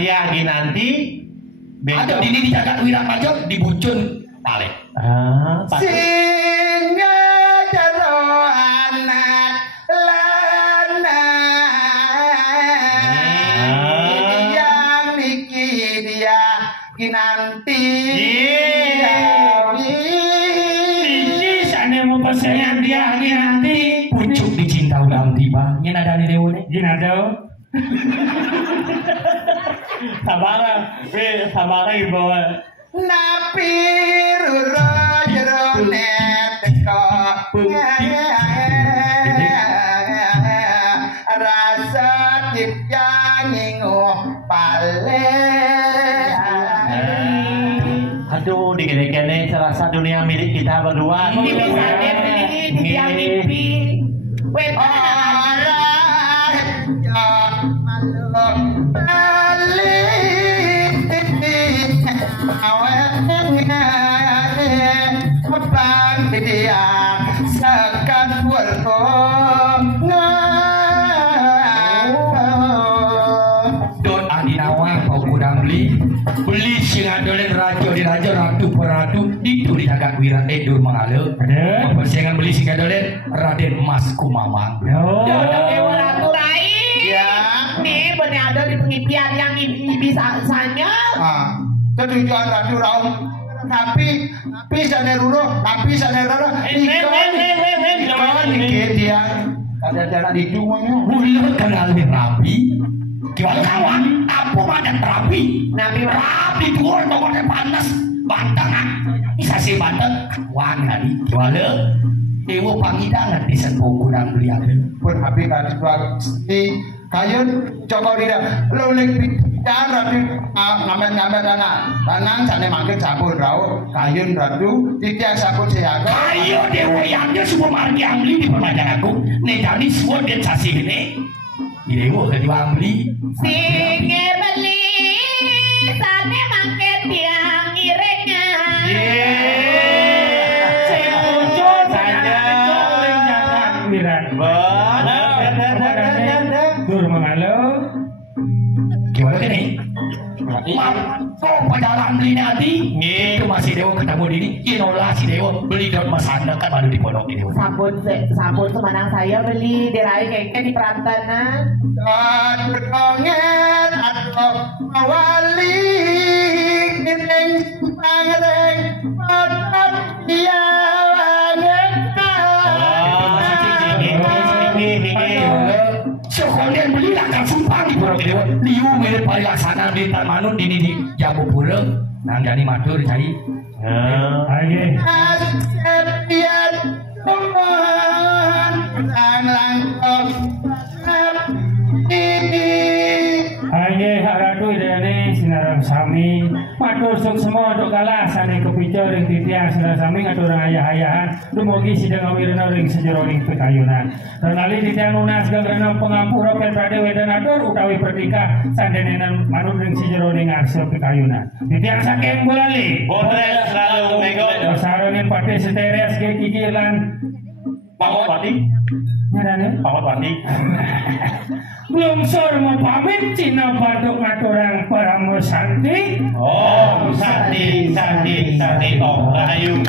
Dia Ginanti Ada di ini dijaga Wiramajo di Bucun Pale. Singa jero anak lanang yang niki dia Ginanti. Iki sane mau pesengan dia Ginanti. Pucuk dicinta ulang tiba. Ini ada di dewa nih. Ginado. Sabara ibu. Napi ruro jero neteko rasa yang ingu pale. Aduh, dikene-kene serasa dunia milik kita berdua. Ini bisa di tiang mimpi. Don Adinawa kau kurang beli singa dolen rajo di rajo ratu peratu itu dijaga Wira Edur Mangale. Persaingan beli singa dolen Raden Mas Kumamang. Dewa Ratu Rai. Ya. Nih bener ada di pengipian yang bisanya. Tujuan Ratu Rau. Tapi sana ruro, tapi sana roro. Ikut dia. Ada di rumahnya. Ulah kenal rapi. Kiwal kawan, apa madan rapi? Rapi turun tokonya panas, bantangan. Bisa si banten, wan tadi. Kiwal dewa pangidangan di sepuh kurang beli ada. Pun habis kan di kayun cokol dia. Lo lagi dan rapi ngamen tanang sana makin sabun rau kayun ratu tiap sabun siaga. Ayo dewa yang dia semua margi angli di permajaan aku. Nih jadi semua dia sasi ini. Dewa ke jual beli. Singe beli sane make tiang ireknya. Setuju saja. Dur Mangalo. Gimana ini? Kau jalan beli nanti itu masih dewa ketemu dini inolah si dewa beli daun mas anda kan baru di pondok ini Sabun semanang saya beli dirai kayaknya di perantanan. Dan berkongen atau awali kining pangreng otot dia sekolah beli langkah sumpah di pondok dewa liu mirip parilaksana di Tarmanut di Jabu Pura nang jadi matur cari Aye. Sepian teman langkah Aye haratu idane sinarang sami. Matur sok semua untuk kalah sane kepicor ring titiang sinarang sami ngaturang ayah-ayahan dumugi sidang awirna ring sejeroning petayunan. Renali titiang lunas gagrana pengampura ken pradewa dan atur utawi pertika sandenenan manut ring sejeroning arsa petayunan. Titiang saking bolali. Boleh selalu mego. Saronin pati seteres ke kikilan. Pamot pati. Ngarane? Pamot pati. Lungsur mau pamit Cina Baduk ngaturang Paramo Santi. Oh, Santi. Oh, rahayu.